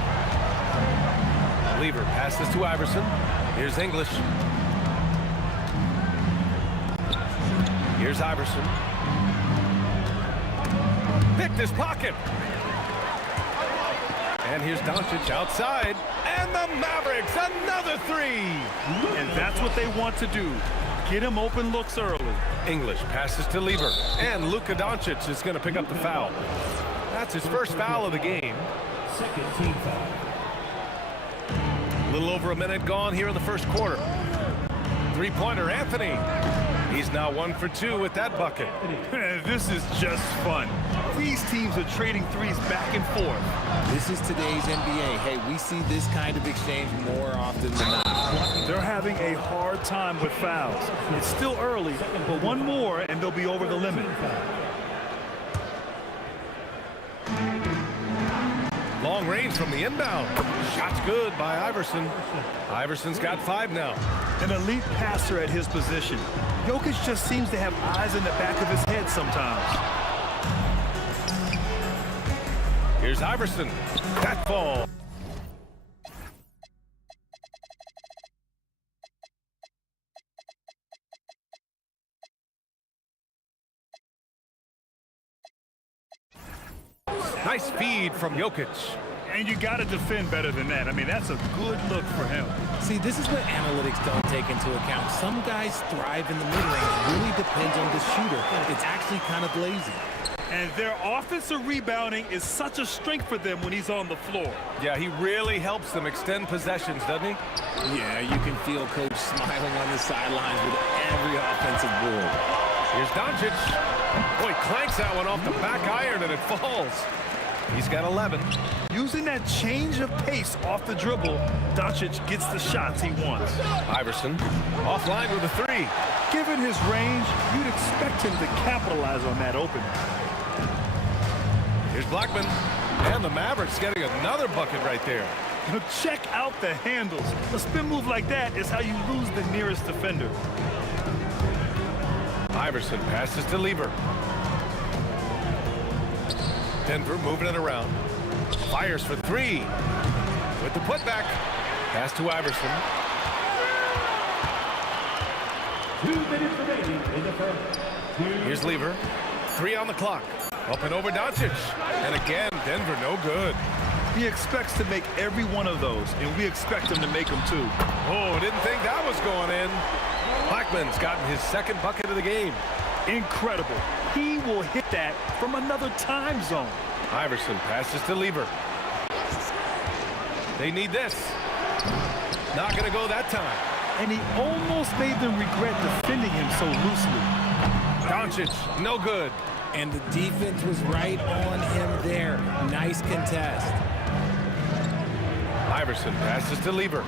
Lever passes to Iverson. Here's English. Here's Iverson. Picked his pocket. And here's Doncic outside. And the Mavericks, another 3! And that's what they want to do. Get him open looks early. English passes to Lever. And Luka Doncic is going to pick up the foul. That's his first foul of the game. Second team foul. A little over a minute gone here in the first quarter. Three-pointer, Anthony. He's now 1 for 2 with that bucket. This is just fun. These teams are trading threes back and forth. This is today's NBA. Hey, we see this kind of exchange more often than not. They're having a hard time with fouls. It's still early, but one more and they'll be over the limit. Long range from the inbound. Shot's good by Iverson. Iverson's got 5 now. An elite passer at his position. Jokic just seems to have eyes in the back of his head sometimes. Here's Iverson. That ball. Nice feed from Jokic. And you got to defend better than that. I mean, that's a good look for him. See, this is what analytics don't take into account. Some guys thrive in the mid-range. Really depends on the shooter. It's actually kind of lazy. And their offensive rebounding is such a strength for them when he's on the floor. Yeah, he really helps them extend possessions, doesn't he? Yeah, you can feel Coach smiling on the sidelines with every offensive board. Here's Doncic. Boy, clanks that one off the back iron and it falls. He's got 11. Using that change of pace off the dribble, Doncic gets the shots he wants. Iverson offline with a 3. Given his range, you'd expect him to capitalize on that opening. Here's Blackman. And the Mavericks getting another bucket right there. Now check out the handles. A spin move like that is how you lose the nearest defender. Iverson passes to Lever. Denver moving it around. Fires for 3. With the putback. Pass to Iverson. 2 minutes remaining in the first. Here's Lever. 3 on the clock. Up and over Doncic. And again, Denver no good. He expects to make every one of those, and we expect him to make them too. Oh, didn't think that was going in. Blackman's gotten his second bucket of the game. Incredible. He will hit that from another time zone. Iverson passes to Lever. They need this. Not going to go that time. And he almost made them regret defending him so loosely. Doncic, no good. And the defense was right on him there. Nice contest. Iverson passes to Lever.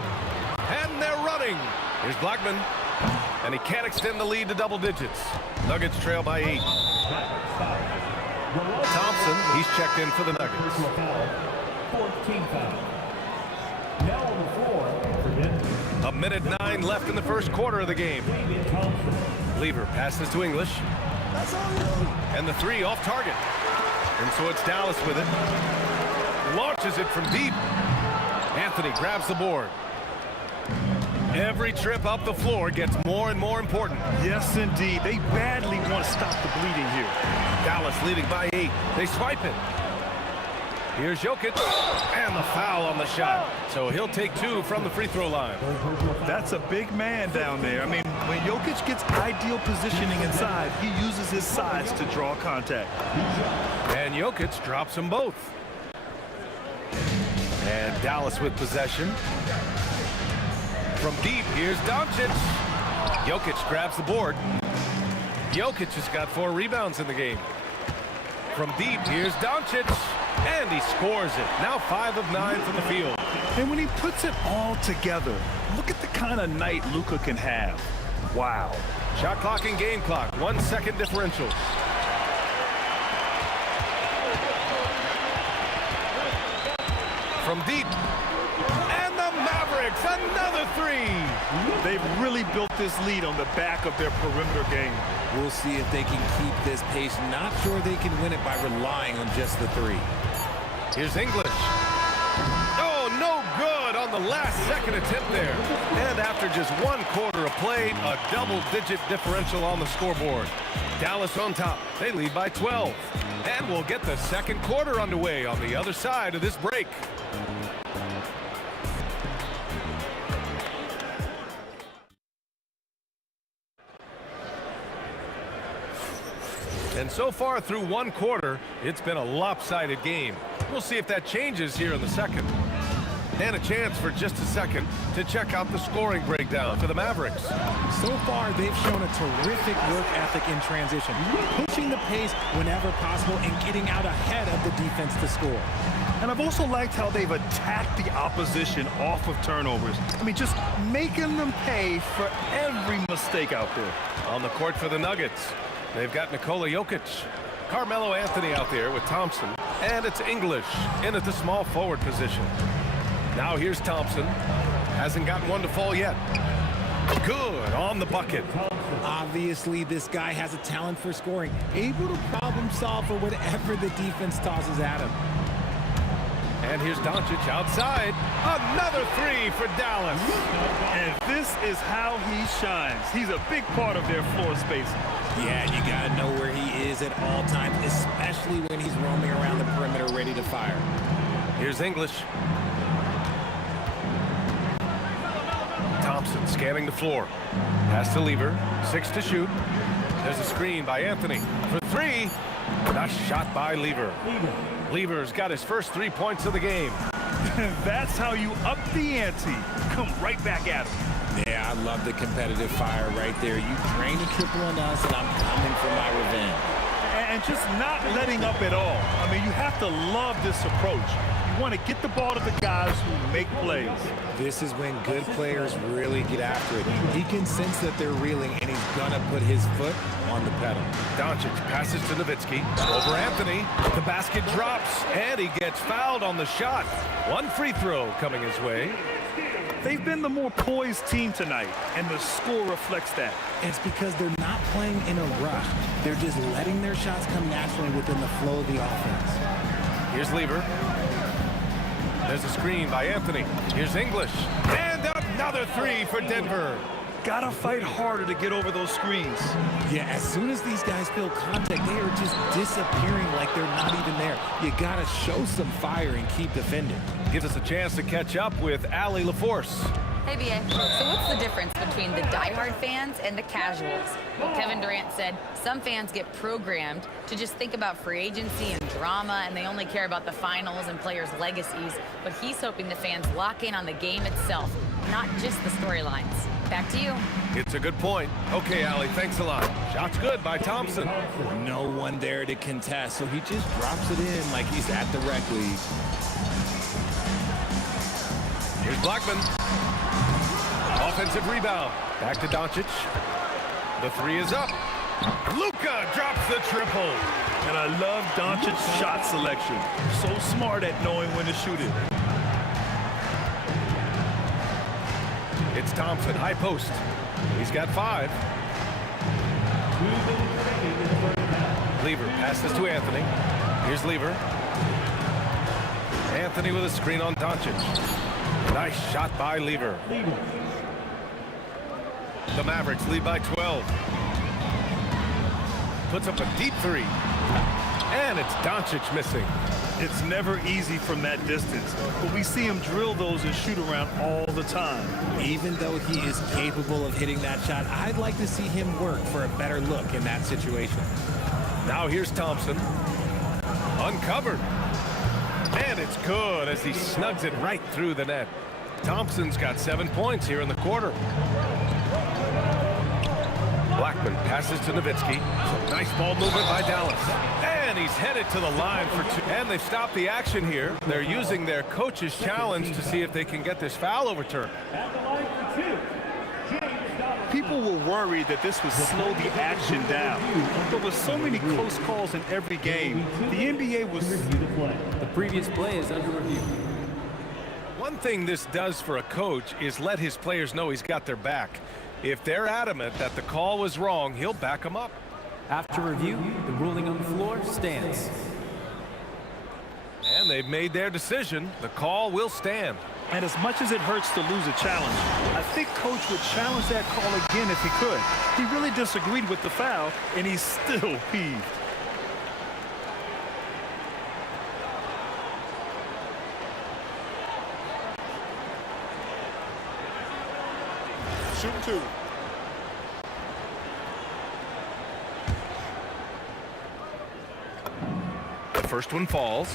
And they're running. Here's Blackman. And he can't extend the lead to double digits. Nuggets trail by 8. Thompson, he's checked in for the Nuggets. 14 foul. Now on the floor for Denver. 1:09 left in the first quarter of the game. Lever passes to English. And the 3 off target. And so it's Dallas with it. Launches it from deep. Anthony grabs the board. Every trip up the floor gets more and more important. Yes, indeed. They badly want to stop the bleeding here. Dallas leading by 8. They swipe it. Here's Jokic, and the foul on the shot. So he'll take 2 from the free throw line. That's a big man down there. I mean, when Jokic gets ideal positioning inside, he uses his size to draw contact. And Jokic drops them both. And Dallas with possession. From deep, here's Doncic. Jokic grabs the board. Jokic has got 4 rebounds in the game. From deep, here's Doncic. And he scores it. Now 5 of 9 from the field. And when he puts it all together, look at the kind of night Luka can have. Wow. Shot clock and game clock. 1 second differential. From deep. And the Mavericks, another 3. They've really built this lead on the back of their perimeter game. We'll see if they can keep this pace. Not sure they can win it by relying on just the 3. Here's English. Oh, no good on the last second attempt there. And after just 1 quarter of play, a double-digit differential on the scoreboard. Dallas on top. They lead by 12. And we'll get the second quarter underway on the other side of this break. And so far through 1 quarter, it's been a lopsided game. We'll see if that changes here in the second. And a chance for just a second to check out the scoring breakdown for the Mavericks. So far, they've shown a terrific work ethic in transition, pushing the pace whenever possible and getting out ahead of the defense to score. And I've also liked how they've attacked the opposition off of turnovers. I mean, just making them pay for every mistake out there. On the court for the Nuggets, they've got Nikola Jokic. Carmelo Anthony out there with Thompson. And it's English in at the small forward position. Now here's Thompson. Hasn't gotten one to fall yet. Good on the bucket. Obviously, this guy has a talent for scoring, able to problem solve for whatever the defense tosses at him. And here's Doncic outside. Another 3 for Dallas. And this is how he shines. He's a big part of their floor space. Yeah, you got to know where he is at all times, especially when he's roaming around the perimeter ready to fire. Here's English. Thompson scanning the floor. Pass to Lever. 6 to shoot. There's a screen by Anthony for 3. Nice shot by Lever. Lever's got his first 3 points of the game. That's how you up the ante. Come right back at him. Yeah, I love the competitive fire right there. You drain a triple on us, and I'm coming for my revenge. And just not letting up at all. I mean, you have to love this approach. You want to get the ball to the guys who make plays. This is when good players really get after it. He can sense that they're reeling, and he's going to put his foot on the pedal. Doncic passes to Nowitzki. Over Anthony. The basket drops, and he gets fouled on the shot. 1 free throw coming his way. They've been the more poised team tonight, and the score reflects that. It's because they're not playing in a rush. They're just letting their shots come naturally within the flow of the offense. Here's Lever. There's a screen by Anthony. Here's English. And another 3 for Denver. Gotta fight harder to get over those screens. Yeah, as soon as these guys feel contact, they are just disappearing like they're not even there. You gotta show some fire and keep defending. Gives us a chance to catch up with Allie LaForce. Hey, B.A. So what's the difference between the diehard fans and the casuals? Well, Kevin Durant said some fans get programmed to just think about free agency and drama, and they only care about the finals and players' legacies. But he's hoping the fans lock in on the game itself, not just the storylines. Back to you. It's a good point. Okay, Allie, thanks a lot. Shot's good by Thompson. No one there to contest, so he just drops it in like he's at the rec league. Here's Blackman. Offensive rebound. Back to Doncic. The 3 is up. Luka drops the triple. And I love Doncic's shot selection. So smart at knowing when to shoot it. It's Thompson, high post. He's got 5. Lever passes to Anthony. Here's Lever. Anthony with a screen on Doncic. Nice shot by Lever. The Mavericks lead by 12. Puts up a deep 3. And it's Doncic missing. It's never easy from that distance, but we see him drill those and shoot around all the time. Even though he is capable of hitting that shot, I'd like to see him work for a better look in that situation. Now here's Thompson. Uncovered. And it's good as he snugs it right through the net. Thompson's got 7 points here in the quarter. Blackman passes to Nowitzki. Nice ball movement by Dallas. And he's headed to the line for two. And they've stopped the action here. They're using their coach's challenge to see if they can get this foul overturned. People were worried that this would slow the action down. But with so many close calls in every game, the NBA was... The previous play is under review. One thing this does for a coach is let his players know he's got their back. If they're adamant that the call was wrong, he'll back them up. After review, the ruling on the floor stands. And they've made their decision. The call will stand. And as much as it hurts to lose a challenge, I think Coach would challenge that call again if he could. He really disagreed with the foul, and he's still peeved. Shoot two. The first one falls.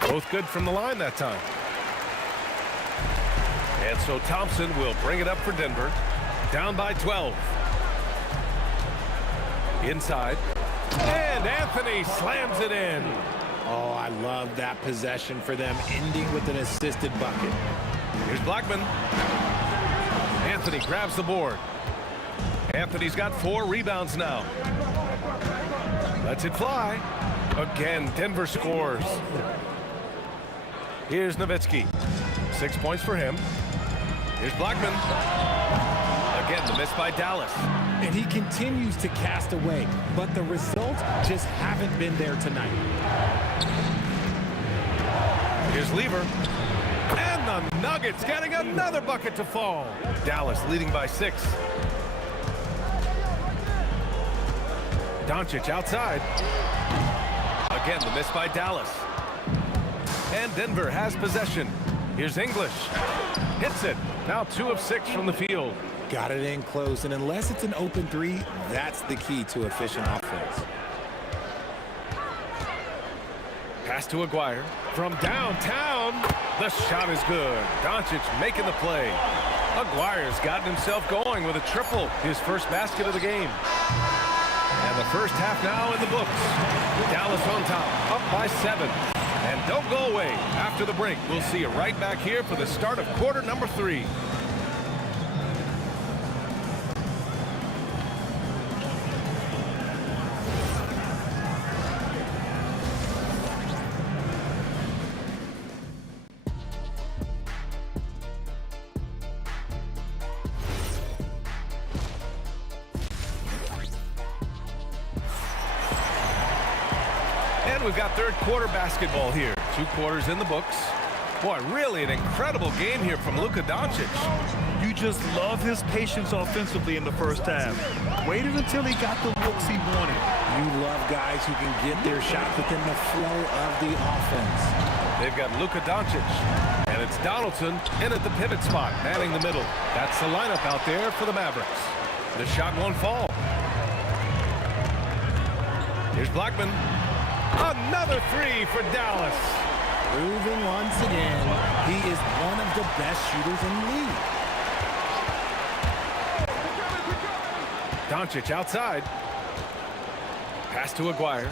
Both good from the line that time. And so Thompson will bring it up for Denver. Down by 12. Inside. And Anthony slams it in. Oh, I love that possession for them, ending with an assisted bucket. Here's Blackman. Anthony grabs the board. Anthony's got 4 rebounds now. Lets it fly. Again, Denver scores. Here's Nowitzki. 6 points for him. Here's Blackman. Again, the miss by Dallas. And he continues to cast away, but the results just haven't been there tonight. Here's Lever. And the Nuggets getting another bucket to fall. Dallas leading by 6. Doncic outside. Again, the miss by Dallas. And Denver has possession. Here's English. Hits it. Now 2 of 6 from the field. Got it in close, and unless it's an open 3, that's the key to efficient offense. Pass to Aguirre. From downtown, the shot is good. Doncic making the play. Aguirre's gotten himself going with a triple, his first basket of the game. And the first half now in the books. Dallas on top, up by 7. And don't go away. After the break, we'll see you right back here for the start of quarter number 3. And we've got third quarter basketball here. 2 quarters in the books. Boy, really an incredible game here from Luka Doncic. You just love his patience offensively in the first half. Waited until he got the looks he wanted. You love guys who can get their shot within the flow of the offense. They've got Luka Doncic. And it's Donaldson in at the pivot spot, manning the middle. That's the lineup out there for the Mavericks. The shot won't fall. Here's Blackman. Another 3 for Dallas. Proving once again, he is one of the best shooters in the league. Doncic outside. Pass to Aguirre.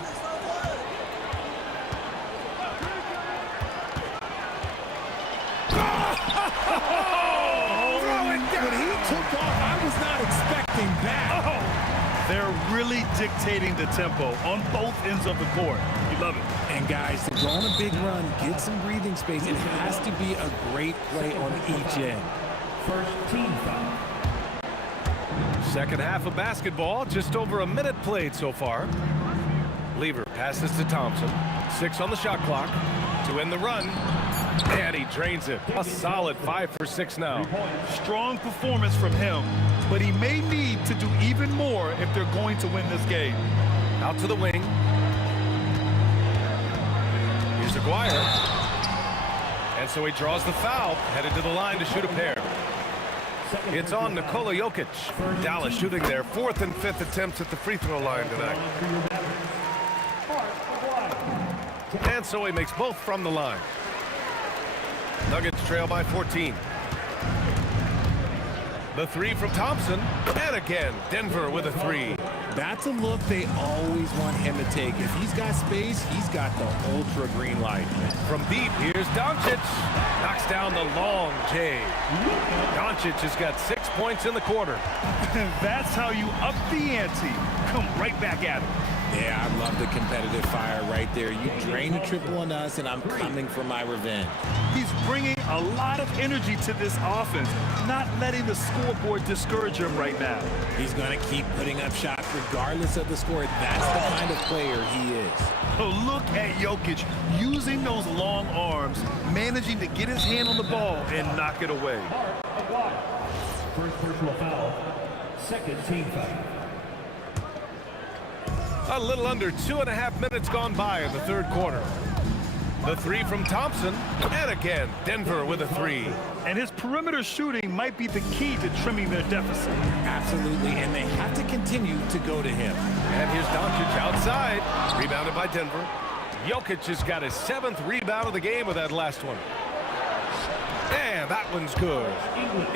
When he took off, I was not expecting that. They're really dictating the tempo on both ends of the court. You love it. And guys, to go on a big run, get some breathing space, it has to be a great play on each end. First team foul. Second half of basketball, just over a minute played so far. Lever passes to Thompson. 6 on the shot clock to end the run. And he drains it. A solid 5 for 6 now. Strong performance from him, but he may need to do even more if they're going to win this game. Out to the wing. Here's Aguirre. And so he draws the foul, headed to the line to shoot a pair. It's on Nikola Jokic. Dallas shooting their 4th and 5th attempts at the free throw line tonight. And so he makes both from the line. Nuggets trail by 14. The three from Thompson. And again, Denver with a three. That's a look they always want him to take. If he's got space, he's got the ultra green light. From deep, here's Doncic. Knocks down the long J. Doncic has got 6 points in the quarter. That's how you up the ante. Come right back at him. Yeah, I love the competitive fire right there. You drain the triple on us, and I'm coming for my revenge. He's bringing a lot of energy to this offense, not letting the scoreboard discourage him right now. He's going to keep putting up shots regardless of the score. That's the kind of player he is. Oh, look at Jokic using those long arms, managing to get his hand on the ball and knock it away. First personal foul, second team foul. A little under 2.5 minutes gone by in the third quarter. The three from Thompson, and again, Denver with a three. And his perimeter shooting might be the key to trimming their deficit. Absolutely, and they have to continue to go to him. And here's Doncic outside, rebounded by Denver. Jokic has got his 7th rebound of the game with that last one. And that one's good.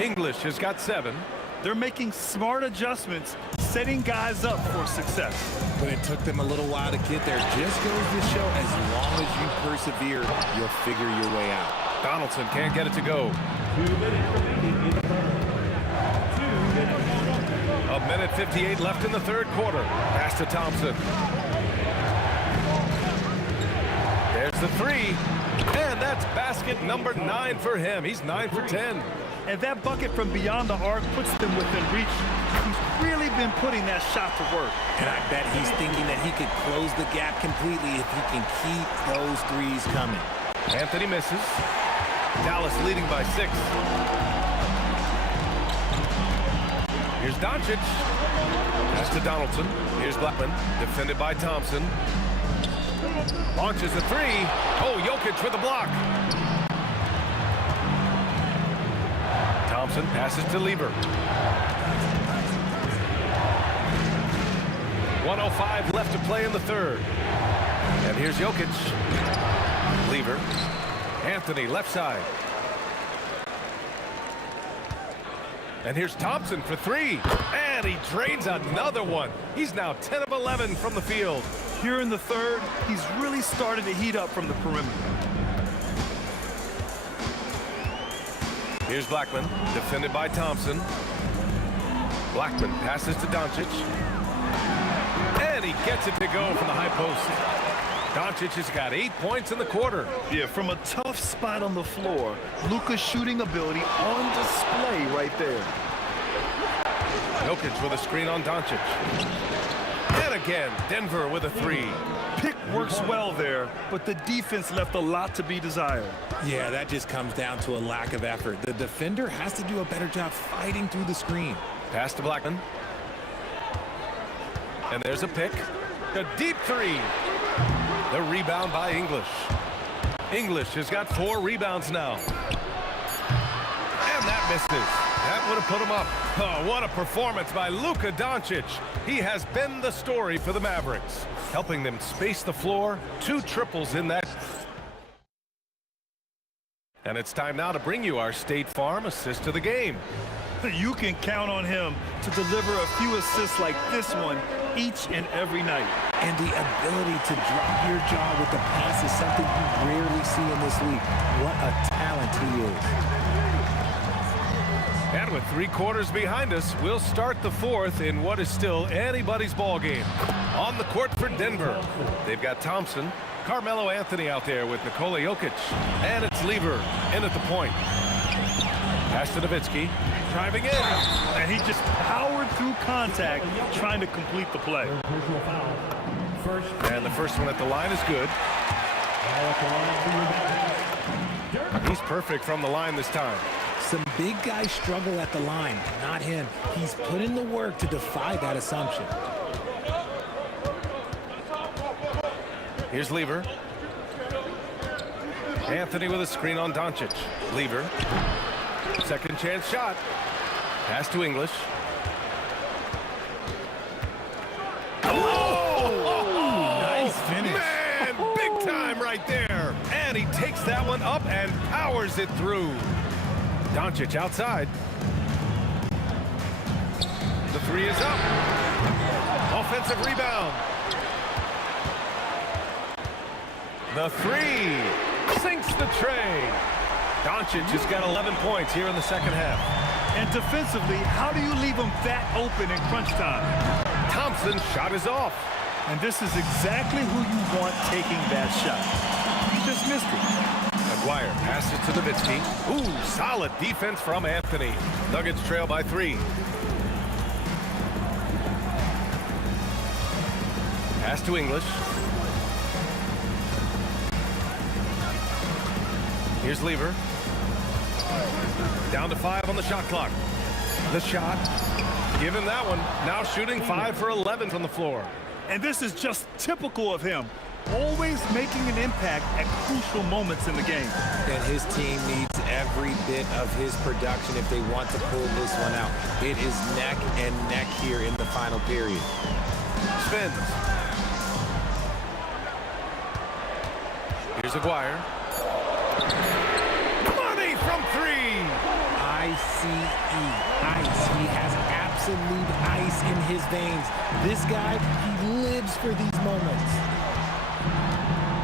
English has got 7. They're making smart adjustments, setting guys up for success. But it took them a little while to get there. Just goes to show, as long as you persevere, you'll figure your way out. Donaldson can't get it to go. 1:58 left in the third quarter. Pass to Thompson. There's the three. And that's basket number 9 for him. He's 9 for 10. And that bucket from beyond the arc puts them within reach. He's really been putting that shot to work. And I bet he's thinking that he could close the gap completely if he can keep those threes coming. Anthony misses. Dallas leading by 6. Here's Doncic. Pass to Donaldson. Here's Blackman, defended by Thompson. Launches the three. Oh, Jokic with the block. Thompson passes to Lieber. 1:05 left to play in the third. And here's Jokic. Lieber. Anthony left side. And here's Thompson for three. And he drains another one. He's now 10 of 11 from the field. Here in the third, he's really started to heat up from the perimeter. Here's Blackman, defended by Thompson. Blackman passes to Doncic. And he gets it to go from the high post. Doncic has got 8 points in the quarter. Yeah, from a tough spot on the floor, Luka's shooting ability on display right there. Jokic with a screen on Doncic. And again, Denver with a three. Pick works well there, but the defense left a lot to be desired. Yeah, that just comes down to a lack of effort. The defender has to do a better job fighting through the screen. Pass to Blackman. And there's a pick. A deep three. The rebound by English. English has got 4 rebounds now. And that misses. That would have put him up. Oh, what a performance by Luka Doncic. He has been the story for the Mavericks, helping them space the floor. 2 triples in that. And it's time now to bring you our State Farm assist of the game. You can count on him to deliver a few assists like this one each and every night. And the ability to drop your jaw with the pass is something you rarely see in this league. What a talent he is. And with 3 quarters behind us, we'll start the fourth in what is still anybody's ball game. On the court for Denver, they've got Thompson, Carmelo Anthony out there with Nikola Jokic, and it's Lieber in at the point. Pass to Nowitzki, driving in, and he just powered through contact, trying to complete the play. And the first one at the line is good. He's perfect from the line this time. Some big guys struggle at the line, not him. He's put in the work to defy that assumption. Here's Lieber. Anthony with a screen on Doncic. Lever. Second chance shot. Pass to English. Nice finish. Man, big time right there. And he takes that one up and powers it through. Doncic outside. The three is up. Offensive rebound. The three sinks the tray. Doncic has got 11 points here in the second half. And defensively, how do you leave them that open in crunch time? Thompson's shot is off. And this is exactly who you want taking that shot. You just missed it. McGuire passes to Nowitzki. Ooh, solid defense from Anthony. Nuggets trail by 3. Pass to English. Here's Lever. Down to 5 on the shot clock. The shot. Give him that one. Now shooting 5 for 11 from the floor. And this is just typical of him. Always making an impact at crucial moments in the game. And his team needs every bit of his production if they want to pull this one out. It is neck and neck here in the final period. Spins. Here's Aguirre. Money from 3. ICE. Ice. He has absolute ice in his veins. This guy, he lives for these moments.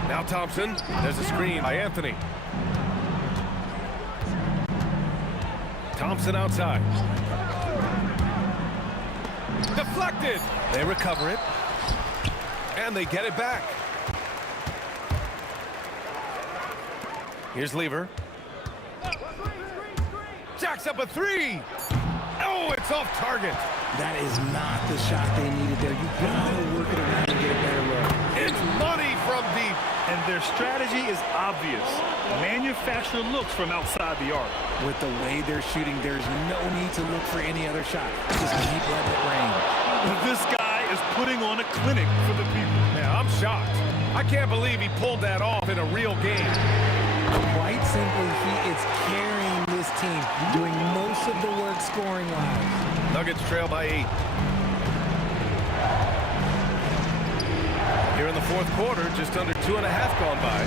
Now Thompson. There's a screen by Anthony. Thompson outside. Deflected. They recover it. And they get it back. Here's Lever. Jacks up a 3. Oh, it's off target. That is not the shot they needed there. You gotta work it around and get a better look. It's money from deep. And their strategy is obvious. Manufacture looks from outside the arc. With the way they're shooting, there's no need to look for any other shot. Just keep letting it rain. This guy is putting on a clinic for the people. Yeah, I'm shocked. I can't believe he pulled that off in a real game. Quite simply, he is carrying this team, doing most of the work scoring-wise. Nuggets trail by 8. Here in the fourth quarter, just under 2.5 gone by.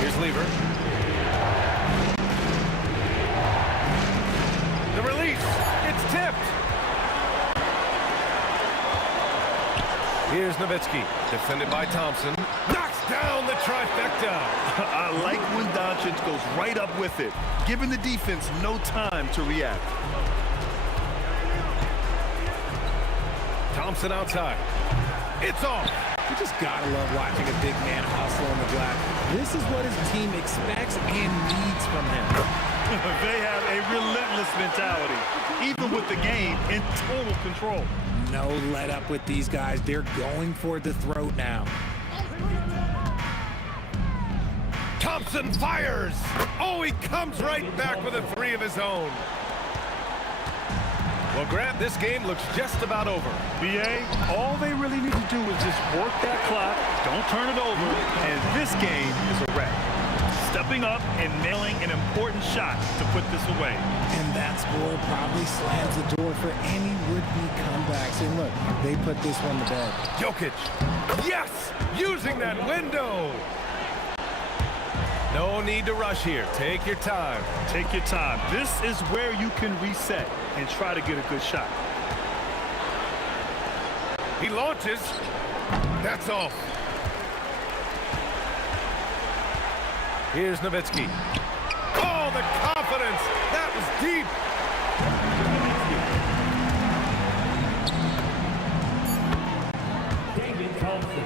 Here's Lever. The release. It's tipped. Here's Nowitzki, defended by Thompson. Knocks down the trifecta. I like when Doncic goes right up with it, giving the defense no time to react. Thompson outside. It's off. You just gotta love watching a big man hustle on the glass. This is what his team expects and needs from him. They have a relentless mentality, even with the game in total control. No let up with these guys. They're going for the throat now. Thompson fires. Oh, he comes right back with a 3 of his own. Well, Grant, this game looks just about over. BA, all they really need to do is just work that clock, don't turn it over, and this game is a wrap. Stepping up and nailing an important shot to put this away. And that score probably slams the door for any would-be comebacks. And look, they put this one to bed. Jokic. Yes! Using that window. No need to rush here. Take your time. Take your time. This is where you can reset and try to get a good shot. He launches. That's off. Here's Nowitzki. Oh, the confidence. That was deep. David Thompson,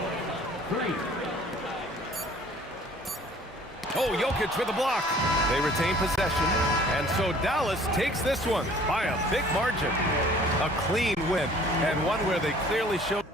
3. Oh, Jokic with a block. They retain possession, and so Dallas takes this one by a big margin. A clean win, and one where they clearly showed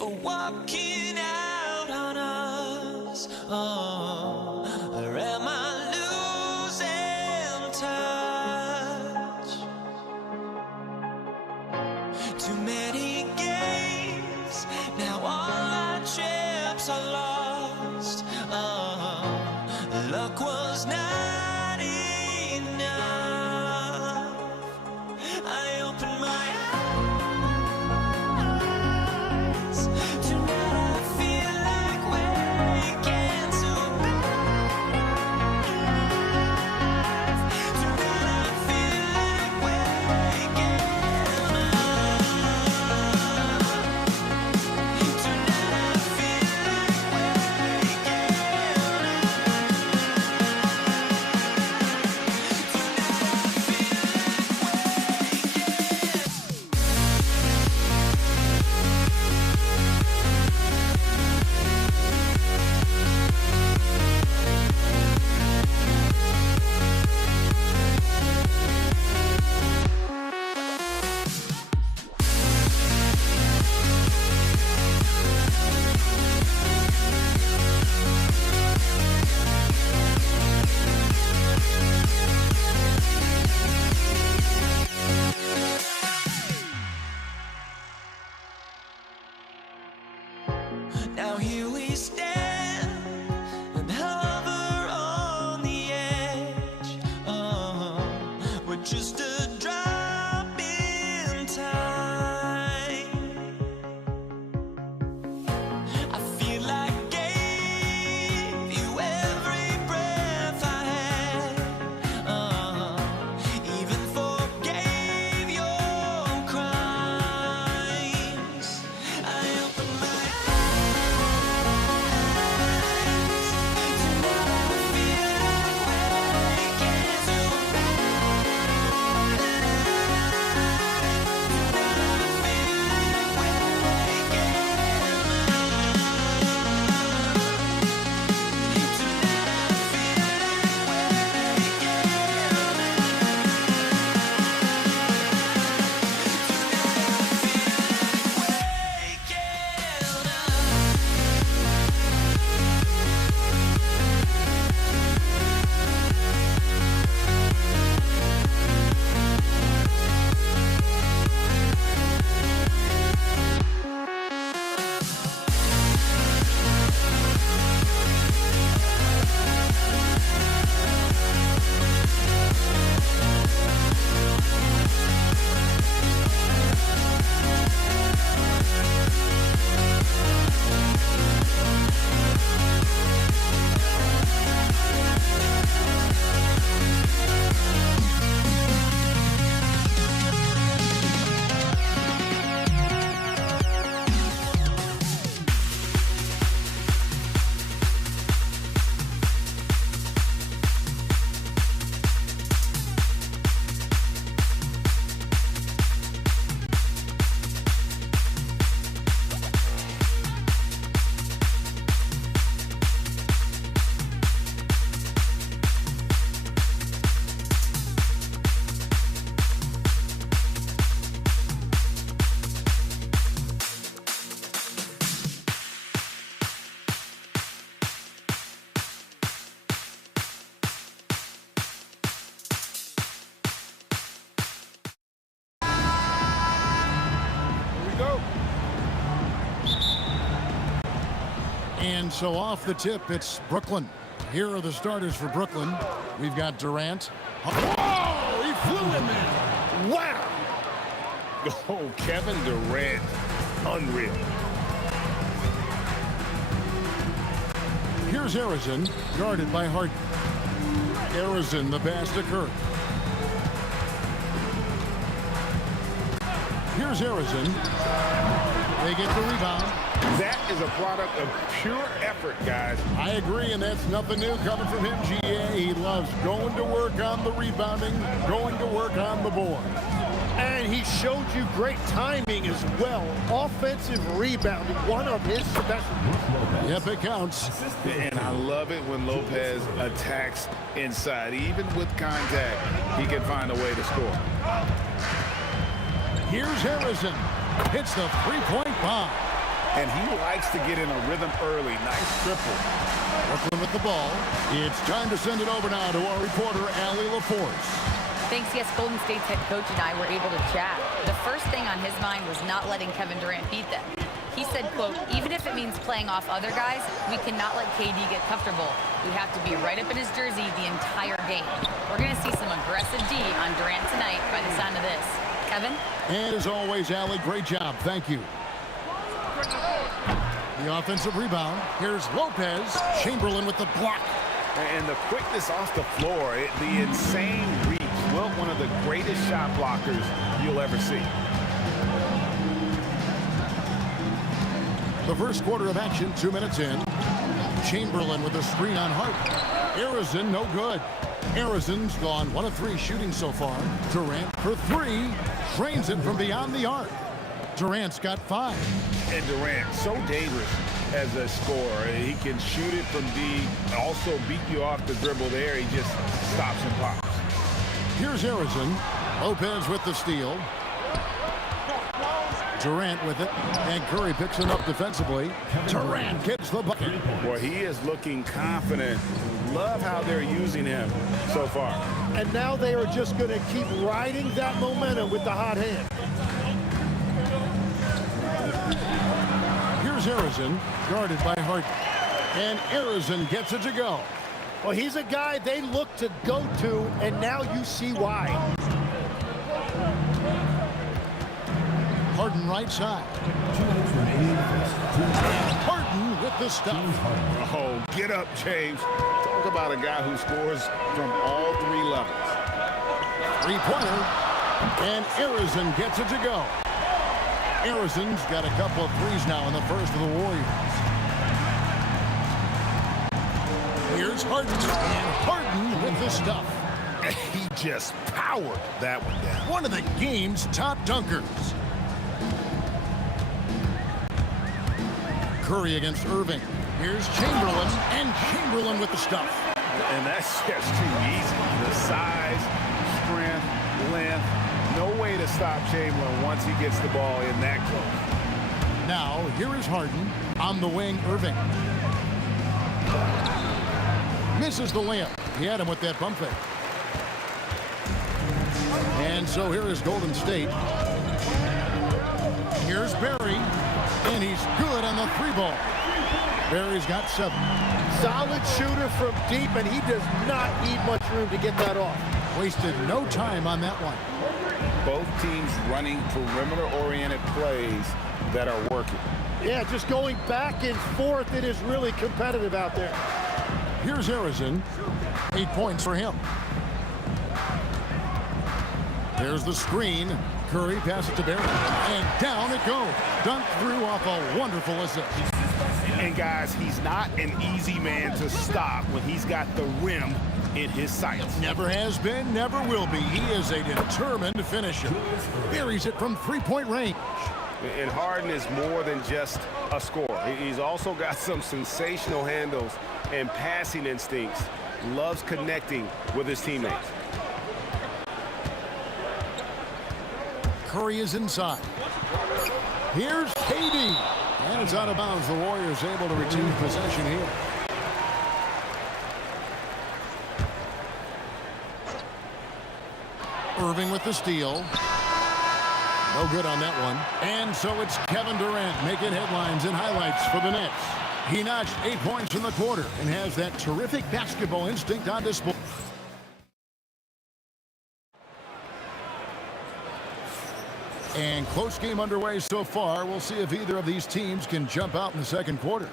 for walking out on us? Oh, or am I losing touch? Too many games, now all our chips are lost. Oh, luck was not enough. I opened my eyes. Tonight I feel like waking to life. Tonight I feel like waking up. Tonight I feel like waking up. And so off the tip, it's Brooklyn. Here are the starters for Brooklyn. We've got Durant. Oh, he flew in there. Wow. Oh, Kevin Durant. Unreal. Here's Harrison, guarded by Harden. Harrison, the pass to Curry. Here's Harrison. They get the rebound. That is a product of pure effort, guys. I agree, and that's nothing new coming from him, GA. He loves going to work on the rebounding, going to work on the board. And he showed you great timing as well. Offensive rebounding, one of his specialties. Yep, it counts. And I love it when Lopez attacks inside. Even with contact, he can find a way to score. Here's Harrison. Hits the three-point bomb. And he likes to get in a rhythm early. Nice triple. Brooklyn with the ball. It's time to send it over now to our reporter, Allie LaForce. Thanks, yes, Golden State's head coach and I were able to chat. The first thing on his mind was not letting Kevin Durant beat them. He said, quote, even if it means playing off other guys, we cannot let KD get comfortable. We have to be right up in his jersey the entire game. We're going to see some aggressive D on Durant tonight by the sound of this. Kevin? And as always, Allie, great job. Thank you. The offensive rebound. Here's Lopez. Chamberlain with the block. And the quickness off the floor, the insane reach. Wilt, one of the greatest shot blockers you'll ever see. The first quarter of action, 2 minutes in. Chamberlain with a screen on Hart. Harrison, no good. Harrison's gone 1 of 3 shooting so far. Durant for 3. Trains it from beyond the arc. Durant's got 5. And Durant, so dangerous as a scorer. He can shoot it from deep, also beat you off the dribble there. He just stops and pops. Here's Harrison. Lopez with the steal. Durant with it. And Curry picks it up defensively. Durant gets the bucket. Boy, he is looking confident. Love how they're using him so far. And now they are just going to keep riding that momentum with the hot hand. Here's Harrison, guarded by Harden. And Harrison gets it to go. Well, he's a guy they look to go to, and now you see why. Harden right side. Harden with the stuff. Oh, get up, James. Talk about a guy who scores from all 3 levels. Three-pointer. And Harrison gets it to go. Harrison's got a couple of threes now in the first of the Warriors. Here's Harden. And Harden with the stuff. He just powered that one down. One of the game's top dunkers. Curry against Irving. Here's Chamberlain. And Chamberlain with the stuff. And that's just too easy. The size, strength, length. No way to stop Chamberlain once he gets the ball in that close. Now, here is Harden. On the wing, Irving. Misses the layup. He had him with that bump fake. And so here is Golden State. Here's Barry. And he's good on the 3-ball. Barry's got 7. Solid shooter from deep, and he does not need much room to get that off. Wasted no time on that one. Both teams running perimeter-oriented plays that are working. Yeah, just going back and forth. It is really competitive out there. Here's Harrison. 8 points for him. There's the screen. Curry passes it to Barry. And down it goes. Dunked through off a wonderful assist. And guys, he's not an easy man to stop when he's got the rim in his sights. Never has been, never will be. He is a determined finisher. Buries it from 3-point range. And Harden is more than just a scorer. He's also got some sensational handles and passing instincts. Loves connecting with his teammates. Curry is inside. Here's KD. And it's out of bounds. The Warriors able to retain possession here. Irving with the steal. No good on that one. And so it's Kevin Durant making headlines and highlights for the Nets. He notched 8 points in the quarter and has that terrific basketball instinct on display. And close game underway so far. We'll see if either of these teams can jump out in the second quarter.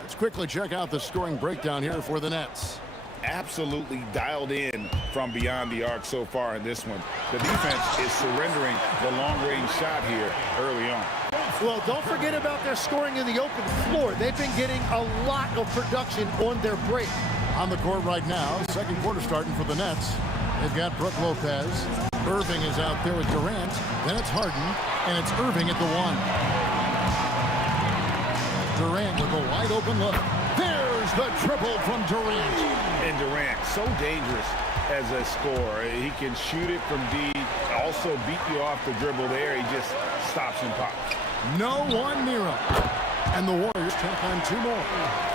Let's quickly check out the scoring breakdown here for the Nets. Absolutely dialed in from beyond the arc so far in this one. The defense is surrendering the long-range shot here early on. Well, don't forget about their scoring in the open floor. They've been getting a lot of production on their break. On the court right now, second quarter starting for the Nets. They've got Brook Lopez. Irving is out there with Durant. Then it's Harden, and it's Irving at the one. Durant with a wide open look. There's the triple from Durant. And Durant, so dangerous as a scorer. He can shoot it from deep, also beat you off the dribble there. He just stops and pops. No one near him. And the Warriors take on 2 more.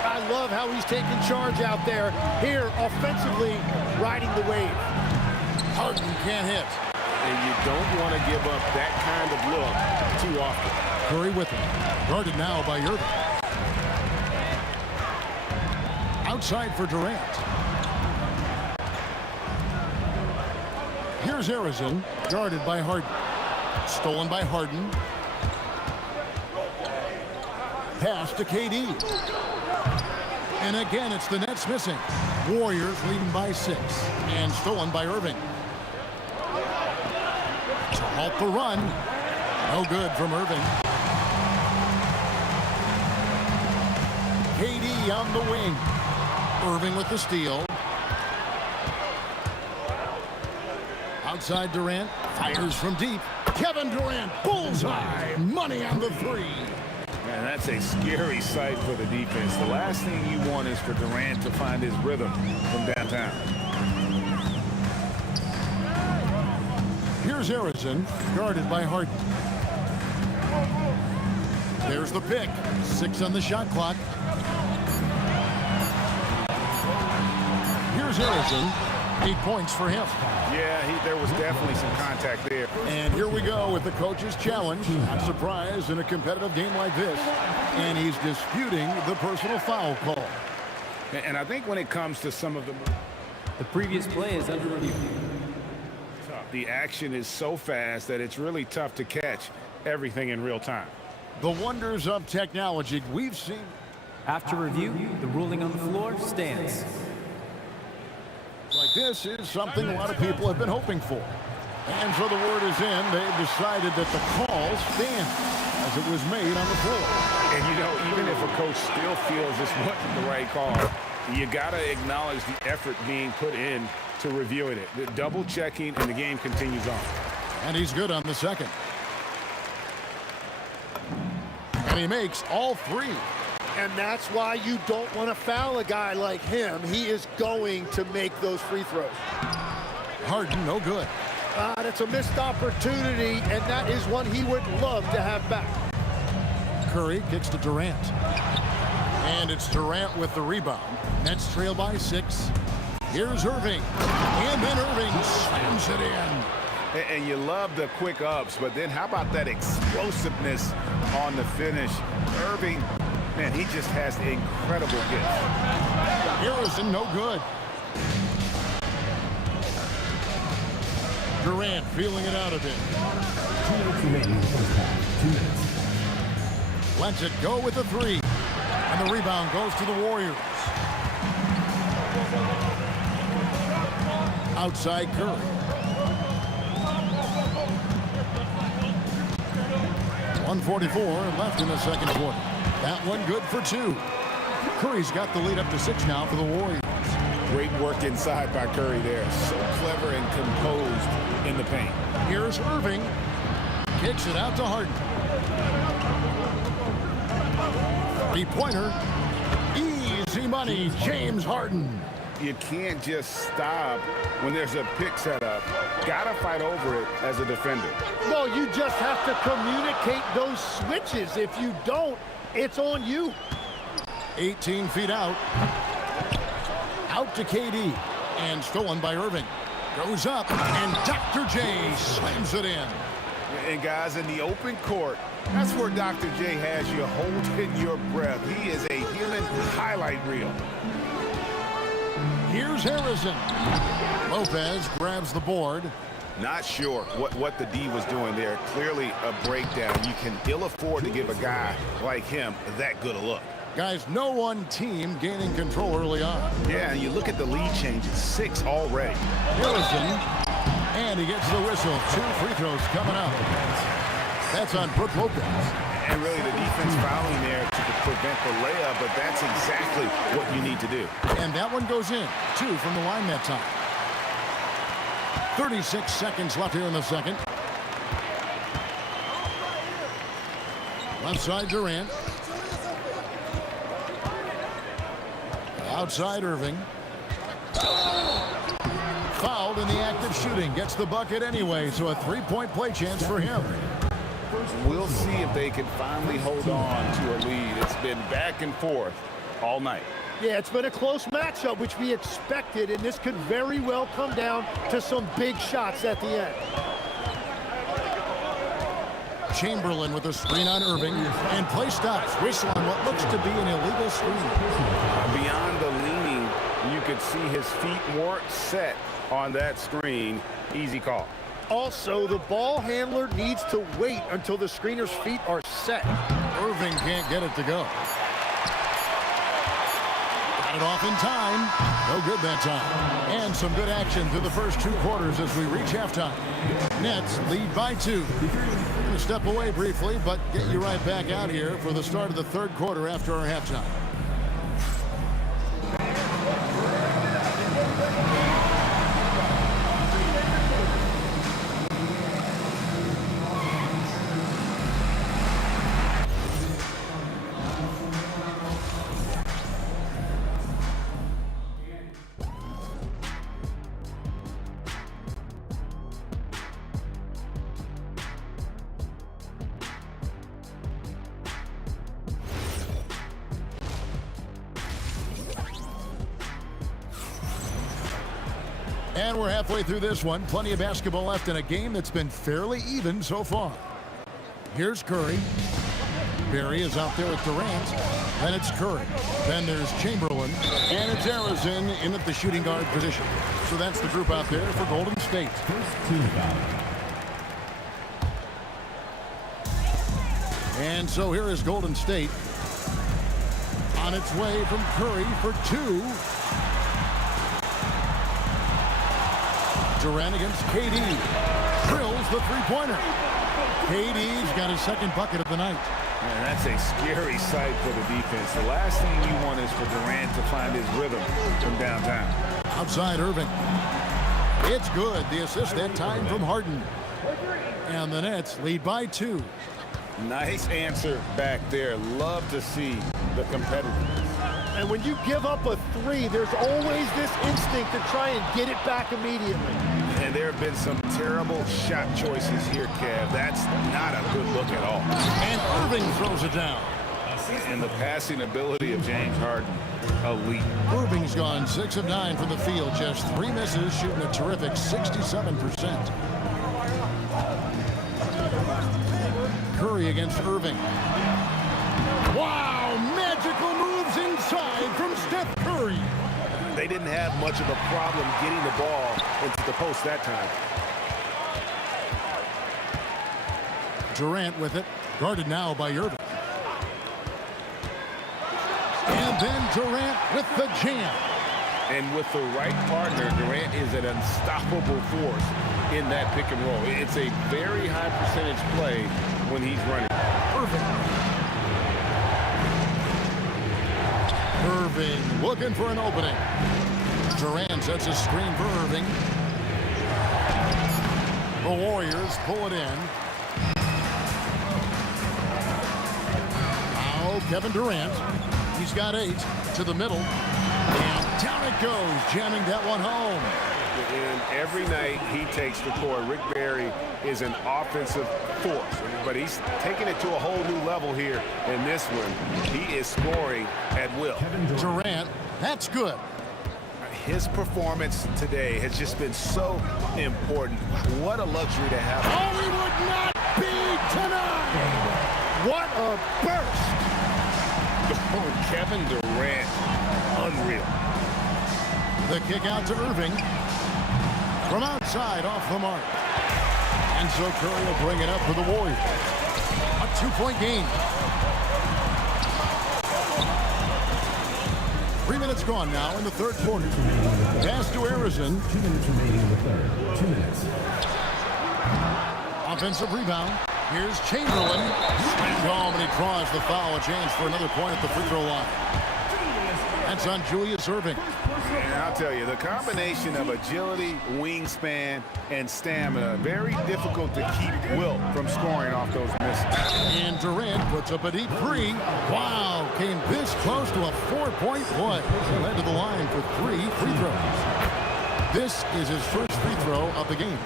I love how he's taking charge out there. Here, offensively, riding the wave. Harden can't hit. And you don't want to give up that kind of look too often. Curry with him. Guarded now by Irving. Outside for Durant. Here's Arizona, guarded by Harden. Stolen by Harden. Pass to KD. And again, it's the Nets missing. Warriors leading by 6. And stolen by Irving. To halt the run. No good from Irving. KD on the wing. Irving with the steal. Outside Durant. Fires from deep. Kevin Durant. Bullseye. Money on the 3. Man, that's a scary sight for the defense. The last thing you want is for Durant to find his rhythm from downtown. Here's Arizona, guarded by Harden. There's the pick. 6 on the shot clock. Here's Arizona. 8 points for him. Yeah, there was definitely some contact there. And here we go with the coach's challenge. Not surprised in a competitive game like this. And he's disputing the personal foul call. And I think when it comes to some of The previous play is under review. the action is so fast that it's really tough to catch everything in real time. The wonders of technology we've seen. After review, the ruling on the floor stands. Like this is something a lot of people have been hoping for. And so the word is in. They've decided that the call stands as it was made on the floor. And, you know, even if a coach still feels this wasn't the right call, you got to acknowledge the effort being put in to reviewing it. The double checking, and the game continues on. And he's good on the second. And he makes all 3. And that's why you don't want to foul a guy like him. He is going to make those free throws. Harden, no good. That's a missed opportunity, and that is one he would love to have back. Curry kicks to Durant. And it's Durant with the rebound. Nets trail by 6. Here's Irving. And then Irving slams it in. And you love the quick ups, but then how about that explosiveness on the finish? Irving, man, he just has the incredible gift. Harrison, no good. Durant feeling it out of it. 2 minutes remaining in the first half. 2 minutes. Lets it go with the 3. And the rebound goes to the Warriors. Outside Curry. .144 left in the second quarter. That one good for 2. Curry's got the lead up to 6 now for the Warriors. Great work inside by Curry there. So clever and composed in the paint. Here's Irving. Kicks it out to Harden. 3-pointer. Easy money, James Harden. You can't just stop when there's a pick set up. Gotta fight over it as a defender. No, you just have to communicate those switches. If you don't, it's on you. 18 feet out. Out to KD. And stolen by Irving. Goes up, and Dr. J slams it in. And guys, in the open court, That's where Dr. J has you holding your breath. He is a human highlight reel. Here's Harrison. Lopez grabs the board. Not sure what the D was doing there. Clearly a breakdown. You can ill afford to give a guy like him that good a look. Guys, no one team gaining control early on. Yeah, and you look at the lead changes, 6 already. Harrison, and he gets the whistle. 2 free throws coming up. That's on Brook Lopez. And really the defense fouling there to prevent the layup, but that's exactly what you need to do. And that one goes in. 2 from the line that time. 36 seconds left here in the second. Left side Durant. Outside Irving. Fouled in the act of shooting. Gets the bucket anyway, so a 3-point play chance for him. We'll see if they can finally hold on to a lead. It's been back and forth all night. Yeah, it's been a close matchup, which we expected, and this could very well come down to some big shots at the end. Chamberlain with a screen on Irving, and play stops. Whistle on what looks to be an illegal screen. Beyond the leaning, you could see his feet weren't set on that screen. Easy call. Also, the ball handler needs to wait until the screener's feet are set. Irving can't get it to go. Got it off in time. No good that time. And some good action through the first 2 quarters as we reach halftime. Nets lead by 2. We're going to step away briefly, but get you right back out here for the start of the 3rd quarter after our halftime. And we're halfway through this one. Plenty of basketball left in a game that's been fairly even so far. Here's Curry. Barry is out there with Durant. Then it's Curry. Then there's Chamberlain. And it's Harrison in at the shooting guard position. So that's the group out there for Golden State. And so here is Golden State. On its way from Curry for 2. Durant against KD. Drills the three-pointer. KD's got his 2nd bucket of the night. Man, that's a scary sight for the defense. The last thing you want is for Durant to find his rhythm from downtown. Outside Irving. It's good. The assist that time from Harden. And the Nets lead by 2. Nice answer back there. Love to see the competitiveness. And when you give up a 3, there's always this instinct to try and get it back immediately. And there have been some terrible shot choices here, Kev. That's not a good look at all. And Irving throws it down. And the passing ability of James Harden, elite. Irving's gone 6 of 9 from the field. Just 3 misses, shooting a terrific 67%. Curry against Irving. Wow, magical moves inside from Steph Curry. They didn't have much of a problem getting the ball into the post that time. Durant with it, guarded now by Irving. And then Durant with the jam. And with the right partner, Durant is an unstoppable force in that pick and roll. It's a very high percentage play when he's running. Irving looking for an opening. Durant sets a screen for Irving. The Warriors pull it in. Now Kevin Durant. He's got 8 to the middle. And down it goes, jamming that one home. And every night he takes the court. Rick Barry is an offensive force, but he's taking it to a whole new level here in this one. He is scoring at will. Durant, that's good. His performance today has just been so important. What a luxury to have. Oh, he would not be tonight. What a burst! Oh, Kevin Durant. Unreal. The kick out to Irving. From outside, off the mark. And so Curry will bring it up for the Warriors. A 2-point game. 3 minutes gone now in the third quarter. Pass to Harrison. 2 minutes remaining in the third. 2 minutes. Offensive rebound. Here's Chamberlain. Slammed home, and he draws the foul. A chance for another point at the free throw line. That's on Julius Irving. And I'll tell you, the combination of agility, wingspan, and stamina, very difficult to keep Wilt from scoring off those misses. And Durant puts up a deep three. Wow, came this close to a 4-point play. He led to the line for 3 free throws. This is his first free throw of the game.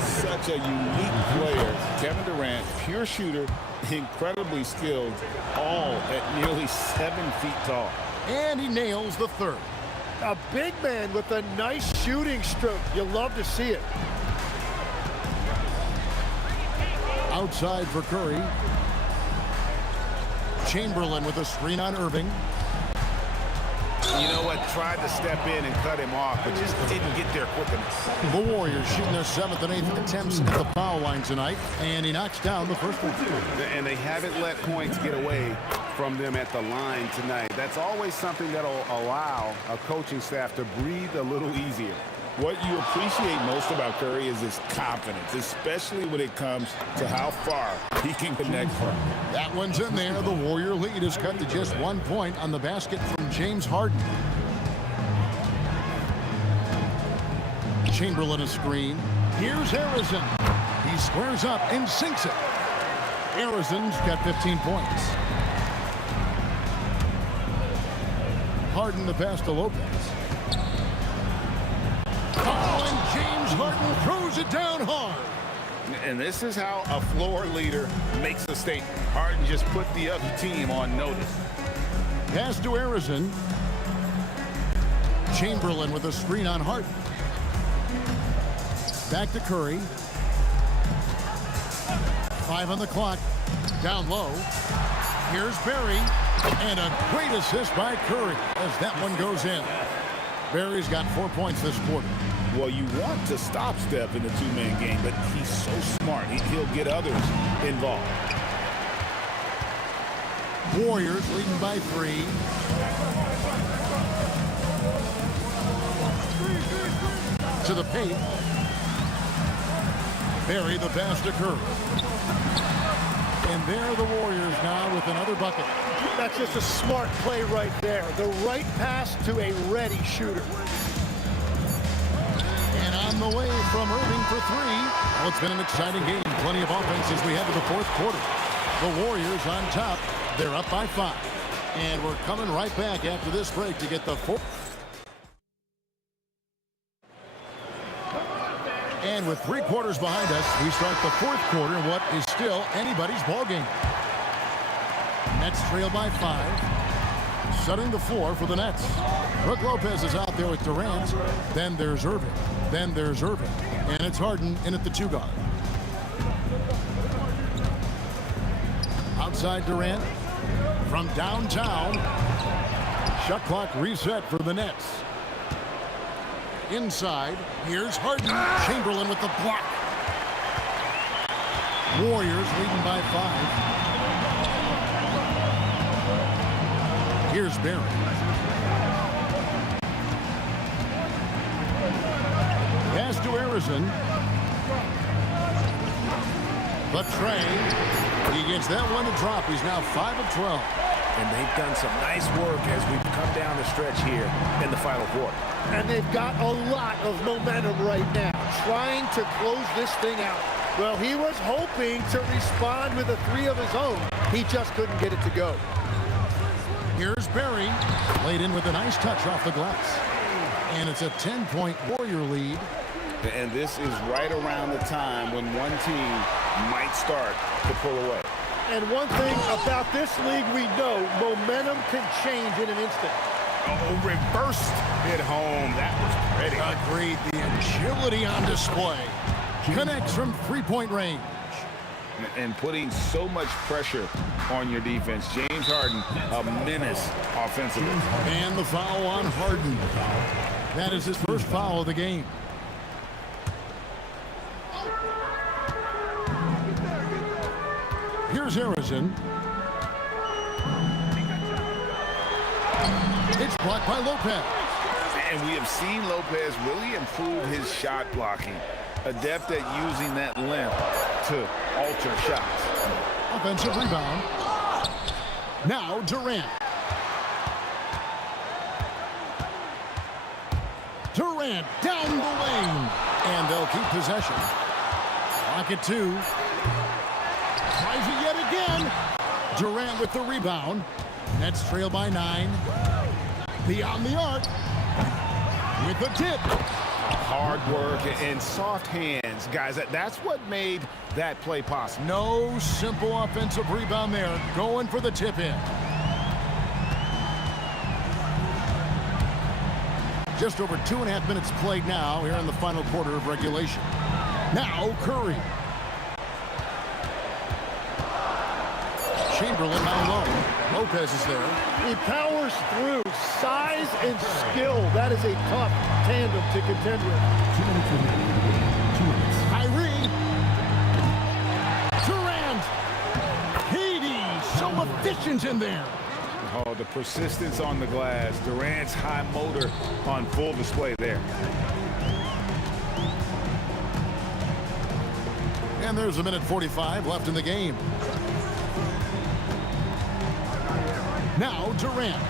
Such a unique player. Kevin Durant, pure shooter, incredibly skilled, all at nearly 7 feet tall. And he nails the third. A big man with a nice shooting stroke. You love to see it. Outside for Curry. Chamberlain with a screen on Irving. You know what? Tried to step in and cut him off, but just didn't get there quick enough. The Warriors shooting their 7th and 8th attempts at the foul line tonight, and he knocks down the first one. And they haven't let points get away from them at the line tonight. That's always something that'll allow a coaching staff to breathe a little easier. What you appreciate most about Curry is his confidence, especially when it comes to how far he can connect from. That one's in there. The Warrior lead is cut to just 1 point on the basket from James Harden. Chamberlain a screen. Here's Harrison. He squares up and sinks it. Harrison's got 15 points. Harden the pass to Lopez. Oh, and James Harden throws it down hard. And this is how a floor leader makes a statement. Harden just put the other team on notice. Pass to Harrison. Chamberlain with a screen on Harden. Back to Curry. 5 on the clock. Down low. Here's Barry. And a great assist by Curry as that one goes in. Barry's got 4 points this quarter. Well, you want to stop Steph in the two-man game, but he's so smart. He'll get others involved. Warriors leading by 3. To the paint. Barry the pass to Curry. And there are the Warriors now with another bucket. That's just a smart play right there. The right pass to a ready shooter. And on the way from Irving for 3. Well, it's been an exciting game. Plenty of offense as we head to the fourth quarter. The Warriors on top. They're up by 5. And we're coming right back after this break to get the fourth. And with 3 quarters behind us, we start the fourth quarter in what is still anybody's ballgame. Nets trail by 5. Setting the floor for the Nets. Brook Lopez is out there with Durant. Then there's Irving. Then there's Irving. And it's Harden in at the 2 guard. Outside Durant. From downtown. Shot clock reset for the Nets. Inside, here's Harden. Chamberlain with the block. Warriors leading by 5. Here's Barry. Pass to Harrison. Trey. He gets that one to drop. He's now 5 of 12. And they've done some nice work as we've come down the stretch here in the final quarter. And they've got a lot of momentum right now, trying to close this thing out. Well, he was hoping to respond with a 3 of his own. He just couldn't get it to go. Here's Barry, laid in with a nice touch off the glass. And it's a 10-point Warrior lead. And this is right around the time when one team might start to pull away. And one thing about this league we know, momentum can change in an instant. Oh, reversed it home. That was pretty. Agreed. The agility on display. Connects from 3-point range. and putting so much pressure on your defense. James Harden, a menace offensively. And the foul on Harden. That is his first foul of the game. Here's Harrison. It's blocked by Lopez. And we have seen Lopez really improve his shot blocking. Adept at using that length to alter shots. Offensive rebound. Now Durant. Durant down the lane. And they'll keep possession. Clock at 2. Tries it yet again. Durant with the rebound. Nets trail by 9. Beyond the arc. With the tip. Hard work and soft hands. Guys, that's what made that play possible. No simple offensive rebound there. Going for the tip in. Just over 2.5 minutes played now here in the final quarter of regulation. Now Curry. Chamberlain down low. Lopez is there. He powers through. Size and skill. That is a tough tandem to contend with. 2 minutes remaining. 2 minutes. Kyrie. Durant. Katie. So efficient in there. Oh, the persistence on the glass. Durant's high motor on full display there. And there's 1:45 left in the game. Now Durant.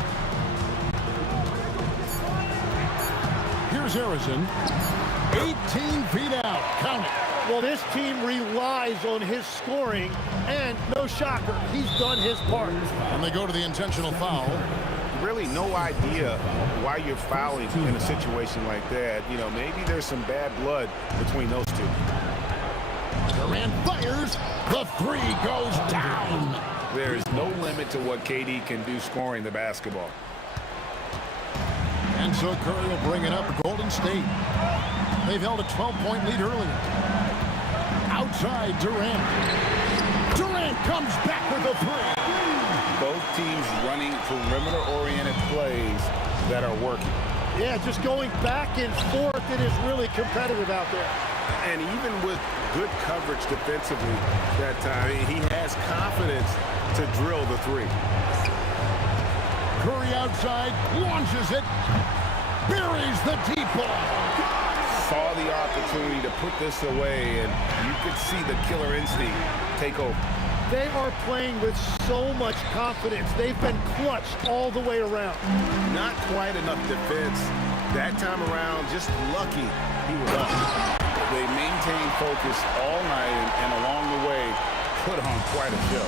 Here's Harrison. 18 feet out. Count it. Well, this team relies on his scoring, and no shocker, he's done his part. And they go to the intentional foul. Really no idea why you're fouling in a situation like that. You know, maybe there's some bad blood between those two. Durant fires. The 3 goes down. There is no limit to what KD can do scoring the basketball. And so Curry will bring it up for Golden State. They've held a 12-point lead earlier. Outside Durant. Durant comes back with a 3. Both teams running perimeter-oriented plays that are working. Yeah, just going back and forth, it is really competitive out there. And even with good coverage defensively that time, he has confidence to drill the 3. Curry outside, launches it, buries the deep ball. Saw the opportunity to put this away, and you could see the killer instinct take over. They are playing with so much confidence. They've been clutched all the way around. Not quite enough defense. That time around, just lucky he was up. They maintained focus all night and along the way put on quite a show.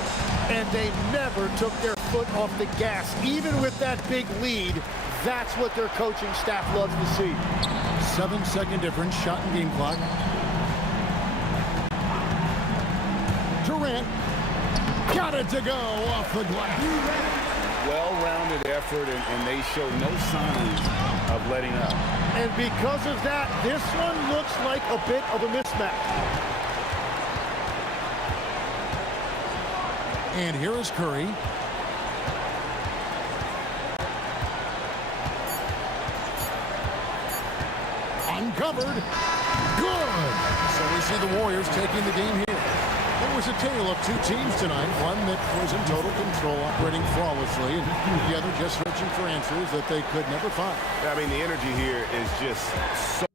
And they never took their foot off the gas. Even with that big lead, that's what their coaching staff loves to see. 7-second difference, shot and game clock. Durant got it to go off the glass. Well-rounded effort, and they show no signs of letting up. And because of that, this one looks like a bit of a mismatch. And here is Curry. Uncovered. Good. So we see the Warriors taking the game here. It was a tale of 2 teams tonight. One that was in total control, operating flawlessly, and the other just searching for answers that they could never find. I mean, the energy here is just so...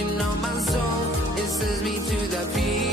On my soul, it sends me to the peak.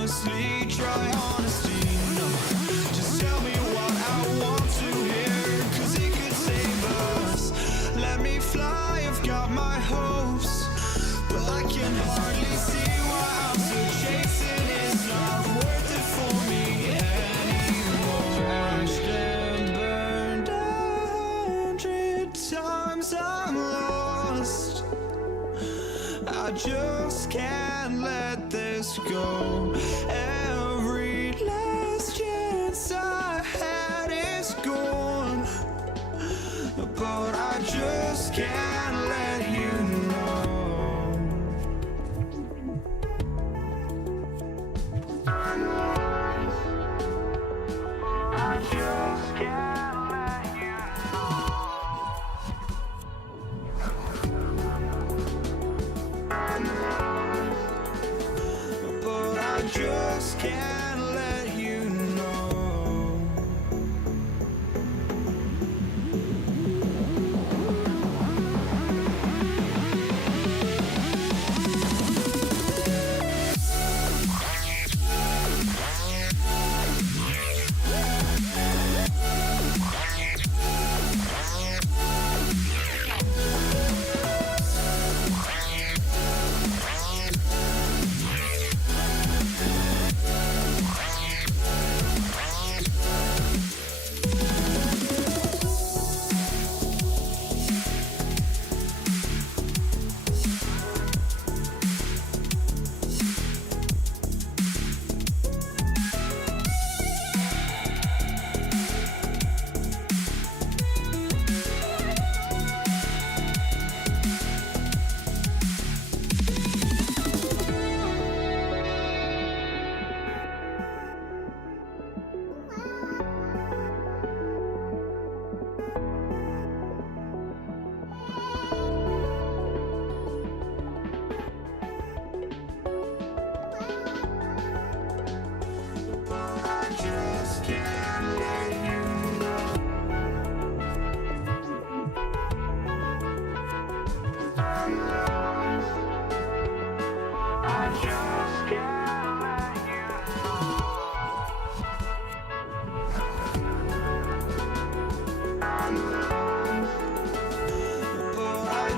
honestly, try honesty. No, just tell me what I want to hear, 'cause it could save us. Let me fly, I've got my hopes, but I can hardly see why I'm still chasing. It's not worth it for me anymore. Crashed and burned 100 times, I'm lost. I just can't let this go. Every last chance I had is gone, but I just can't let you know. I just can't let you know. But I just can't let you know.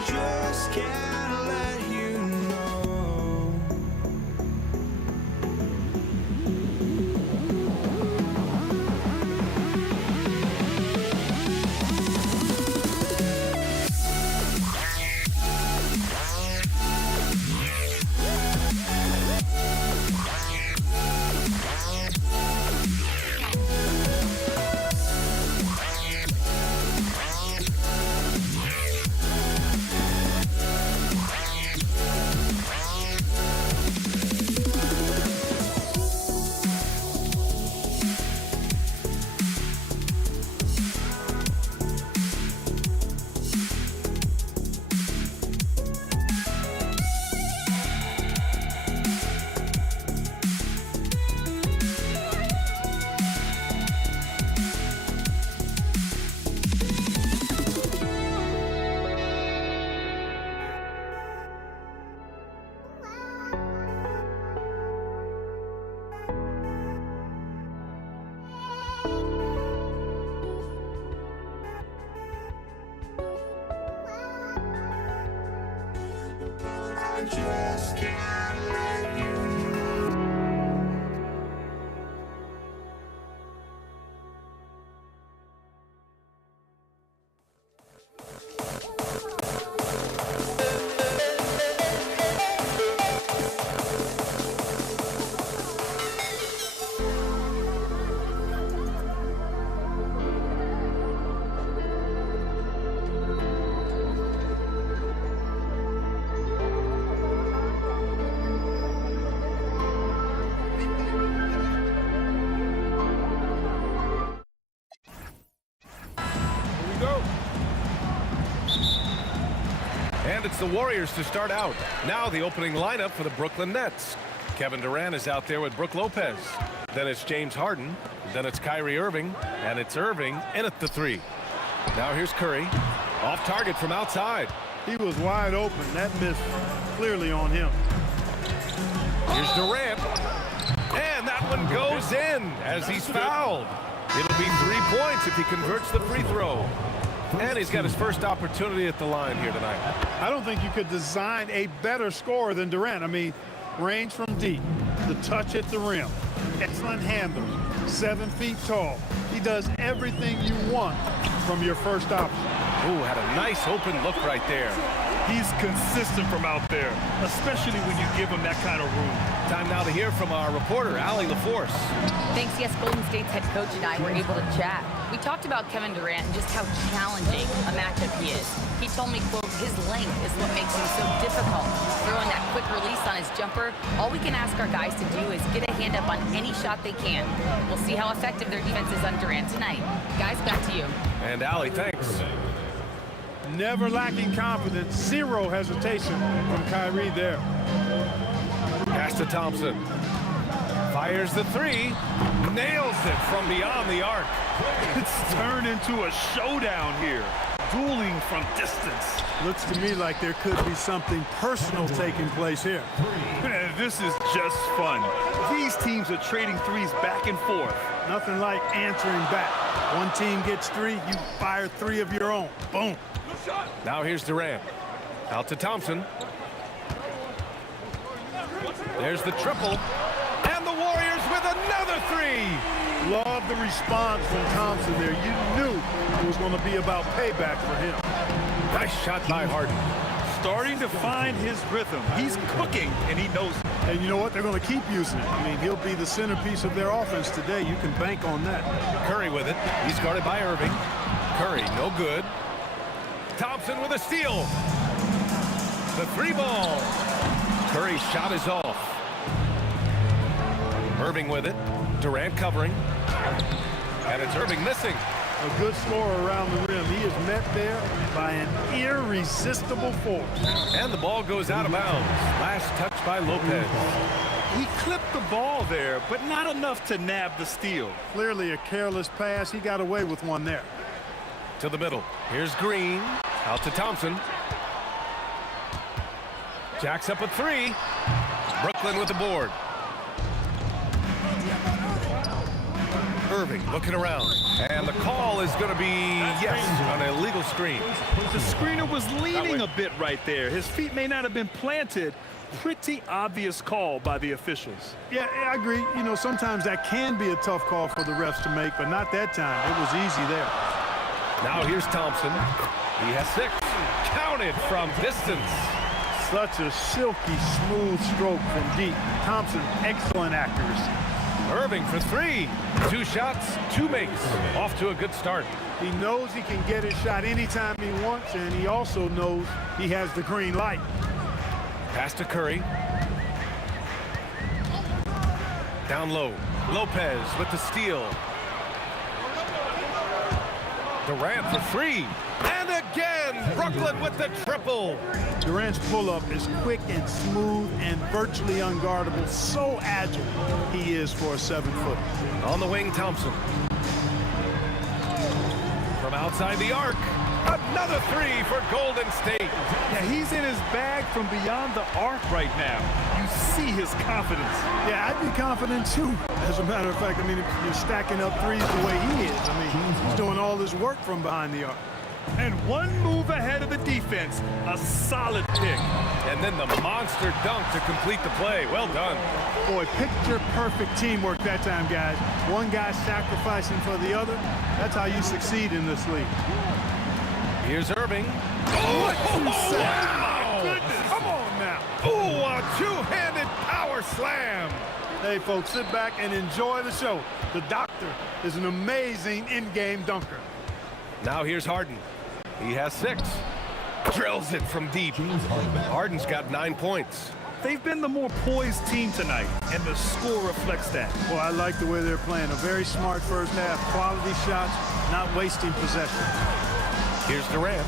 Just can't let you know. And it's the Warriors to start out. Now the opening lineup for the Brooklyn Nets. Kevin Durant is out there with Brook Lopez. Then it's James Harden. Then it's Kyrie Irving. And it's Irving in at the three. Now here's Curry. Off target from outside. He was wide open. That miss clearly on him. Here's Durant. one goes in as he's fouled. It'll be 3 points if he converts the free throw. And he's got his first opportunity at the line here tonight. I don't think you could design a better scorer than Durant. I mean, range from deep, the touch at the rim, excellent handler, 7 feet tall. He does everything you want from your first option. Ooh, had a nice open look right there. He's consistent from out there, especially when you give him that kind of room. Time now to hear from our reporter, Allie LaForce. Thanks, yes, Golden State's head coach and I were able to chat. We talked about Kevin Durant and just how challenging a matchup he is. He told me, quote, his length is what makes him so difficult. Throwing that quick release on his jumper, all we can ask our guys to do is get a hand up on any shot they can. We'll see how effective their defense is on Durant tonight. Guys, back to you. And Allie, thanks. Never lacking confidence, zero hesitation from Kyrie there. Pass to Thompson. Fires the three. Nails it from beyond the arc. It's turned into a showdown here. Dueling from distance. Looks to me like there could be something personal taking place here. This is just fun. These teams are trading threes back and forth. Nothing like answering back. One team gets 3, you fire 3 of your own. Boom. Now here's Durant. Out to Thompson. There's the triple. And the Warriors with another 3. Love the response from Thompson there. You knew it was going to be about payback for him. Nice shot by Harden. Starting to find his rhythm. He's cooking, and he knows it. And you know what? They're going to keep using it. I mean, he'll be the centerpiece of their offense today. You can bank on that. Curry with it. He's guarded by Irving. Curry, no good. Thompson with a steal. The 3 ball. Curry's shot is off. Irving with it. Durant covering. And it's Irving missing. A good scorer around the rim. He is met there by an irresistible force. And the ball goes out of bounds. Last touch by Lopez. He clipped the ball there, but not enough to nab the steal. Clearly a careless pass. He got away with one there. To the middle. Here's Green. Out to Thompson. Jacks up a 3. Brooklyn with the board. Irving looking around. And the call is going to be, yes, an illegal screen. The screener was leaning a bit right there. His feet may not have been planted. Pretty obvious call by the officials. Yeah, I agree. You know, sometimes that can be a tough call for the refs to make, but not that time. It was easy there. Now here's Thompson. He has 6. Counted from distance. Such a silky, smooth stroke from deep. Thompson, excellent accuracy. Irving for 3. 2 shots, 2 makes. Off to a good start. He knows he can get his shot anytime he wants, and he also knows he has the green light. Pass to Curry. Down low. Lopez with the steal. Durant for 3. And again, Brooklyn with the triple. Durant's pull-up is quick and smooth and virtually unguardable. So agile he is for a 7-footer. On the wing, Thompson. From outside the arc. Another 3 for Golden State. Yeah, he's in his bag from beyond the arc right now. You see his confidence. Yeah, I'd be confident too. As a matter of fact, I mean, if you're stacking up 3s the way he is, I mean, he's doing all his work from behind the arc. And one move ahead of the defense, a solid pick. And then the monster dunk to complete the play. Well done. Boy, picture-perfect teamwork that time, guys. One guy sacrificing for the other. That's how you succeed in this league. Here's Irving. Oh, my goodness. Come on now. Oh, a 2-handed power slam. Hey, folks, sit back and enjoy the show. The doctor is an amazing in-game dunker. Now here's Harden. He has 6. Drills it from deep. Harden's got 9 points. They've been the more poised team tonight, and the score reflects that. Well, I like the way they're playing. A very smart first half. Quality shots, not wasting possession. Here's Durant.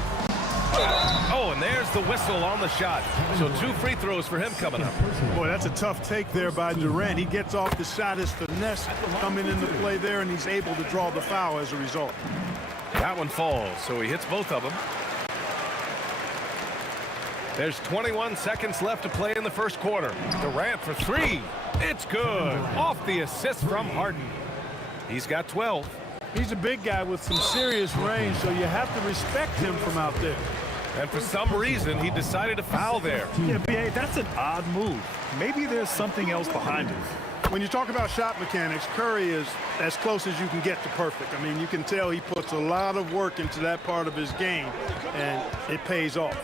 Oh, and there's the whistle on the shot. So 2 free throws for him coming up. Boy, that's a tough take there by Durant. He gets off the shot, his finesse coming into play there, and he's able to draw the foul as a result. That one falls, so he hits both of them. There's 21 seconds left to play in the first quarter. Durant for three. It's good. Off the assist from Harden. He's got 12. He's a big guy with some serious range, so you have to respect him from out there. And for some reason, he decided to foul there. Yeah, B.A., that's an odd move. Maybe there's something else behind it. When you talk about shot mechanics, Curry is as close as you can get to perfect. I mean, you can tell he puts a lot of work into that part of his game, and it pays off.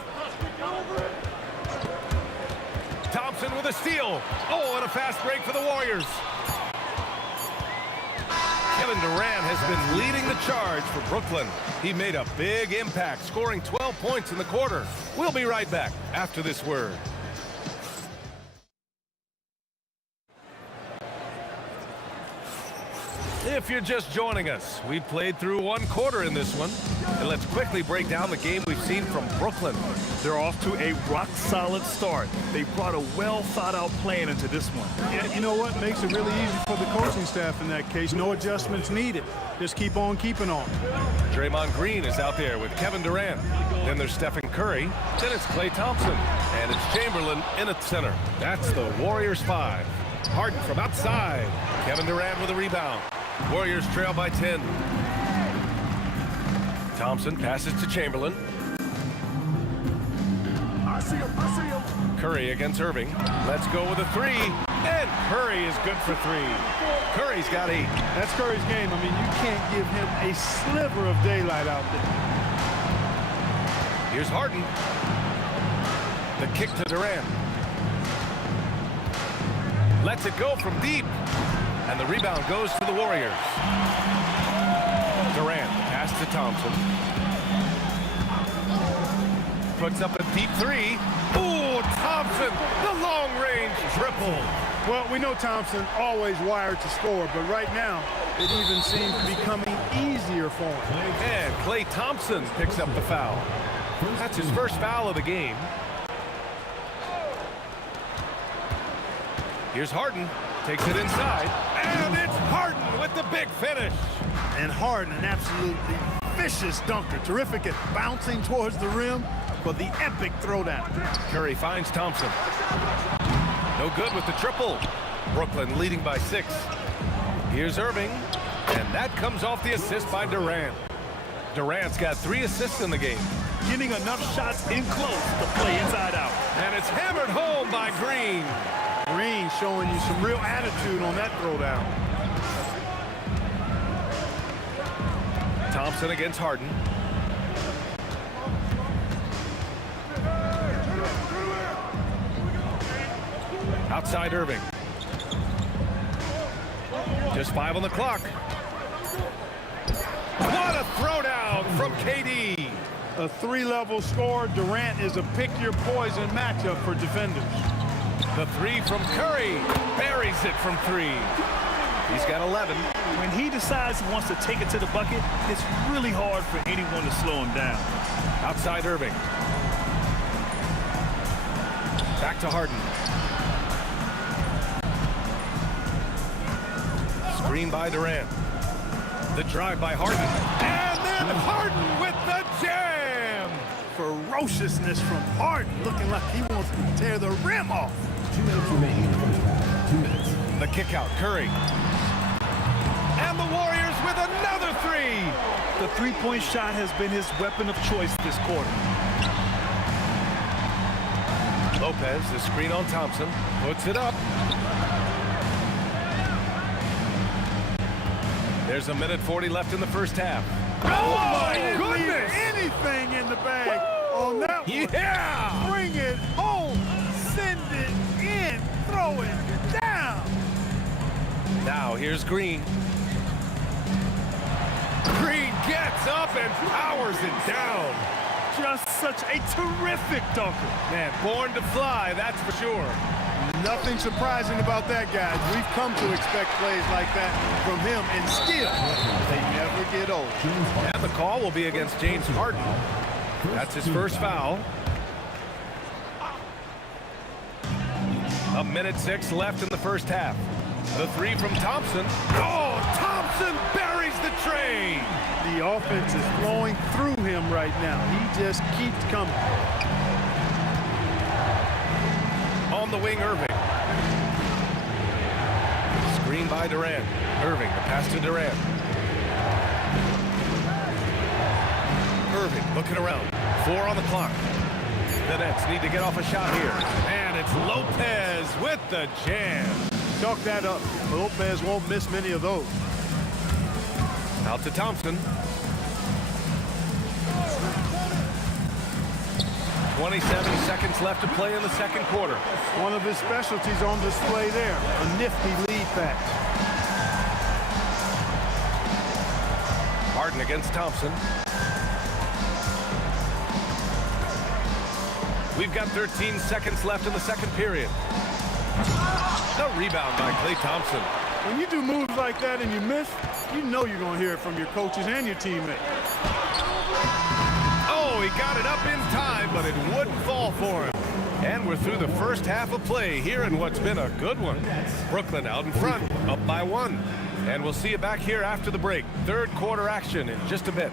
Thompson with a steal. Oh, and a fast break for the Warriors. Kevin Durant has been leading the charge for Brooklyn. He made a big impact, scoring 12 points in the quarter. We'll be right back after this word. If you're just joining us, we played through one quarter in this one. And let's quickly break down the game we've seen from Brooklyn. They're off to a rock-solid start. They brought a well-thought-out plan into this one. Yeah, you know what makes it really easy for the coaching staff in that case? No adjustments needed. Just keep on keeping on. Draymond Green is out there with Kevin Durant. Then there's Stephen Curry. Then it's Klay Thompson. And it's Chamberlain in at center. That's the Warriors 5. Harden from outside. Kevin Durant with a rebound. Warriors trail by 10. Thompson passes to Chamberlain. I see him. Curry against Irving. Let's go with a three. And Curry is good for three. Curry's got 8. That's Curry's game. I mean, you can't give him a sliver of daylight out there. Here's Harden. The kick to Durant. Lets it go from deep. And the rebound goes to the Warriors. Durant, pass to Thompson. Puts up a deep three. Ooh, Thompson, the long-range triple. Well, we know Thompson always wired to score, but right now, it even seems to be becoming easier for him. And Klay Thompson picks up the foul. That's his first foul of the game. Here's Harden. Takes it inside. And it's Harden with the big finish. And Harden, an absolutely vicious dunker. Terrific at bouncing towards the rim for the epic throwdown. Curry finds Thompson. No good with the triple. Brooklyn leading by 6. Here's Irving. And that comes off the assist by Durant. Durant's got 3 assists in the game. Getting enough shots in close to play inside out. And it's hammered home by Green. Green showing you some real attitude on that throwdown. Thompson against Harden. Outside Irving. Just 5 on the clock. What a throwdown from KD. A 3-level score. Durant is a pick-your-poison matchup for defenders. The 3 from Curry. Buries it from 3. He's got 11. When he decides he wants to take it to the bucket, it's really hard for anyone to slow him down. Outside Irving. Back to Harden. Screen by Durant. The drive by Harden. And then Harden with the jam. Ferociousness from Harden, looking like he wants to tear the rim off. 2 minutes remaining in the first half. 2 minutes. The kick out, Curry. And the Warriors with another 3. The three-point shot has been his weapon of choice this quarter. Lopez, the screen on Thompson, puts it up. There's a minute 40 left in the first half. Oh my goodness! Anything in the bag on that one. Yeah! Bring it home. Send it in. Throw it down. Now here's Green. Green gets up and powers it down. Just such a terrific dunker. Man, born to fly, that's for sure. Nothing surprising about that, guys. We've come to expect plays like that from him, and still, they never get old. And the call will be against James Harden. That's his first foul. A minute 6 left in the first half. The 3 from Thompson. Oh, Thompson buries the train. The offense is flowing through him right now. He just keeps coming. On the wing, Irving. Screen by Durant. Irving, the pass to Durant. Irving looking around. 4 on the clock. The Nets need to get off a shot here. And it's Lopez with the jam. Chalk that up. Lopez won't miss many of those. Out to Thompson. 27 seconds left to play in the second quarter. One of his specialties on display there. A nifty lead pass. Harden against Thompson. We've got 13 seconds left in the second period. No rebound by Klay Thompson. When you do moves like that and you miss, you know you're going to hear it from your coaches and your teammates. Oh, he got it up in time, but it wouldn't fall for him. And we're through the first half of play here in what's been a good one. Brooklyn out in front, up by 1. And we'll see you back here after the break. Third quarter action in just a bit.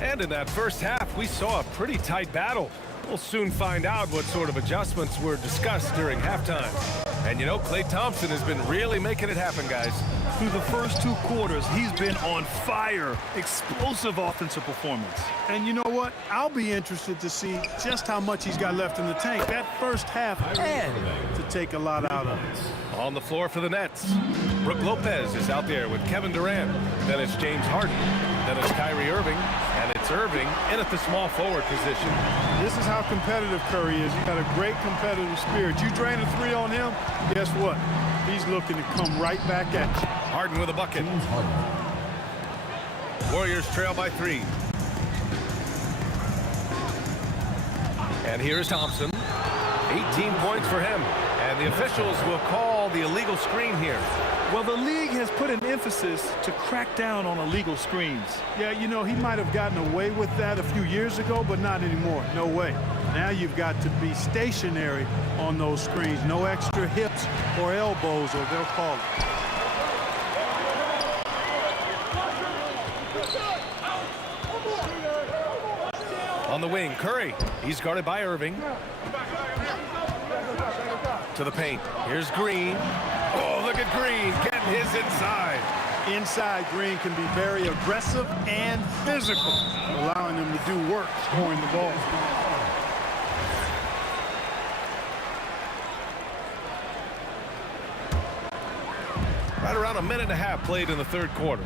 And in that first half, we saw a pretty tight battle. We'll soon find out what sort of adjustments were discussed during halftime. And you know, Klay Thompson has been really making it happen, guys. Through the first 2 quarters, he's been on fire. Explosive offensive performance. And you know what? I'll be interested to see just how much he's got left in the tank. That first half had to take a lot out of it. On the floor for the Nets, Brook Lopez is out there with Kevin Durant. Then it's James Harden. Then it's Kyrie Irving. And it's Irving in at the small forward position. This is how competitive Curry is. He's got a great competitive spirit. You drain a 3 on him, guess what? He's looking to come right back at you. Harden with a bucket. Warriors trail by 3. And here's Thompson. 18 points for him. And the officials will call the illegal screen here. Well, the league has put an emphasis to crack down on illegal screens. Yeah, you know, he might have gotten away with that a few years ago, but not anymore. No way. Now you've got to be stationary on those screens. No extra hips or elbows, or they'll call it. On the wing, Curry. He's guarded by Irving. To the paint. Here's Green. Oh, look at Green getting his inside. Inside, Green can be very aggressive and physical, allowing him to do work scoring the ball. Right around a minute and a half played in the third quarter.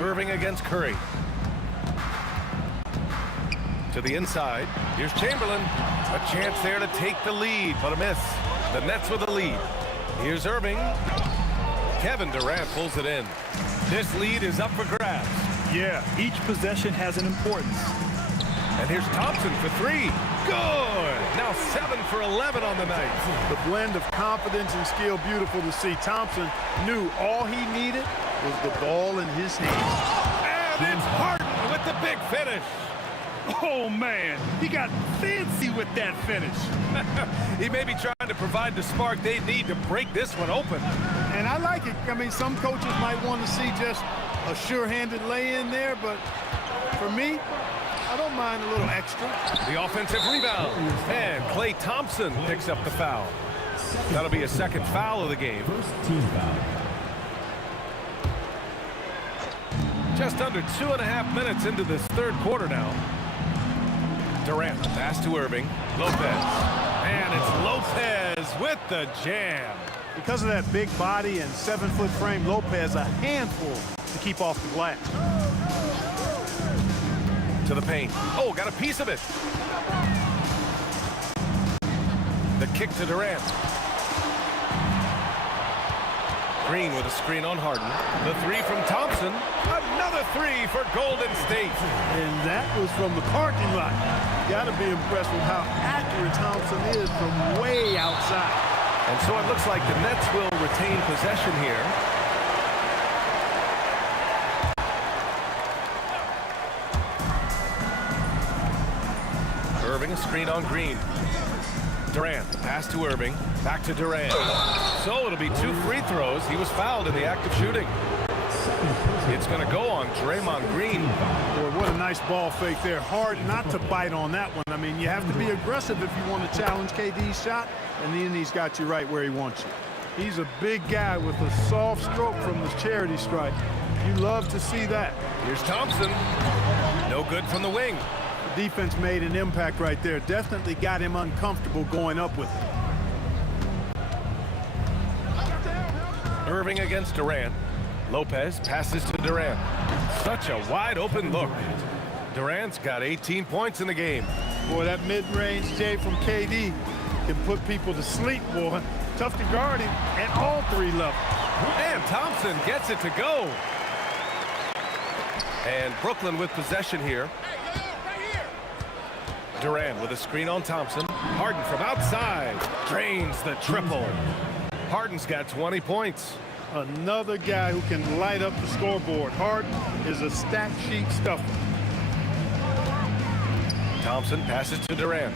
Irving against Curry. To the inside. Here's Chamberlain. A chance there to take the lead, but a miss. The Nets with the lead. Here's Irving. Kevin Durant pulls it in. This lead is up for grabs. Yeah, each possession has an importance. And here's Thompson for 3. Good! Now 7 for 11 on the night. The blend of confidence and skill, beautiful to see. Thompson knew all he needed was the ball in his hands. And it's Harden with the big finish. Oh, man, he got fancy with that finish. He may be trying to provide the spark they need to break this one open. And I like it. I mean, some coaches might want to see just a sure-handed lay-in there, but for me, I don't mind a little extra. The offensive rebound. And Klay Thompson picks up the foul. That'll be a second foul of the game. First team foul. Just under 2.5 minutes into this third quarter now. Durant, pass to Irving. Lopez. And it's Lopez with the jam. Because of that big body and 7-foot frame, Lopez a handful to keep off the glass. To the paint. Oh, got a piece of it. The kick to Durant. Green with a screen on Harden. The 3 from Thompson. Another 3 for Golden State. And that was from the parking lot. Got to be impressed with how accurate Thompson is from way outside. And so it looks like the Nets will retain possession here. Irving, a screen on Green. Durant, pass to Irving, back to Durant. So it'll be 2 free throws. He was fouled in the act of shooting. It's going to go on Draymond Green. Boy, what a nice ball fake there. Hard not to bite on that one. I mean, you have to be aggressive if you want to challenge KD's shot, and then he's got you right where he wants you. He's a big guy with a soft stroke from the charity stripe. You love to see that. Here's Thompson. No good from the wing. The defense made an impact right there. Definitely got him uncomfortable going up with it. Irving against Durant. Lopez passes to Durant. Such a wide open look. Durant's got 18 points in the game. Boy, that mid-range J from KD can put people to sleep, boy. Tough to guard him at all 3 levels. And Thompson gets it to go. And Brooklyn with possession here. Durant with a screen on Thompson. Harden from outside. Drains the triple. Harden's got 20 points. Another guy who can light up the scoreboard. Harden is a stat sheet stuffer. Thompson passes to Durant.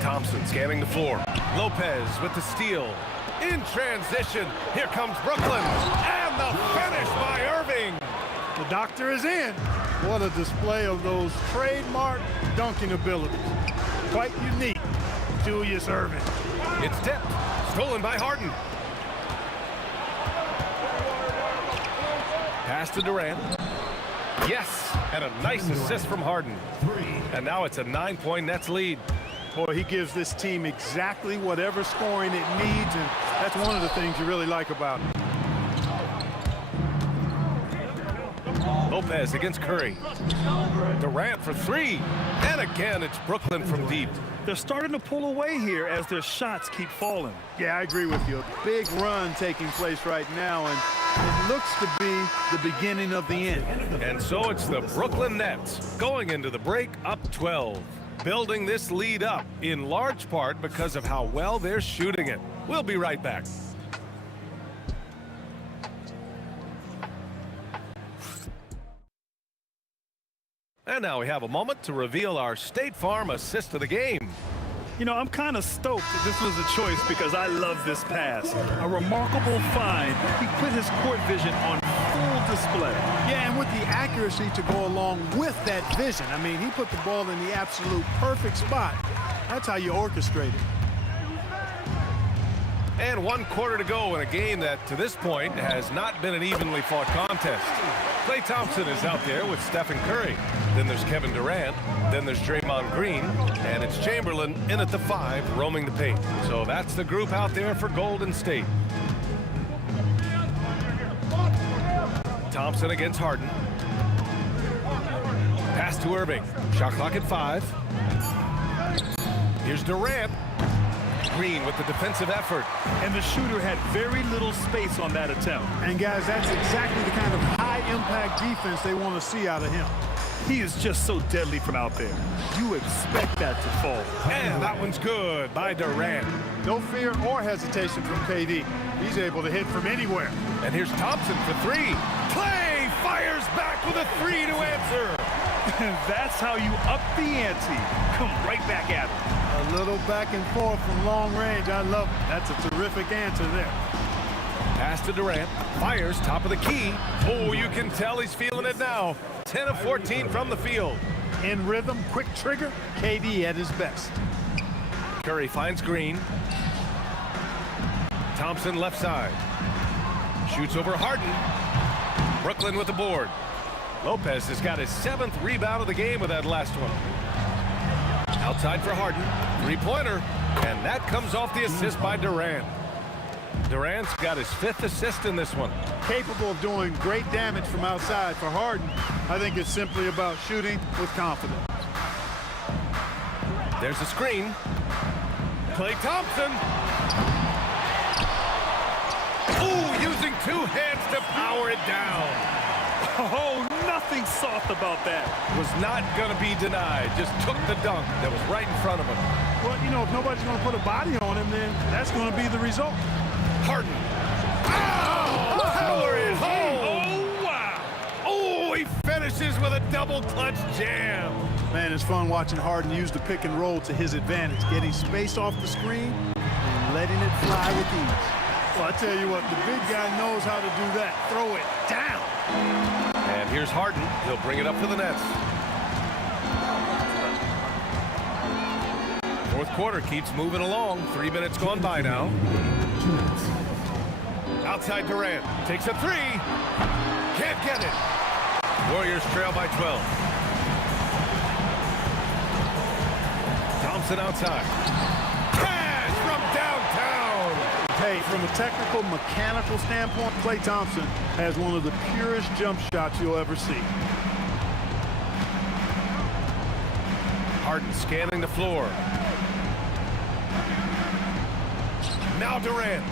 Thompson scanning the floor. Lopez with the steal. In transition, here comes Brooklyn. And the finish by Irving. The doctor is in. What a display of those trademark dunking abilities. Quite unique. Julius Irving. It's tipped. Stolen by Harden. Pass to Durant. Yes, and a nice assist from Harden. And now it's a 9-point Nets lead. Boy, he gives this team exactly whatever scoring it needs, and that's one of the things you really like about him. Lopez against Curry. Durant for 3. And again, it's Brooklyn from deep. They're starting to pull away here as their shots keep falling. Yeah, I agree with you. A big run taking place right now, and it looks to be the beginning of the end. And so it's the Brooklyn Nets going into the break up 12. Building this lead up in large part because of how well they're shooting it. We'll be right back. And now we have a moment to reveal our State Farm assist of the game. You know, I'm kind of stoked that this was a choice because I love this pass. A remarkable find. He put his court vision on full display. Yeah, and with the accuracy to go along with that vision. I mean, he put the ball in the absolute perfect spot. That's how you orchestrate it. And 1 quarter to go in a game that, to this point, has not been an evenly fought contest. Klay Thompson is out there with Stephen Curry. Then there's Kevin Durant. Then there's Draymond Green. And it's Chamberlain in at the 5, roaming the paint. So that's the group out there for Golden State. Thompson against Harden. Pass to Irving. Shot clock at 5. Here's Durant. Green with the defensive effort. And the shooter had very little space on that attempt. And guys, that's exactly the kind of high-impact defense they want to see out of him. He is just so deadly from out there. You expect that to fall. And that one's good by Durant. No fear or hesitation from KD. He's able to hit from anywhere. And here's Thompson for 3. Klay fires back with a 3 to answer. And that's how you up the ante. Come right back at him. A little back and forth from long range. I love it. That's a terrific answer there. Pass to Durant. Fires top of the key. Oh, you can tell he's feeling it now. 10 of 14 from the field. In rhythm, quick trigger, KD at his best. Curry finds Green. Thompson left side. Shoots over Harden. Brooklyn with the board. Lopez has got his 7th rebound of the game with that last one. Outside for Harden. 3-pointer. And that comes off the assist by Durant. Durant's got his 5th assist in this one. Capable of doing great damage from outside. For Harden, I think it's simply about shooting with confidence. There's a screen. Klay Thompson. Ooh, using 2 hands to power it down. Oh, nothing soft about that. Was not going to be denied. Just took the dunk that was right in front of him. Well, you know, if nobody's going to put a body on him, then that's going to be the result. Harden. Oh! Power is home! Oh, wow! Oh, he finishes with a double clutch jam. Man, it's fun watching Harden use the pick and roll to his advantage, getting space off the screen and letting it fly with ease. Well, I tell you what, the big guy knows how to do that. Throw it down. And here's Harden. He'll bring it up to the nets. Fourth quarter keeps moving along. 3 minutes gone by now. Outside Durant. Takes a three. Can't get it. Warriors trail by 12. Thompson outside. Pass from downtown. Hey, from a technical, mechanical standpoint, Klay Thompson has one of the purest jump shots you'll ever see. Harden scanning the floor. Now Durant.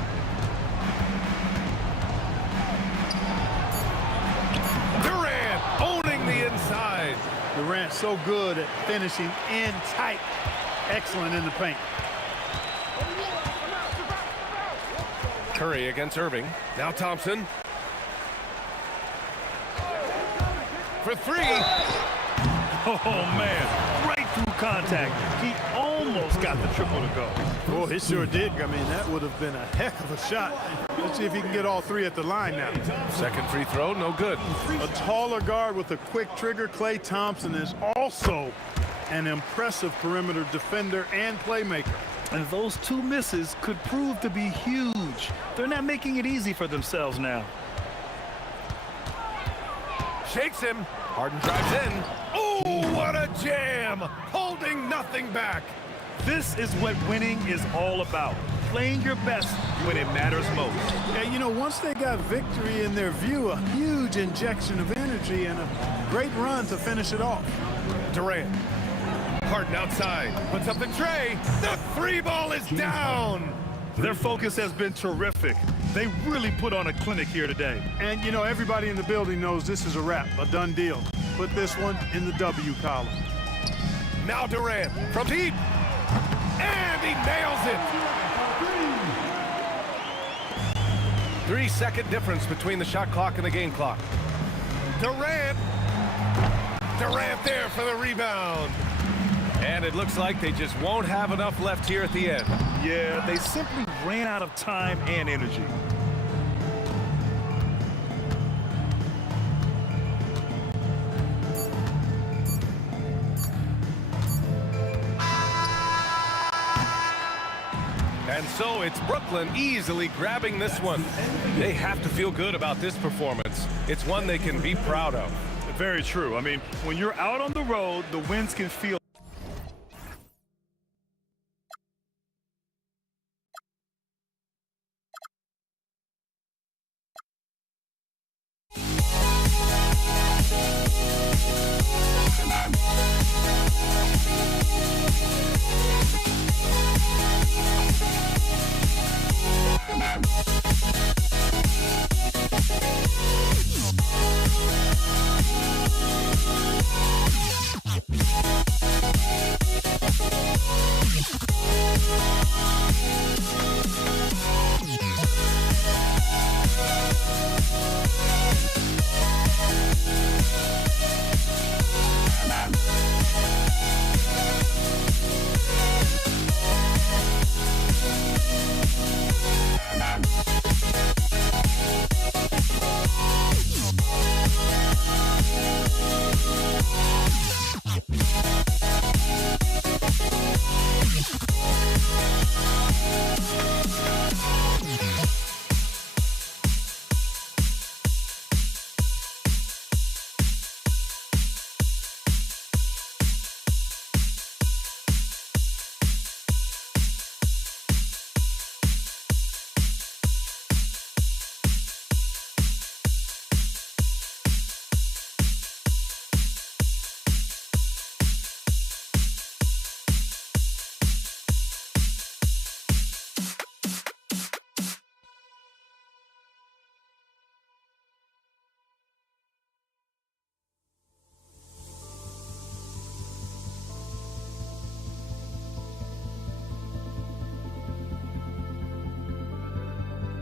Durant owning the inside. Durant so good at finishing in tight. Excellent in the paint. Curry against Irving. Now Thompson. For three. Oh, man. Right through contact. He almost got the triple to go. Oh, he sure did. I mean, that would have been a heck of a shot. Let's see if he can get all three at the line now. Second free throw, no good. A taller guard with a quick trigger, Klay Thompson, is also an impressive perimeter defender and playmaker. And those two misses could prove to be huge. They're not making it easy for themselves now. Shakes him. Harden drives in. Oh, what a jam! Holding nothing back. This is what winning is all about. Playing your best when it matters most. Yeah, you know, once they got victory in their view, a huge injection of energy and a great run to finish it off. Durant. Harden outside. Puts up the tray. The three ball is down. Their focus has been terrific. They really put on a clinic here today. And, you know, everybody in the building knows this is a wrap, a done deal. Put this one in the W column. Now Durant from deep. And he nails it. 3-second difference between the shot clock and the game clock. Durant there for the rebound. And it looks like they just won't have enough left here at the end. Yeah, they simply ran out of time and energy. And so it's Brooklyn easily grabbing this one. They have to feel good about this performance. It's one they can be proud of. Very true. I mean, when you're out on the road, the wins can feel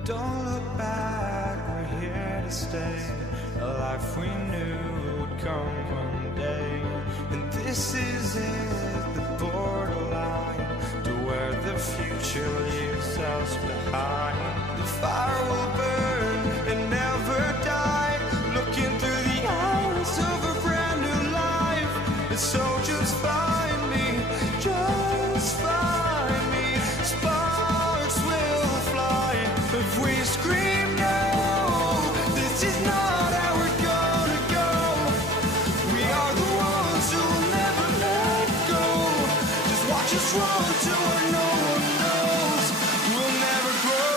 Don't look back, we're here to stay. A life we knew would come one day. And this is it, the borderline to where the future leaves us behind. The fire will burn and never die, looking through the eyes of a brand new life. And so just find me, just find me. Sparks will fly if we scream no. This is not how we're gonna go. We are the ones who will never let go. Just watch us run to where no one knows. We'll never grow.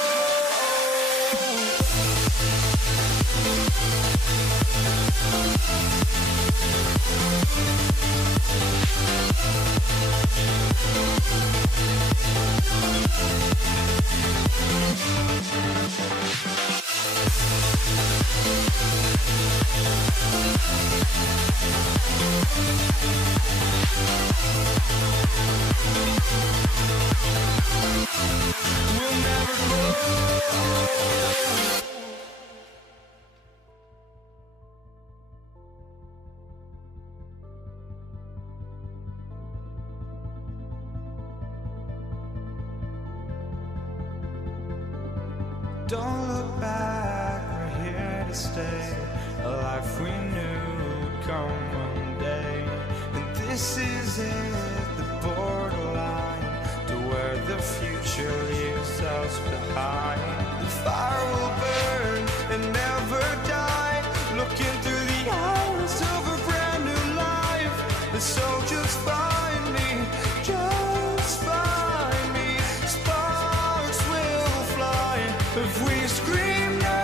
We'll never grow. Don't look back, we're here to stay. A life we knew would come one day. And this is it, the borderline to where the future leaves us behind. The fire will burn and never die, looking through the eyes of a brand new life. And so just find me, just find me. Sparks will fly if we scream no.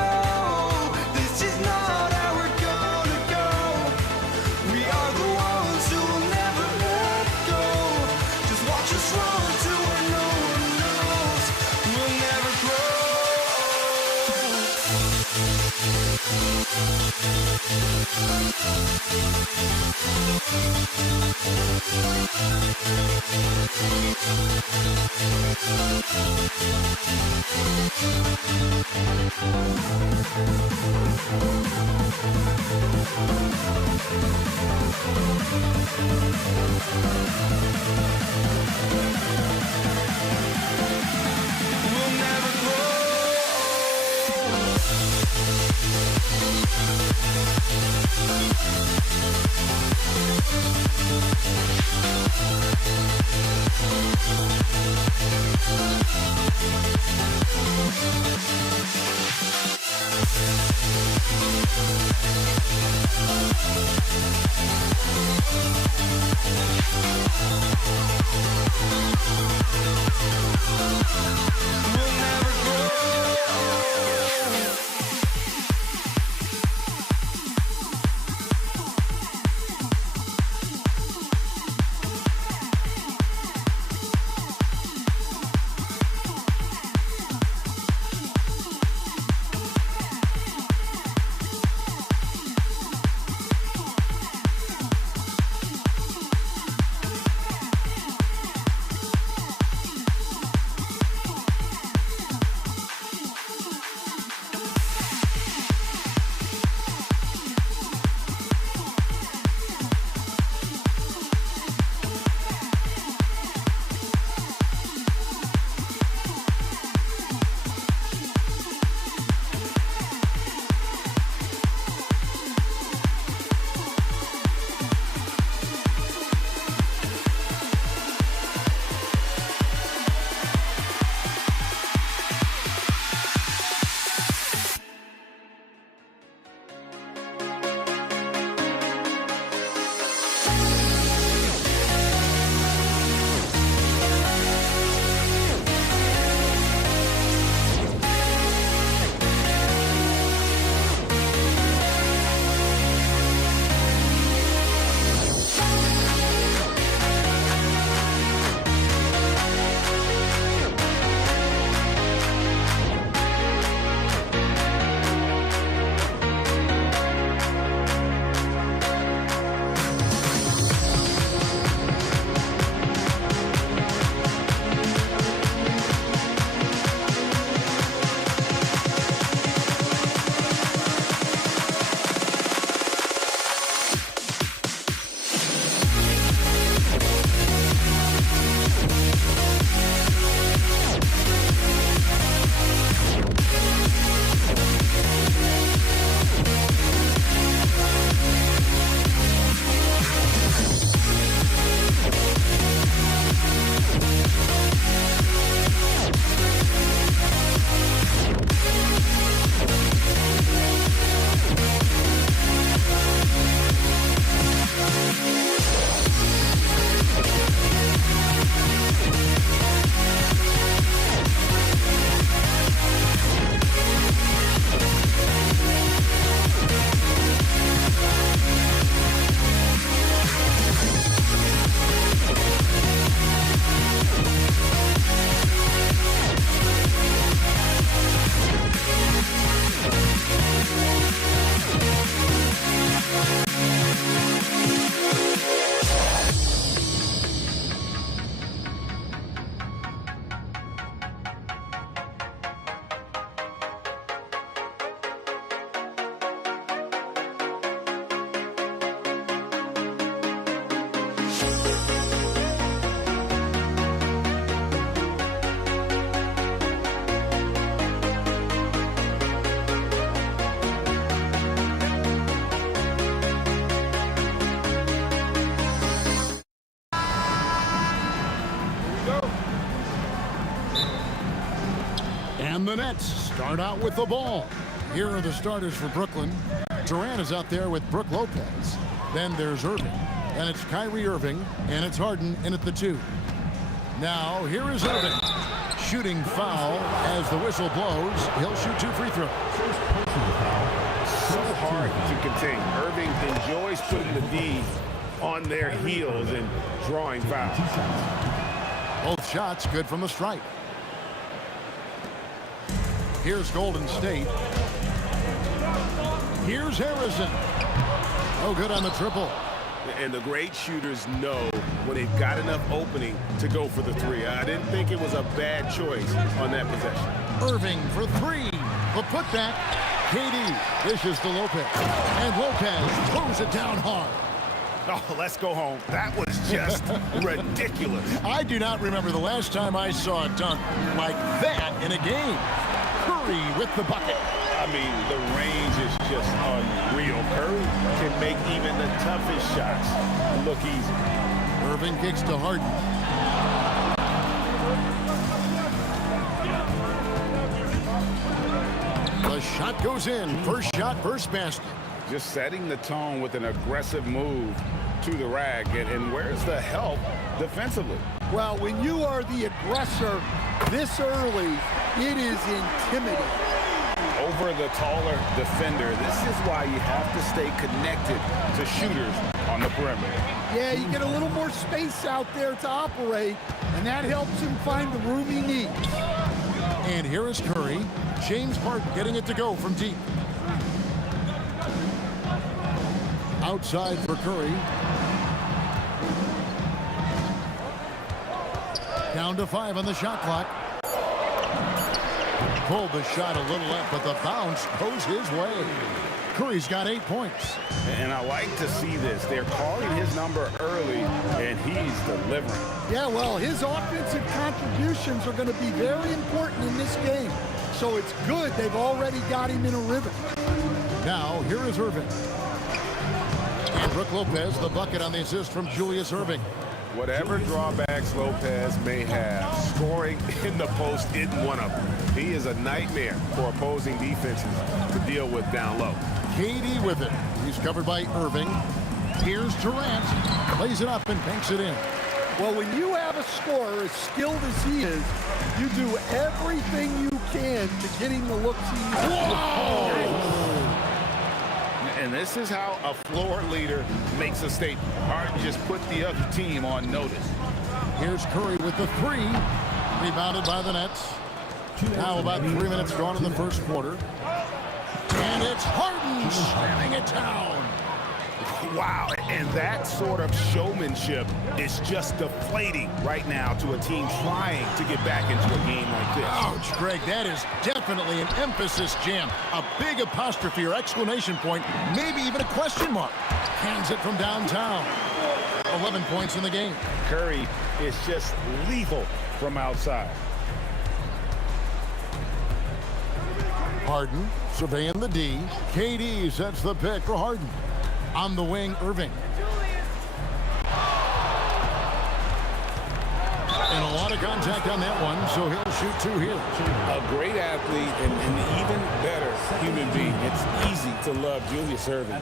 This is not how we're gonna go. We are the ones who will never let go. Just watch us run to where no one knows. We'll never grow. We'll never grow. And the Nets start out with the ball. Here are the starters for Brooklyn. Durant is out there with Brook Lopez. Then there's Irving. And it's Kyrie Irving. And it's Harden in at the 2. Now, here is Irving. Shooting foul as the whistle blows. He'll shoot 2 free throws. So hard to contain. Irving enjoys putting the D on their heels and drawing fouls. Both shots good from the stripe. Here's Golden State. Here's Harrison. Oh, good on the triple. And the great shooters know when they've got enough opening to go for the 3. I didn't think it was a bad choice on that possession. Irving for 3. The putback. KD dishes to Lopez. And Lopez throws it down hard. Oh, let's go home. That was just ridiculous. I do not remember the last time I saw a dunk like that in a game. Curry with the bucket. I mean, the range is just unreal. Curry can make even the toughest shots look easy. Irving kicks to Harden. The shot goes in. First shot, first basket. Just setting the tone with an aggressive move to the rack. And where's the help defensively? Well, when you are the aggressor this early, it is intimidating. Over the taller defender, this is why you have to stay connected to shooters on the perimeter. Yeah, you get a little more space out there to operate, and that helps him find the room he needs. And here is Curry. James Harden getting it to go from deep. Outside for Curry. Down to 5 on the shot clock. Pulled the shot a little up, but the bounce goes his way. Curry's got 8 points. And I like to see this. They're calling his number early, and he's delivering. Yeah, well, his offensive contributions are going to be very important in this game. So it's good they've already got him in a rhythm. Now, here is Irving. And Brook Lopez, the bucket on the assist from Julius Irving. Whatever drawbacks Lopez may have, scoring in the post isn't one of them. He is a nightmare for opposing defenses to deal with down low. KD with it. He's covered by Irving. Here's Durant. Plays it up and banks it in. Well, when you have a scorer as skilled as he is, you do everything you can to get him the looks he needs. Whoa! And this is how a floor leader makes a statement. Harden just put the other team on notice. Here's Curry with the 3. Rebounded by the Nets. Now about 3 minutes gone in the first quarter. And it's Harden slamming it down. Wow, and that sort of showmanship is just deflating right now to a team trying to get back into a game like this. Ouch, Greg, that is definitely an emphasis jam. A big apostrophe or exclamation point, maybe even a question mark. Hands it from downtown. 11 points in the game. Curry is just lethal from outside. Harden surveying the D. KD sets the pick for Harden. On the wing, Irving. And a lot of contact on that one, so he'll shoot 2 here. A great athlete and an even better human being. It's easy to love Julius Irving.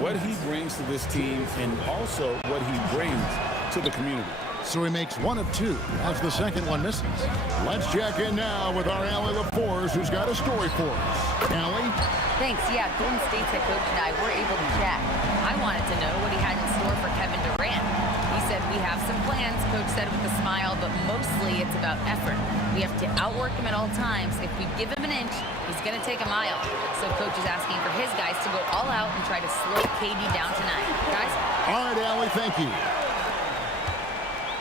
What he brings to this team and also what he brings to the community. So he makes 1 of 2 as the second one misses. Let's check in now with our Allie LaForce, who's got a story for us. Allie? Thanks. Yeah, Golden State's head coach and I were able to chat. I wanted to know what he had in store for Kevin Durant. He said, we have some plans, Coach said with a smile, but mostly it's about effort. We have to outwork him at all times. If we give him an inch, he's going to take a mile. So Coach is asking for his guys to go all out and try to slow KD down tonight. Guys? All right, Allie, thank you.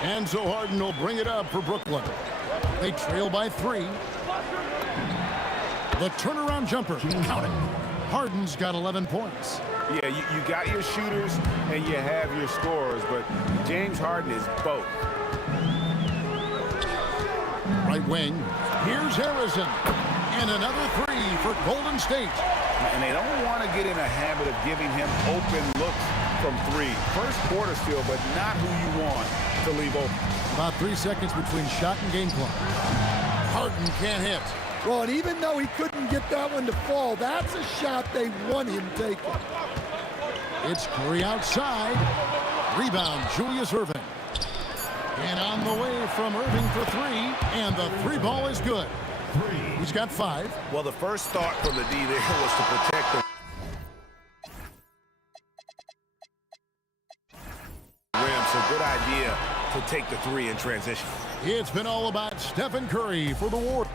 And so Harden will bring it up for Brooklyn. They trail by 3. The turnaround jumper. Count it. Harden's got 11 points. Yeah, you got your shooters and you have your scorers, but James Harden is both. Right wing. Here's Harrison. And another three for Golden State. And they don't want to get in a habit of giving him open looks from three. First quarter still, but not who you want to leave open. About 3 seconds between shot and game clock. Harden can't hit. Well, and even though he couldn't get that one to fall, that's a shot they want him taking. It's Curry outside. Rebound, Julius Irving. And on the way from Irving for three. And the three ball is good. He's got 5. Well, the first thought from the D there was to protect the rim. So good idea to take the three in transition. It's been all about Stephen Curry for the Warriors.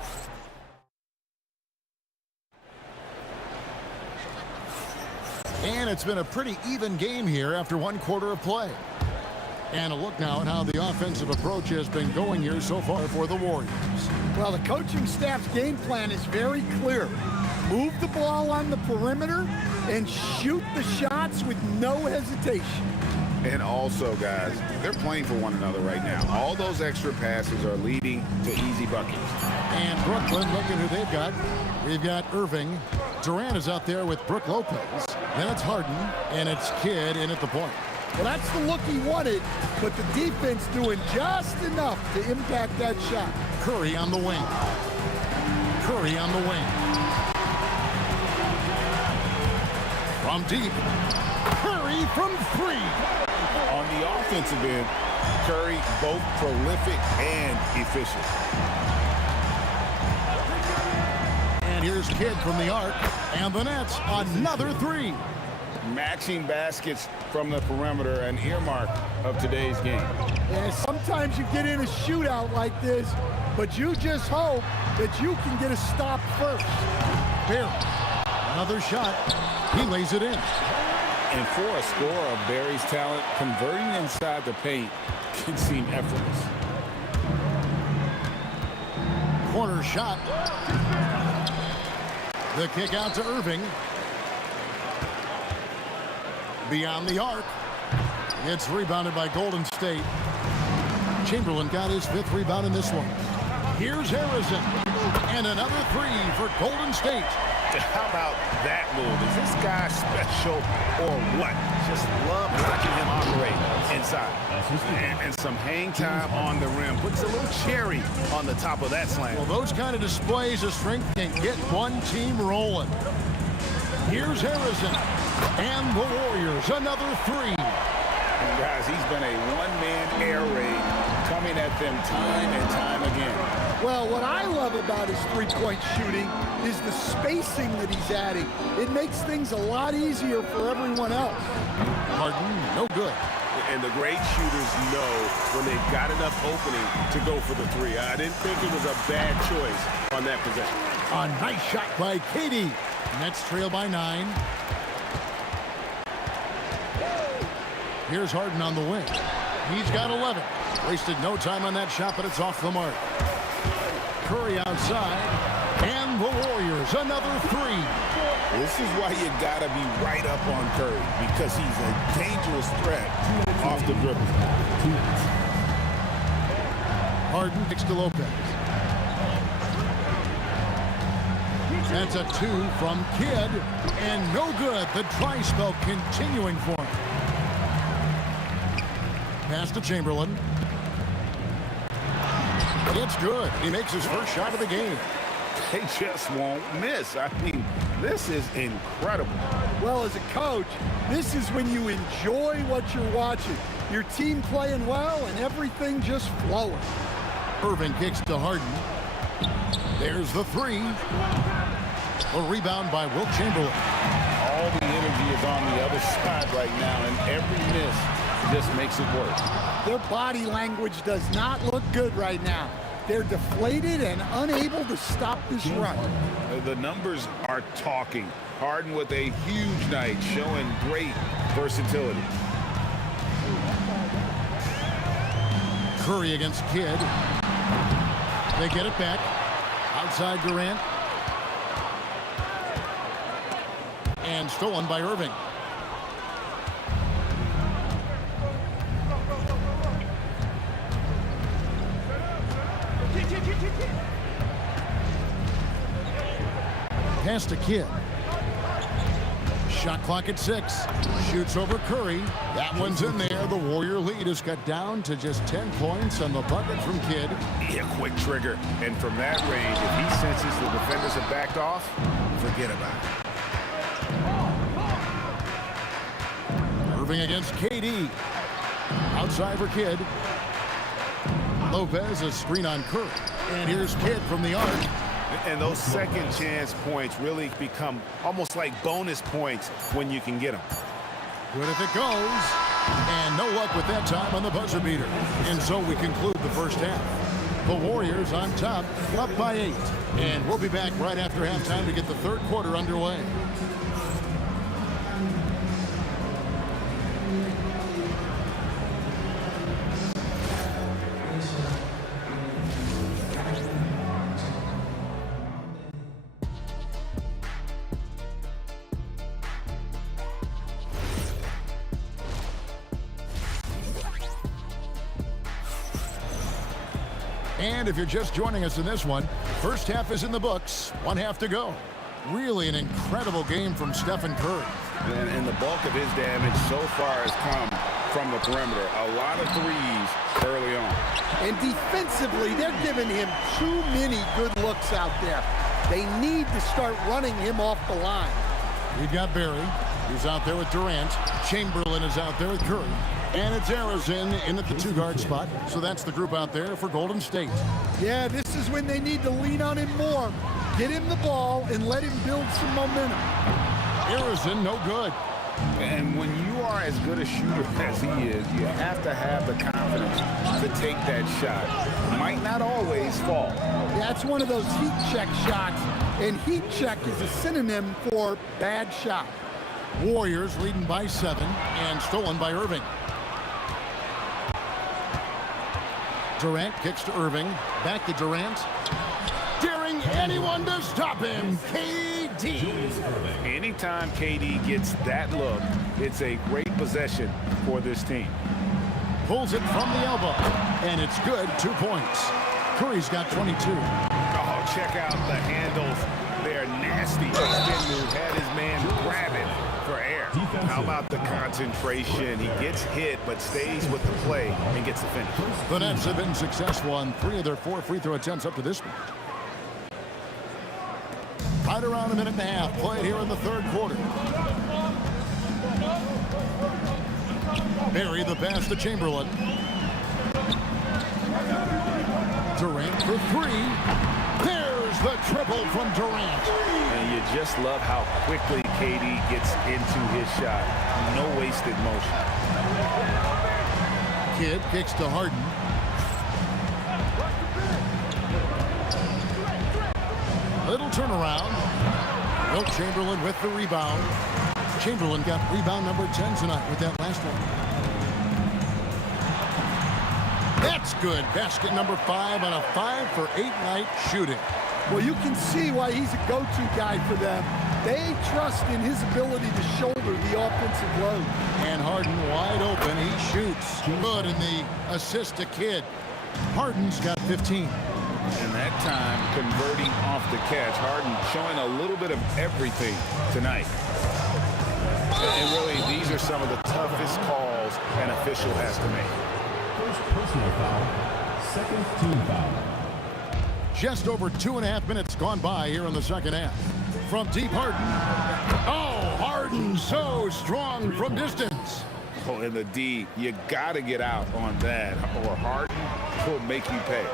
And it's been a pretty even game here after 1 quarter of play. And a look now at how the offensive approach has been going here so far for the Warriors. Well, the coaching staff's game plan is very clear. Move the ball on the perimeter and shoot the shots with no hesitation. And also, guys, they're playing for one another right now. All those extra passes are leading to easy buckets. And Brooklyn, look at who they've got. We've got Irving. Durant is out there with Brook Lopez. Then it's Harden, and it's Kidd in at the point. Well, that's the look he wanted, but the defense doing just enough to impact that shot. Curry on the wing. Curry on the wing. From deep. Curry from 3. On the offensive end, Curry both prolific and efficient. And here's Kidd from the arc. And the Nets, another 3. Matching baskets from the perimeter, an earmark of today's game. And sometimes you get in a shootout like this, but you just hope that you can get a stop first. Barry, another shot. He lays it in. And for a scorer of Barry's talent, converting inside the paint can seem effortless. Corner shot. The kick out to Irving. Beyond the arc. It's rebounded by Golden State. Chamberlain got his 5th rebound in this one. Here's Harrison. And another 3 for Golden State. How about that move? Is this guy special or what? Just love watching him operate inside. And some hang time on the rim. Puts a little cherry on the top of that slam. Well, those kind of displays of strength can get one team rolling. Here's Harrison. And the Warriors, another 3. And guys, he's been a one-man air raid coming at them time and time again. Well, what I love about his three-point shooting is the spacing that he's adding. It makes things a lot easier for everyone else. Harden, no good. And the great shooters know when they've got enough opening to go for the 3. I didn't think it was a bad choice on that possession. A nice shot by Katie. Nets trail by 9. Here's Harden on the wing. He's got 11. Wasted no time on that shot, but it's off the mark. Curry outside. And the Warriors, another 3. This is why you got to be right up on Curry, because he's a dangerous threat off the dribble. Harden kicks to Lopez. That's a 2 from Kidd. And no good. The dry spell continuing for him. Pass to Chamberlain. It's good. He makes his first shot of the game. They just won't miss. I mean, this is incredible. Well, as a coach, this is when you enjoy what you're watching. Your team playing well and everything just flowing. Irving kicks to Harden. There's the 3. A rebound by Wilt Chamberlain. All the energy is on the other side right now, and every miss just makes it worse. Their body language does not look good right now. They're deflated and unable to stop this run. The numbers are talking. Harden with a huge night, showing great versatility. Curry against Kidd. They get it back. Outside Durant. and stolen by Irving. Pass to Kidd. Shot clock at 6. Shoots over Curry. That one's in there. The Warrior lead is cut down to just 10 points on the bucket from Kidd. Yeah, quick trigger. And from that range, if he senses the defenders have backed off, forget about it. Irving against KD. Outside for Kidd. Lopez, a screen on Curry. And here's Kidd from the arc. And those second chance points really become almost like bonus points when you can get them. Good if it goes. And no luck with that time on the buzzer beater. And so we conclude the first half. The Warriors on top, up by 8. And we'll be back right after halftime to get the third quarter underway. And if you're just joining us in this one, first half is in the books. 1 half to go. Really an incredible game from Stephen Curry. And the bulk of his damage so far has come from the perimeter. A lot of threes early on. And defensively, they're giving him too many good looks out there. They need to start running him off the line. We've got Barry. He's out there with Durant. Chamberlain is out there with Curry. And it's Harrison in the two-guard spot. So that's the group out there for Golden State. Yeah, this is when they need to lean on him more. Get him the ball and let him build some momentum. Harrison, no good. And when you are as good a shooter as he is, you have to have the confidence to take that shot. Might not always fall. Yeah, it's one of those heat check shots. And heat check is a synonym for bad shot. Warriors leading by 7 and stolen by Irving. Durant kicks to Irving. Back to Durant. Daring anyone to stop him. KD. Anytime KD gets that look, it's a great possession for this team. Pulls it from the elbow. And it's good. 2 points. Curry's got 22. Oh, check out the handles. They're nasty. Spin move. Had his man grab it for air. How about the concentration? He gets hit, but stays with the play and gets the finish. The Nets have been successful on 3 of their 4 free throw attempts up to this point. Right around a minute and a half played here in the third quarter. Barry the pass to Chamberlain. Durant for 3. There's the triple from Durant. And you just love how quickly KD gets into his shot. No wasted motion. Kidd kicks to Harden. Little turnaround. Wilt Chamberlain with the rebound. Chamberlain got rebound number 10 tonight with that last one. That's good. Basket number 5 on a 5 for 8 night shooting. Well, you can see why he's a go-to guy for them. They trust in his ability to shoulder the offensive load. And Harden wide open. He shoots. Good in the assist to Kidd. Harden's got 15. And that time converting off the catch. Harden showing a little bit of everything tonight. And really, these are some of the toughest calls an official has to make. First personal foul, second team foul. Just over 2.5 minutes gone by here in the second half. From deep, Harden. Oh, Harden so strong from distance. Oh, and the D, you got to get out on that, or Harden will make you pay.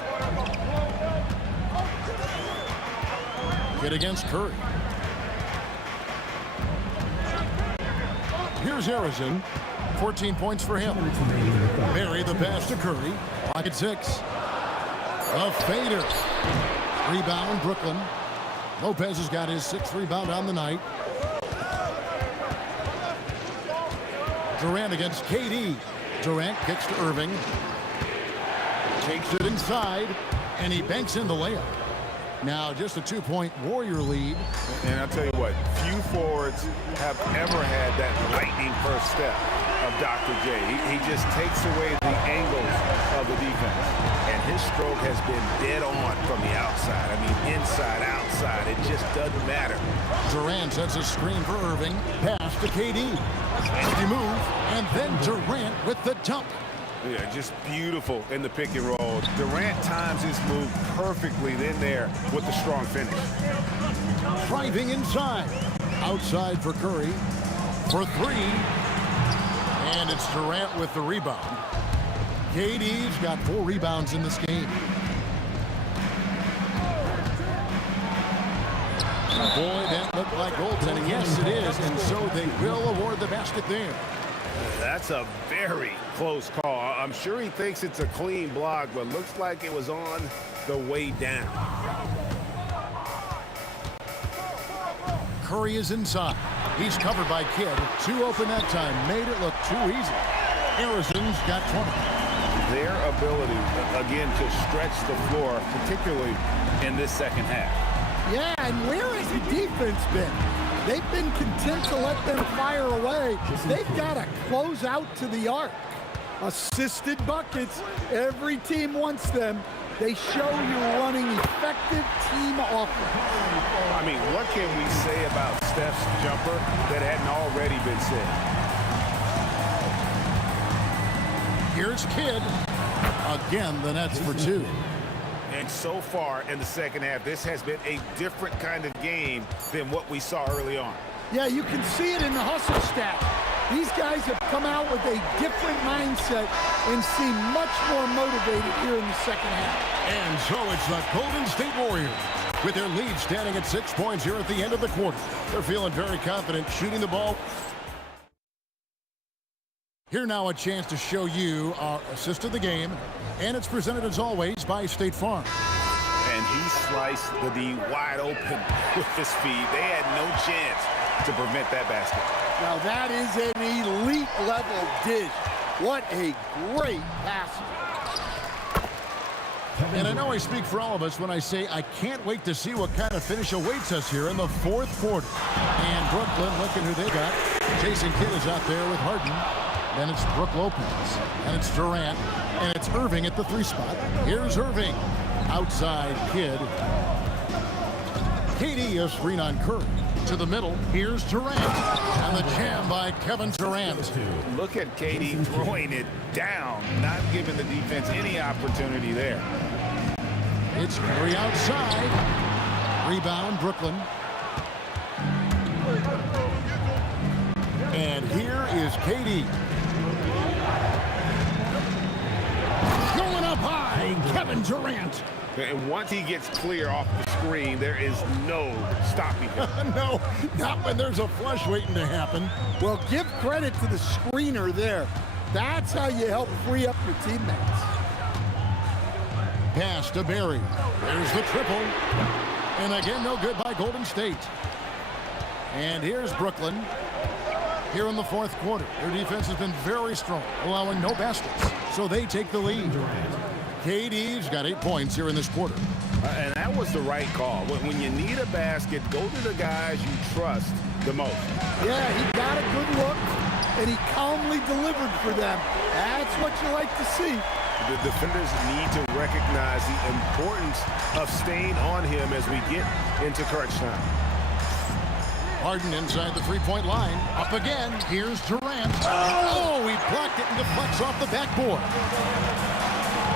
Kidd against Curry. Here's Harrison. 14 points for him. Barry the pass to Curry. Pocket 6. A fader. Rebound, Brooklyn. Lopez has got his 6th rebound on the night. Durant against KD. Durant kicks to Irving. Takes it inside, and he banks in the layup. Now just a 2-point Warrior lead. And I'll tell you what, few forwards have ever had that lightning first step of Dr. J. He just takes away the angles of the defense. And his stroke has been dead on from the outside. I mean, inside, outside, it just doesn't matter. Durant sets a screen for Irving. Pass to KD. He moves, and then Durant with the dunk. Yeah, just beautiful in the pick and roll. Durant times his move perfectly then there with the strong finish. Driving inside. Outside for Curry. For three. And it's Durant with the rebound. KD's got 4 rebounds in this game. Boy, that looked like goaltending. Yes, it is. And so they will award the basket there. That's a very close call. I'm sure he thinks it's a clean block, but looks like it was on the way down. Curry is inside. He's covered by Kidd. 2 open that time. Made it look too easy. Harrison's got 20. Their ability, again, to stretch the floor, particularly in this second half. Yeah, and where has the defense been? They've been content to let them fire away. They've got to close out to the arc. Assisted buckets. Every team wants them. They show you're running effective team offense. I mean, what can we say about Steph's jumper that hadn't already been said? Here's Kidd. Again, the Nets for 2. And so far in the second half, this has been a different kind of game than what we saw early on. Yeah, you can see it in the hustle stat. These guys have come out with a different mindset and seem much more motivated here in the second half. And so it's the Golden State Warriors with their lead standing at 6 points here at the end of the quarter. They're feeling very confident shooting the ball. Here now a chance to show you our assist of the game. And it's presented as always by State Farm. And he sliced the D wide open with his speed. They had no chance to prevent that basket. Now that is an elite level dish. What a great pass. And I know I speak for all of us when I say I can't wait to see what kind of finish awaits us here in the 4th quarter. And Brooklyn, looking who they got. Jason Kidd is out there with Harden. Then it's Brook Lopez. And it's Durant. And it's Irving at the 3 spot. Here's Irving. Outside Kidd. KD a screen on Curry. To the middle. Here's Durant. And the jam by Kevin Durant. Look at KD throwing it down, not giving the defense any opportunity there. It's Curry outside. Rebound, Brooklyn. And here is KD. Going up high, Kevin Durant. And once he gets clear off the screen, there is no stopping him. No, not when there's a flush waiting to happen. Well, give credit to the screener there. That's how you help free up your teammates. Pass to Barry. There's the triple. And again, no good by Golden State. And here's Brooklyn. Here in the 4th quarter, their defense has been very strong, allowing no baskets. So they take the lead. KD's got 8 points here in this quarter. And that was the right call. When you need a basket, go to the guys you trust the most. Yeah, he got a good look, and he calmly delivered for them. That's what you like to see. The defenders need to recognize the importance of staying on him as we get into crunch time. Harden inside the 3-point line. Up again. Here's Durant. Oh, he blocked it and deflects off the backboard.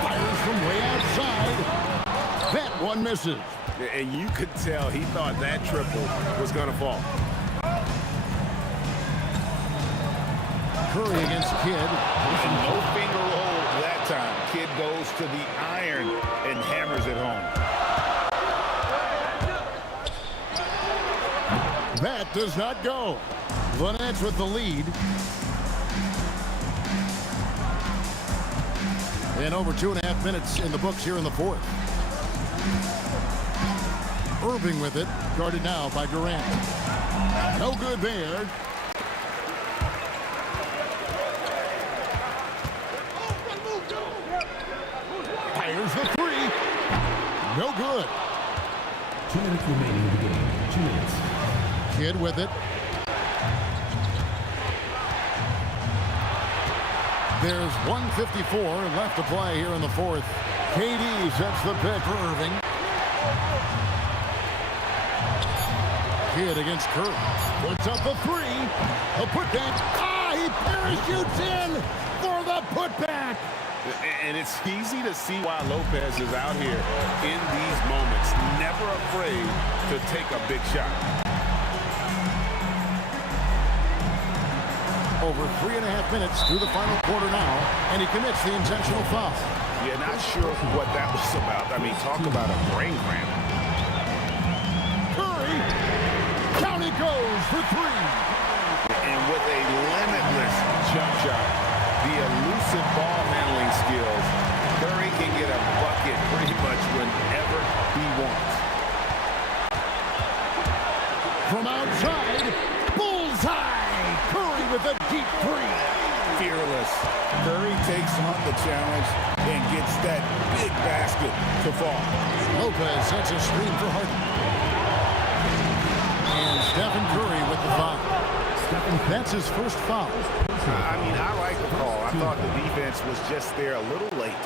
Fires from way outside. That one misses. And you could tell he thought that triple was going to fall. Curry against Kidd. And no finger roll that time. Kidd goes to the iron and hammers it home. That does not go. The Nets with the lead. And over 2.5 minutes in the books here in the 4th. Irving with it, guarded now by Durant. No good there. Fires the 3. No good. minutes remaining in the game. 2 minutes. Kid with it. There's 1:54 left to play here in the fourth. KD sets the pick for Irving. Kid against Curry. Puts up a three. A putback. He parachutes in for the putback. And it's easy to see why Lopez is out here in these moments, never afraid to take a big shot. Over 3.5 minutes through the final quarter now, and he commits the intentional foul. Yeah, not sure what that was about. I mean, talk about a brain cramp. Curry, down he goes for three. And with a limitless jump shot, the elusive ball handling skills, Curry can get a bucket pretty much whenever he wants. From outside, bullseye. Curry with a deep three. Fearless. Curry takes on the challenge and gets that big basket to fall. Lopez sets a screen for Harden. And Stephen Curry with the foul. That's his first foul. I mean, I like the call. I thought the defense was just there a little late.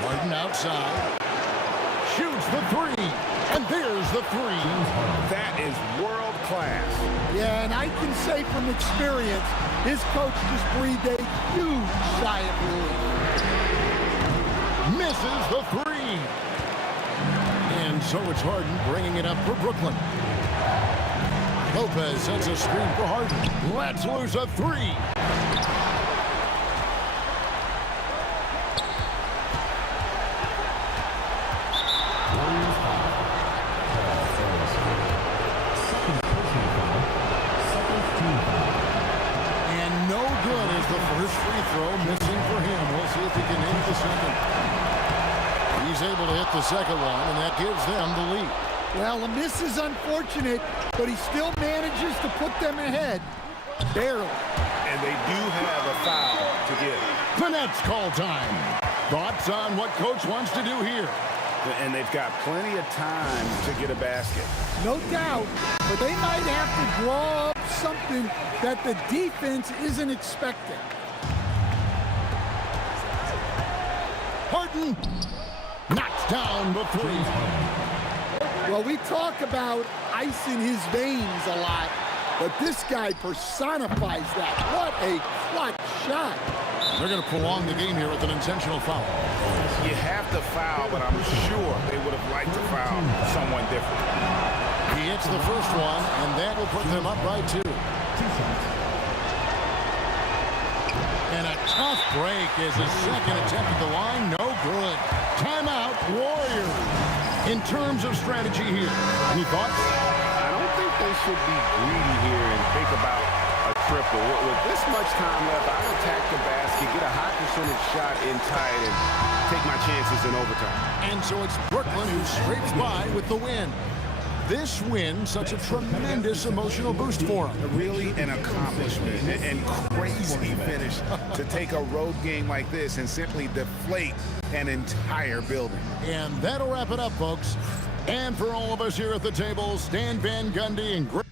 Harden outside. Shoots the three. And there's the three. That is world class. Yeah, and I can say from experience, his coach just breathed a huge sigh of relief. Misses the three. And so it's Harden bringing it up for Brooklyn. Lopez sets a screen for Harden. Lets loose a three. And no good is the first free throw missing for him. We'll see if he can hit the second. He's able to hit the second one, and that gives them the lead. Well, a miss is unfortunate, but he still manages to put them ahead. Barely. And they do have a foul to give. The Nets call time. Thoughts on what coach wants to do here? And they've got plenty of time to get a basket. No doubt, but they might have to draw up something that the defense isn't expecting. Harden knocks down the three. Well, we talk about ice in his veins a lot, but this guy personifies that. What a clutch shot. They're going to prolong the game here with an intentional foul. You have to foul, but I'm sure they would have liked to foul someone different. He hits the first one, and that will put them up by two. And a tough break is his second attempt at the line. No good. Timeout, Warriors. In terms of strategy here, any thoughts? I don't think they should be greedy here and think about a triple. With this much time left, I would attack the basket, get a high percentage shot in tight, and take my chances in overtime. And so it's Brooklyn who scrapes by with the win. This win, such a tremendous emotional boost for him. Really an accomplishment and crazy finish to take a road game like this and simply deflate an entire building. And that'll wrap it up, folks. And for all of us here at the table, Stan Van Gundy and Greg.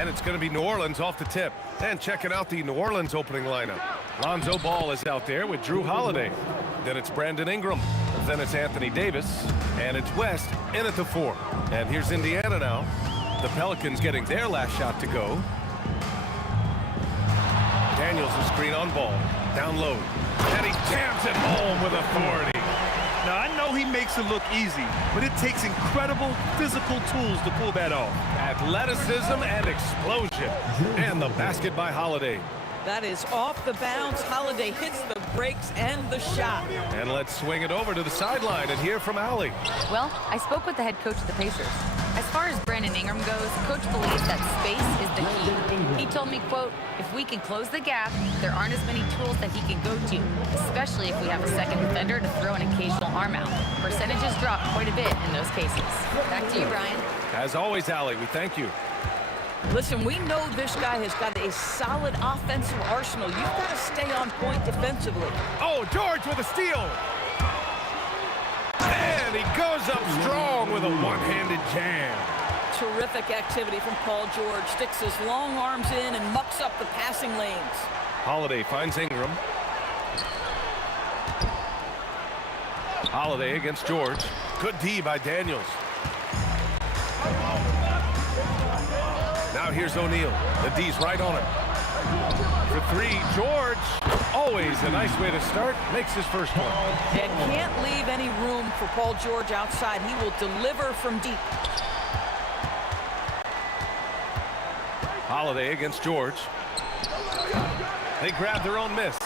And it's going to be New Orleans off the tip. And checking out the New Orleans opening lineup. Lonzo Ball is out there with Drew Holiday. Then it's Brandon Ingram. Then it's Anthony Davis. And it's West in at the 4. And here's Indiana now. The Pelicans getting their last shot to go. Daniels the screen on Ball. Down low. And he jams it home with authority. Now, I know he makes it look easy, but it takes incredible physical tools to pull that off. Athleticism and explosion. And the basket by Holiday. That is off the bounce. Holiday hits the brakes and the shot. And let's swing it over to the sideline and hear from Allie. Well, I spoke with the head coach of the Pacers. As far as Brandon Ingram goes, coach believes that space is the key. He told me, quote, if we can close the gap, there aren't as many tools that he can go to, especially if we have a second defender to throw an occasional arm out. Percentages drop quite a bit in those cases. Back to you, Brian. As always, Allie, we thank you. Listen, we know this guy has got a solid offensive arsenal. You've got to stay on point defensively. Oh, George with a steal. And he goes up strong with a one-handed jam. Terrific activity from Paul George. Sticks his long arms in and mucks up the passing lanes. Holiday finds Ingram. Holiday against George. Good D by Daniels. Now here's O'Neal. The D's right on him. for three. George, always a nice way to start, makes his first one. And can't leave any room for Paul George outside. He will deliver from deep. Holiday against George. They grab their own miss.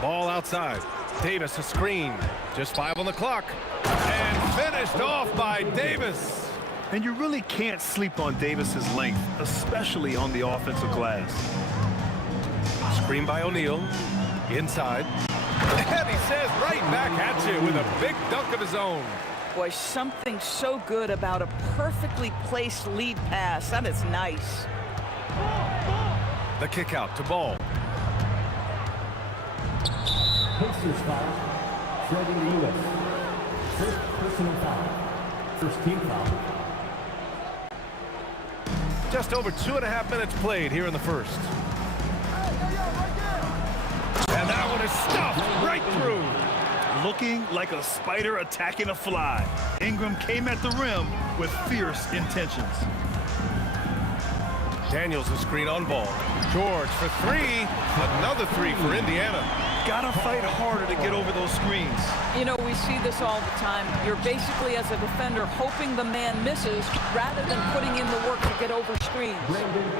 Ball outside. Davis a screen. Just 5 on the clock. And finished off by Davis. And you really can't sleep on Davis's length, especially on the offensive glass. Screen by O'Neal. Inside. And he says right back at you with a big dunk of his own. Boy, something so good about a perfectly placed lead pass. That is nice. The kick out to Ball. Pacers foul. Freddie Lewis. First personal foul. First team foul. Just over 2.5 minutes played here in the first. And that one is stuffed right through. Looking like a spider attacking a fly. Ingram came at the rim with fierce intentions. Daniels a screen on Ball. George for three. Another three for Indiana. Gotta fight harder to get over those screens. You know, we see this all the time. You're basically, as a defender, hoping the man misses rather than putting in the work to get over screens.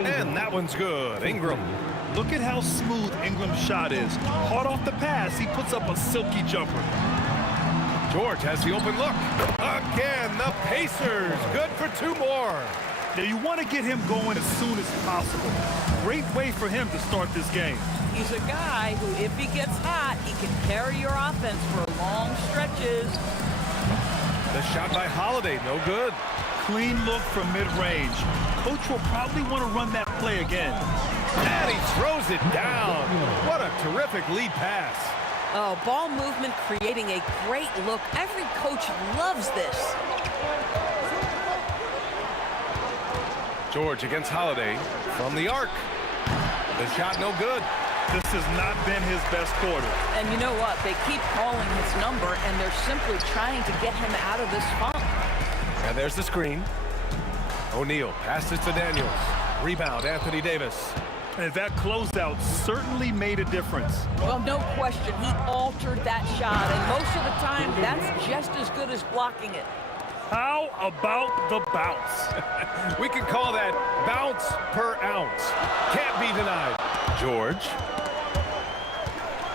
And that one's good. Ingram. Look at how smooth Ingram's shot is. Hard off the pass, he puts up a silky jumper. George has the open look. Again, the Pacers. Good for 2 more. Now, you want to get him going as soon as possible. Great way for him to start this game. He's a guy who, if he gets hot, he can carry your offense for long stretches. The shot by Holiday, no good. Clean look from mid-range. Coach will probably want to run that play again. And he throws it down. What a terrific lead pass. Oh, ball movement creating a great look. Every coach loves this. George against Holiday from the arc. The shot no good. This has not been his best quarter. And you know what? They keep calling his number, and they're simply trying to get him out of this funk. And there's the screen. O'Neal passes to Daniels. Rebound, Anthony Davis. And that closeout certainly made a difference. Well, no question. He altered that shot, and most of the time, that's just as good as blocking it. How about the bounce? We can call that bounce per ounce. Can't be denied. George.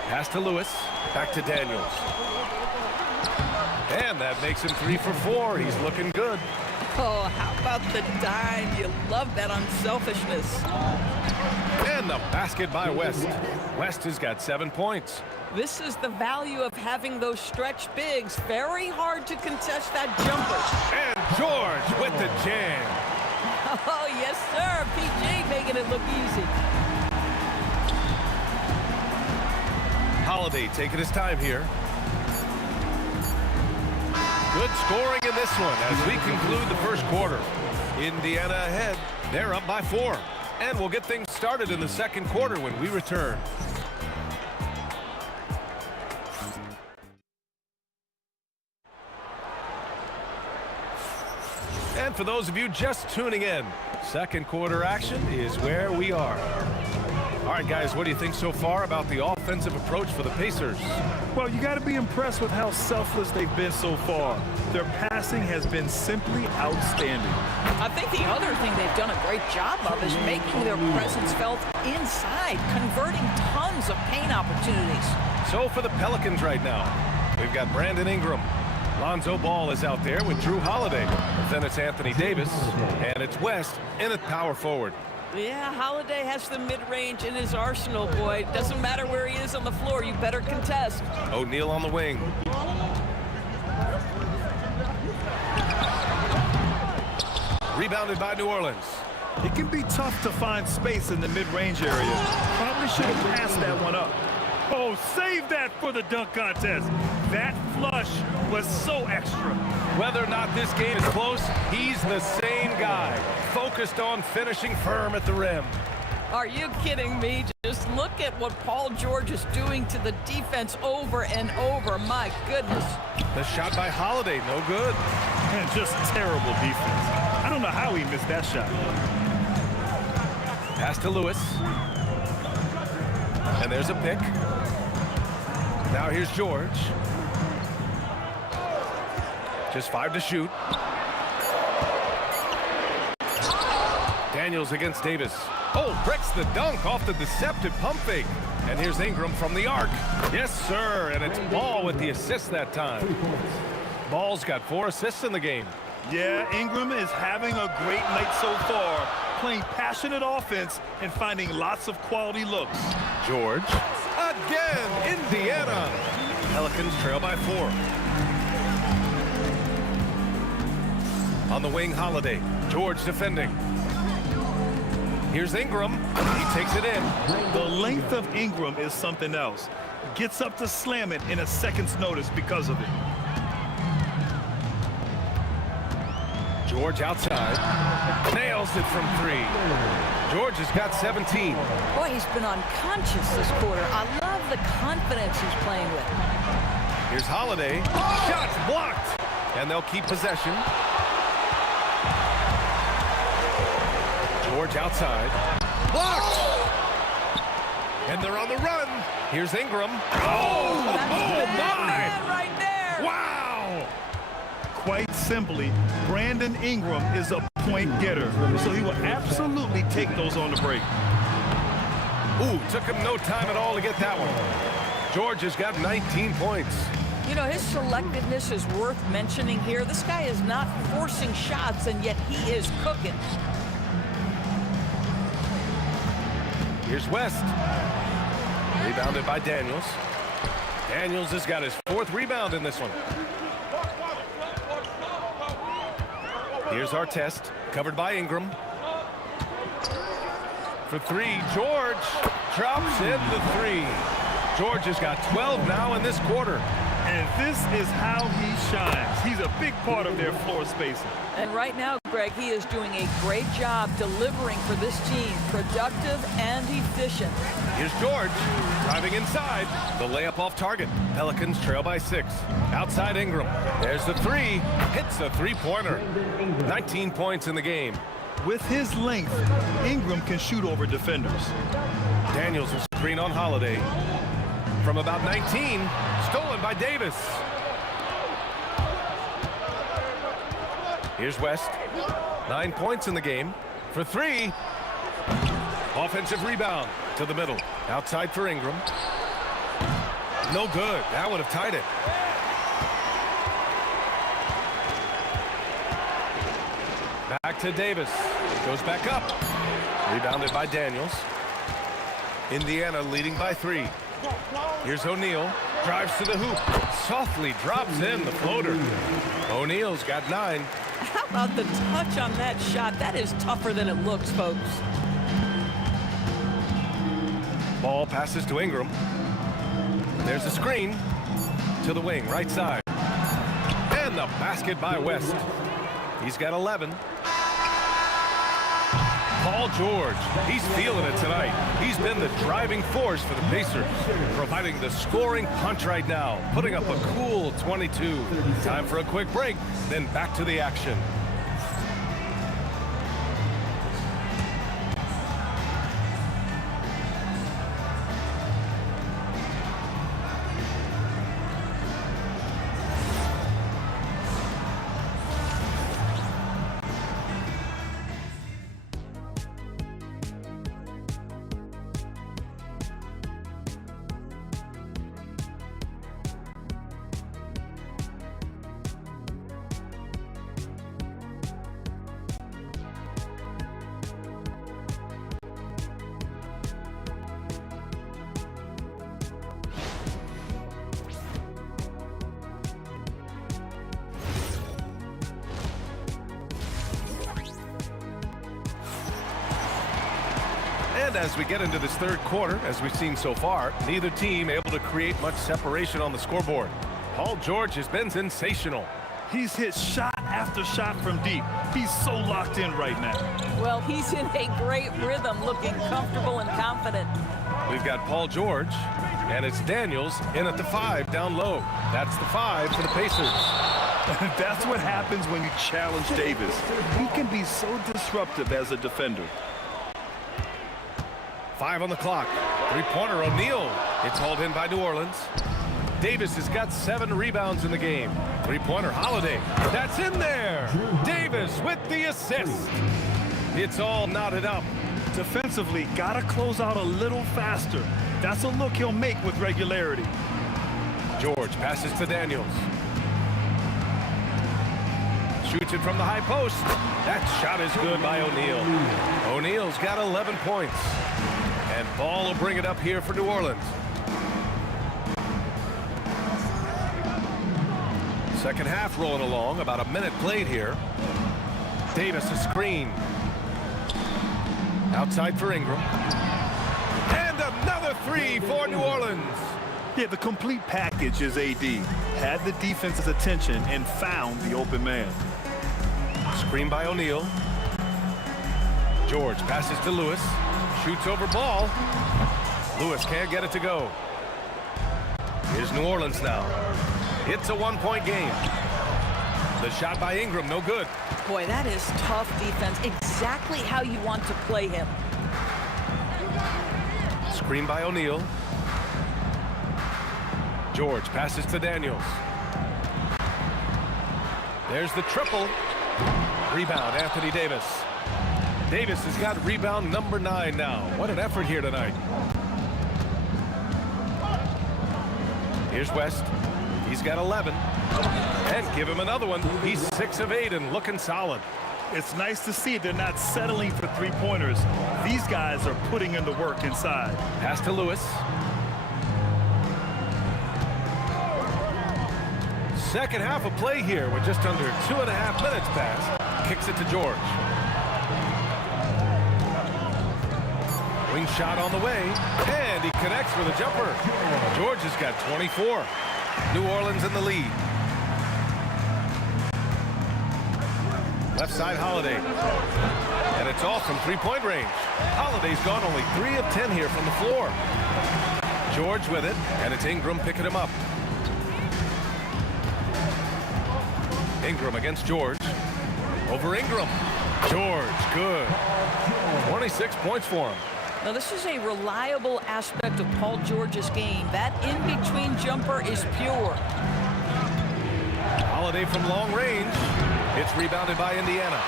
Pass to Lewis. Back to Daniels. And that makes him 3 for 4. He's looking good. Oh, how about the dime? You love that unselfishness. And the basket by West. West has got 7 points. This is the value of having those stretch bigs. Very hard to contest that jumper. And George with the jam. Oh, yes, sir. PG making it look easy. Holiday taking his time here. Good scoring in this one as we conclude the first quarter. Indiana ahead. They're up by 4. And we'll get things started in the second quarter when we return. And for those of you just tuning in, second quarter action is where we are. All right, guys, what do you think so far about the offensive approach for the Pacers? Well, you got to be impressed with how selfless they've been so far. Their passing has been simply outstanding. I think the other thing they've done a great job of is making their presence felt inside, converting tons of paint opportunities. So for the Pelicans right now, we've got Brandon Ingram. Lonzo Ball is out there with Drew Holiday. Then it's Anthony Davis, and it's West in at power forward. Yeah, Holiday has the mid-range in his arsenal, boy. Doesn't matter where he is on the floor, you better contest. O'Neal on the wing. Rebounded by New Orleans. It can be tough to find space in the mid-range area. Probably should have passed that one up. Oh, save that for the dunk contest. That flush was so extra. Whether or not this game is close, he's the same guy, focused on finishing firm at the rim. Are you kidding me? Just look at what Paul George is doing to the defense over and over. My goodness. The shot by Holiday, no good. And just terrible defense. I don't know how he missed that shot. Pass to Lewis. And there's a pick. Now here's George. Just 5 to shoot. Daniels against Davis. Oh, breaks the dunk off the deceptive pump fake. And here's Ingram from the arc. Yes, sir. And it's Ball with the assist that time. Ball's got 4 assists in the game. Yeah, Ingram is having a great night so far, playing passionate offense and finding lots of quality looks. George. Again, Indiana. Pelicans trail by 4. On the wing, Holiday. George defending. Here's Ingram. He takes it in. The length of Ingram is something else. Gets up to slam it in a second's notice because of it. George outside. Nails it from 3. George has got 17. Boy, he's been unconscious this quarter. I love the confidence he's playing with. Here's Holiday. Shots blocked. And they'll keep possession. George outside. Blocked! And they're on the run. Here's Ingram. Oh my! Right there! Wow! Quite simply, Brandon Ingram is a point getter, so he will absolutely take those on the break. Ooh, took him no time at all to get that one. George has got 19 points. You know, his selectiveness is worth mentioning here. This guy is not forcing shots, and yet he is cooking. Here's West. Rebounded by Daniels. Daniels has got his 4th rebound in this one. Here's our test, covered by Ingram. For 3, George drops in the 3. George has got 12 now in this quarter. And this is how he shines. He's a big part of their floor spacing. And right now, Greg, he is doing a great job delivering for this team, productive and efficient. Here's George driving inside. The layup off target. Pelicans trail by 6. Outside Ingram. There's the 3. Hits the 3-pointer. 19 points in the game. With his length, Ingram can shoot over defenders. Daniels will screen on Holiday. From about 19, stolen by Davis. Here's West. 9 points in the game. For 3. Offensive rebound to the middle. Outside for Ingram. No good. That would have tied it. Back to Davis. Goes back up. Rebounded by Daniels. Indiana leading by 3. Here's O'Neal. Drives to the hoop. Softly drops in the floater. O'Neal's got 9. How about the touch on that shot? That is tougher than it looks, folks. Ball passes to Ingram. There's a screen to the wing, right side. And the basket by West. He's got 11. Paul George, he's feeling it tonight. He's been the driving force for the Pacers, providing the scoring punch right now, putting up a cool 22. Time for a quick break, then back to the action. And as we get into this third quarter, as we've seen so far, neither team able to create much separation on the scoreboard. Paul George has been sensational. He's hit shot after shot from deep. He's so locked in right now. Well, he's in a great rhythm, looking comfortable and confident. We've got Paul George, and it's Daniels in at the 5 down low. That's the 5 for the Pacers. That's what happens when you challenge Davis. He can be so disruptive as a defender. 5 on the clock. Three-pointer, O'Neal. It's hauled in by New Orleans. Davis has got 7 rebounds in the game. Three-pointer, Holiday. That's in there. Davis with the assist. It's all knotted up. Defensively, gotta close out a little faster. That's a look he'll make with regularity. George passes to Daniels. Shoots it from the high post. That shot is good by O'Neal. O'Neal's got 11 points. And Ball will bring it up here for New Orleans. Second half rolling along. About a minute played here. Davis a screen. Outside for Ingram. And another 3 for New Orleans. Yeah, the complete package is AD. Had the defense's attention and found the open man. Screen by O'Neal. George passes to Lewis. Shoots over Ball. Lewis can't get it to go. Here's New Orleans now. It's a 1-point game. The shot by Ingram, no good. Boy, that is tough defense. Exactly how you want to play him. Screen by O'Neal. George passes to Daniels. There's the triple. Rebound, Anthony Davis. Davis has got rebound number 9 now. What an effort here tonight. Here's West. He's got 11. And give him another one. He's 6 of 8 and looking solid. It's nice to see they're not settling for three-pointers. These guys are putting in the work inside. Pass to Lewis. Second half of play here with just under 2.5 minutes passed. Kicks it to George. Wing shot on the way, and he connects with a jumper. George has got 24. New Orleans in the lead. Left side, Holiday. And it's all from three-point range. Holiday's gone only 3 of 10 here from the floor. George with it, and it's Ingram picking him up. Ingram against George. Over Ingram. George, good. 26 points for him. Now, this is a reliable aspect of Paul George's game. That in-between jumper is pure. Holiday from long range. It's rebounded by Indiana.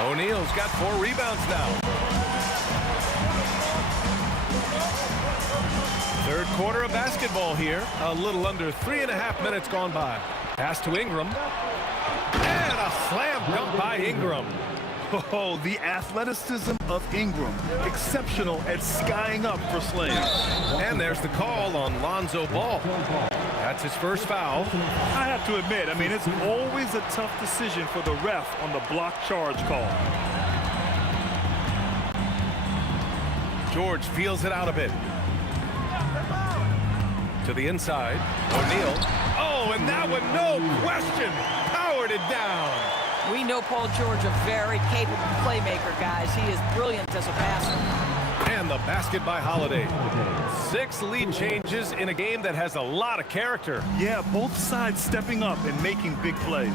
O'Neal's got 4 rebounds now. Third quarter of basketball here. A little under 3.5 minutes gone by. Pass to Ingram. And a slam dunk by Ingram. Oh, the athleticism of Ingram. Exceptional at skying up for slams. And there's the call on Lonzo Ball. That's his first foul. I have to admit, I mean, it's always a tough decision for the ref on the block charge call. George feels it out a bit. To the inside. O'Neal. Oh, and that one, no question, powered it down. We know Paul George, a very capable playmaker, guys. He is brilliant as a passer. And the basket by Holiday. 6 lead changes in a game that has a lot of character. Yeah, both sides stepping up and making big plays.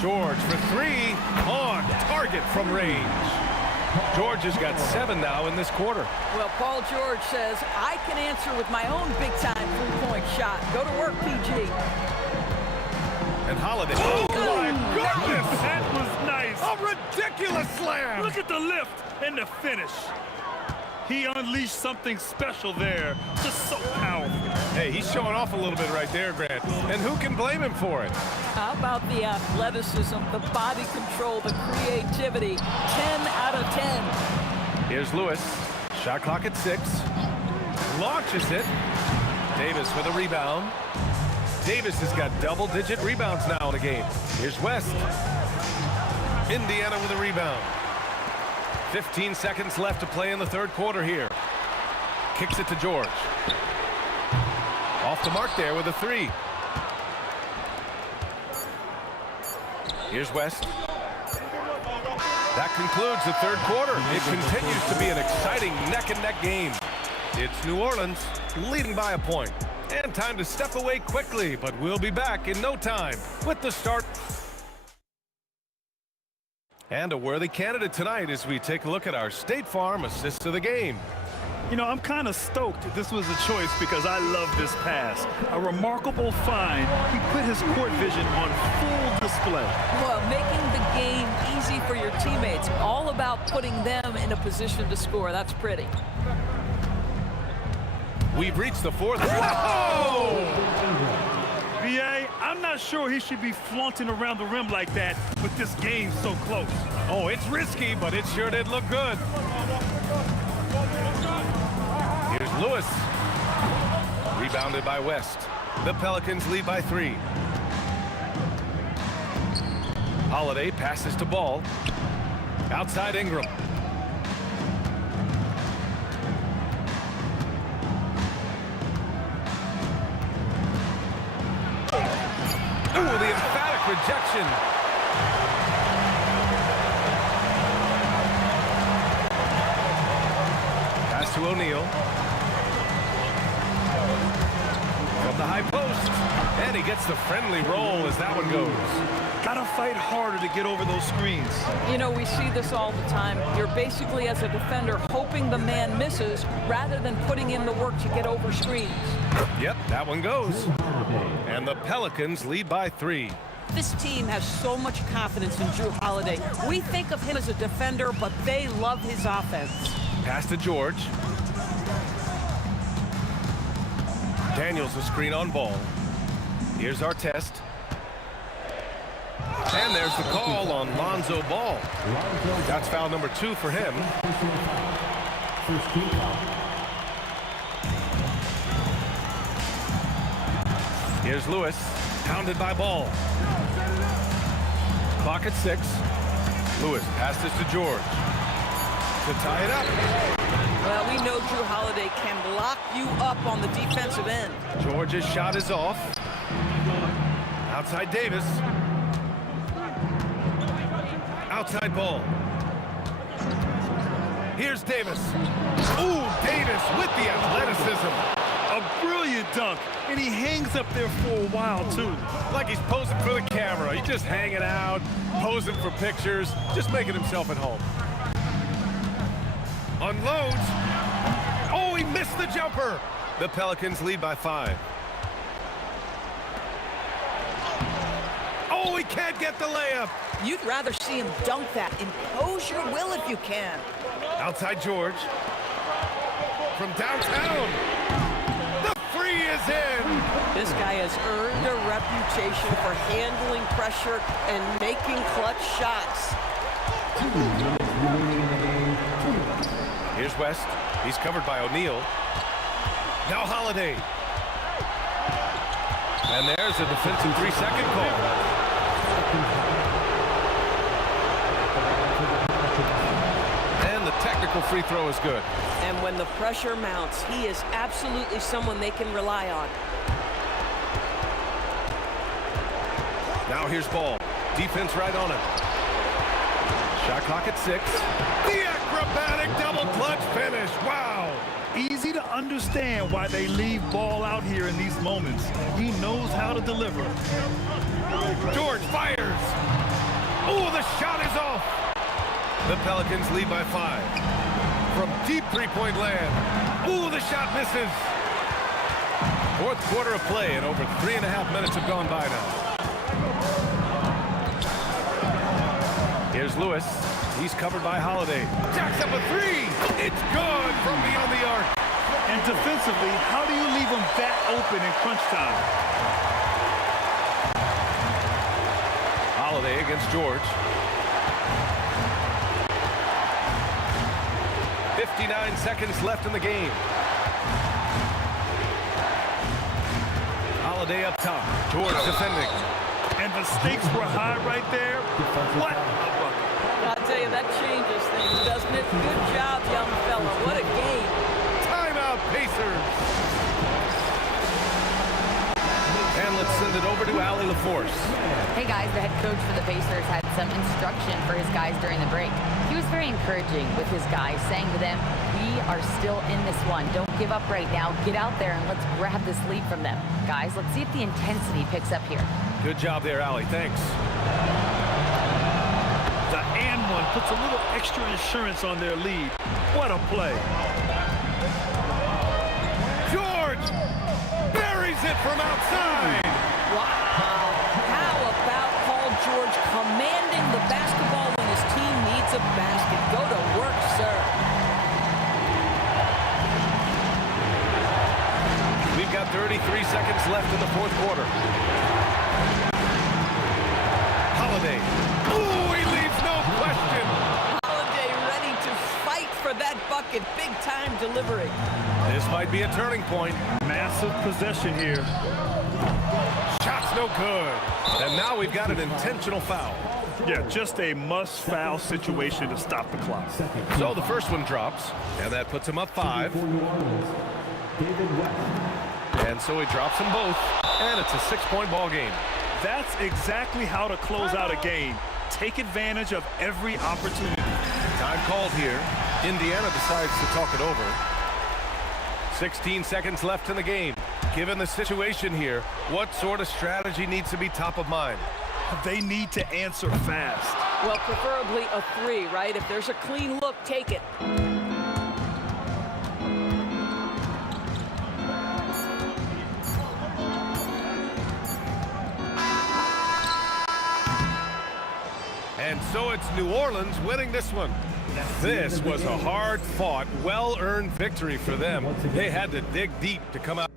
George for 3 on target from range. George has got 7 now in this quarter. Well, Paul George says, I can answer with my own big-time three-point shot. Go to work, PG. And Holiday. Oh, my goodness! That was nice. A ridiculous slam. Look at the lift and the finish. He unleashed something special there. Just so powerful. Hey, he's showing off a little bit right there, Grant. And who can blame him for it? How about the athleticism, the body control, the creativity? 10 out of 10. Here's Lewis. Shot clock at 6. Launches it. Davis with a rebound. Davis has got double-digit rebounds now in the game. Here's West. Indiana with a rebound. 15 seconds left to play in the third quarter here. Kicks it to George. Off the mark there with a 3. Here's West. That concludes the third quarter. It continues to be an exciting neck-and-neck game. It's New Orleans leading by a point. And time to step away quickly, but we'll be back in no time with the start. And a worthy candidate tonight as we take a look at our State Farm assists of the game. You know, I'm kind of stoked this was a choice because I love this pass. A remarkable find. He put his court vision on full display. Well, making the game easy for your teammates. All about putting them in a position to score. That's pretty. We've reached the fourth. Whoa! VA, I'm not sure he should be flaunting around the rim like that with this game so close. Oh, it's risky, but it sure did look good. Here's Lewis. Rebounded by West. The Pelicans lead by 3. Holiday passes to Ball. Outside Ingram. Ooh, the emphatic rejection. Pass to O'Neal. From the high post. And he gets the friendly roll as that one goes. Gotta fight harder to get over those screens. You know, we see this all the time. You're basically, as a defender, hoping the man misses rather than putting in the work to get over screens. Yep, that one goes. And the Pelicans lead by 3. This team has so much confidence in Drew Holiday. We think of him as a defender, but they love his offense. Pass to George. Daniels a screen on Ball. Here's our test. And there's the call on Lonzo Ball. That's foul number 2 for him. Here's Lewis, pounded by Ball. Clock at 6. Lewis passes to George to tie it up. Well, we know Drew Holiday can lock you up on the defensive end. George's shot is off. Outside Davis. Outside Ball. Here's Davis. Ooh, Davis with the athleticism. A brilliant dunk, and he hangs up there for a while, too. Like he's posing for the camera. He's just hanging out, posing for pictures, just making himself at home. Unloads. Oh, he missed the jumper. The Pelicans lead by 5. Oh, he can't get the layup. You'd rather see him dunk that. Impose your will if you can. Outside George. From downtown. The free is in. This guy has earned a reputation for handling pressure and making clutch shots. Here's West. He's covered by O'Neal. Now Holiday. And there's a defensive 3-second call. And the technical free throw is good. And when the pressure mounts, he is absolutely someone they can rely on. Now here's Ball. Defense right on him. Shot clock at 6. The acrobatic double clutch finish. Wow. Easy to understand why they leave Ball out here in these moments. He knows how to deliver. George fires. Oh, the shot is off. The Pelicans lead by 5. From deep three-point land. Oh, the shot misses. Fourth quarter of play, and over 3.5 minutes have gone by now. Here's Lewis. He's covered by Holiday. Jacks up a 3. It's good from beyond the arc. And defensively, how do you leave him that open in crunch time? Holiday against George. 59 seconds left in the game. Holiday up top. George defending. And the stakes were high right there. What a bucket. I'll tell you, that changes things, doesn't it? Good job, young fella. What a game. Timeout, Pacers. And let's send it over to Allie LaForce. Hey guys, the head coach for the Pacers had some instruction for his guys during the break. He was very encouraging with his guys, saying to them, we are still in this one. Don't give up right now. Get out there and let's grab this lead from them. Guys, let's see if the intensity picks up here. Good job there, Allie. Thanks. The and one puts a little extra insurance on their lead. What a play. George buries it from outside. Wow. How about Paul George commanding the basketball when his team needs a basket? Go to work, sir. We've got 33 seconds left in the fourth quarter. Holiday. Ooh, he leaves no question. Holiday ready to fight for that bucket. Big time delivery. This might be a turning point. Massive possession here. Shot's no good. And now we've got an intentional foul. Yeah, just a must-foul situation to stop the clock. So the first one drops, and that puts him up 5. And so he drops them both, and it's a 6-point ball game. That's exactly how to close out a game. Take advantage of every opportunity. Time called here. Indiana decides to talk it over. 16 seconds left in the game. Given the situation here, what sort of strategy needs to be top of mind? They need to answer fast. Well, preferably a 3, right? If there's a clean look, take it. And so it's New Orleans winning this one. This was a hard-fought, well-earned victory for them. They had to dig deep to come out.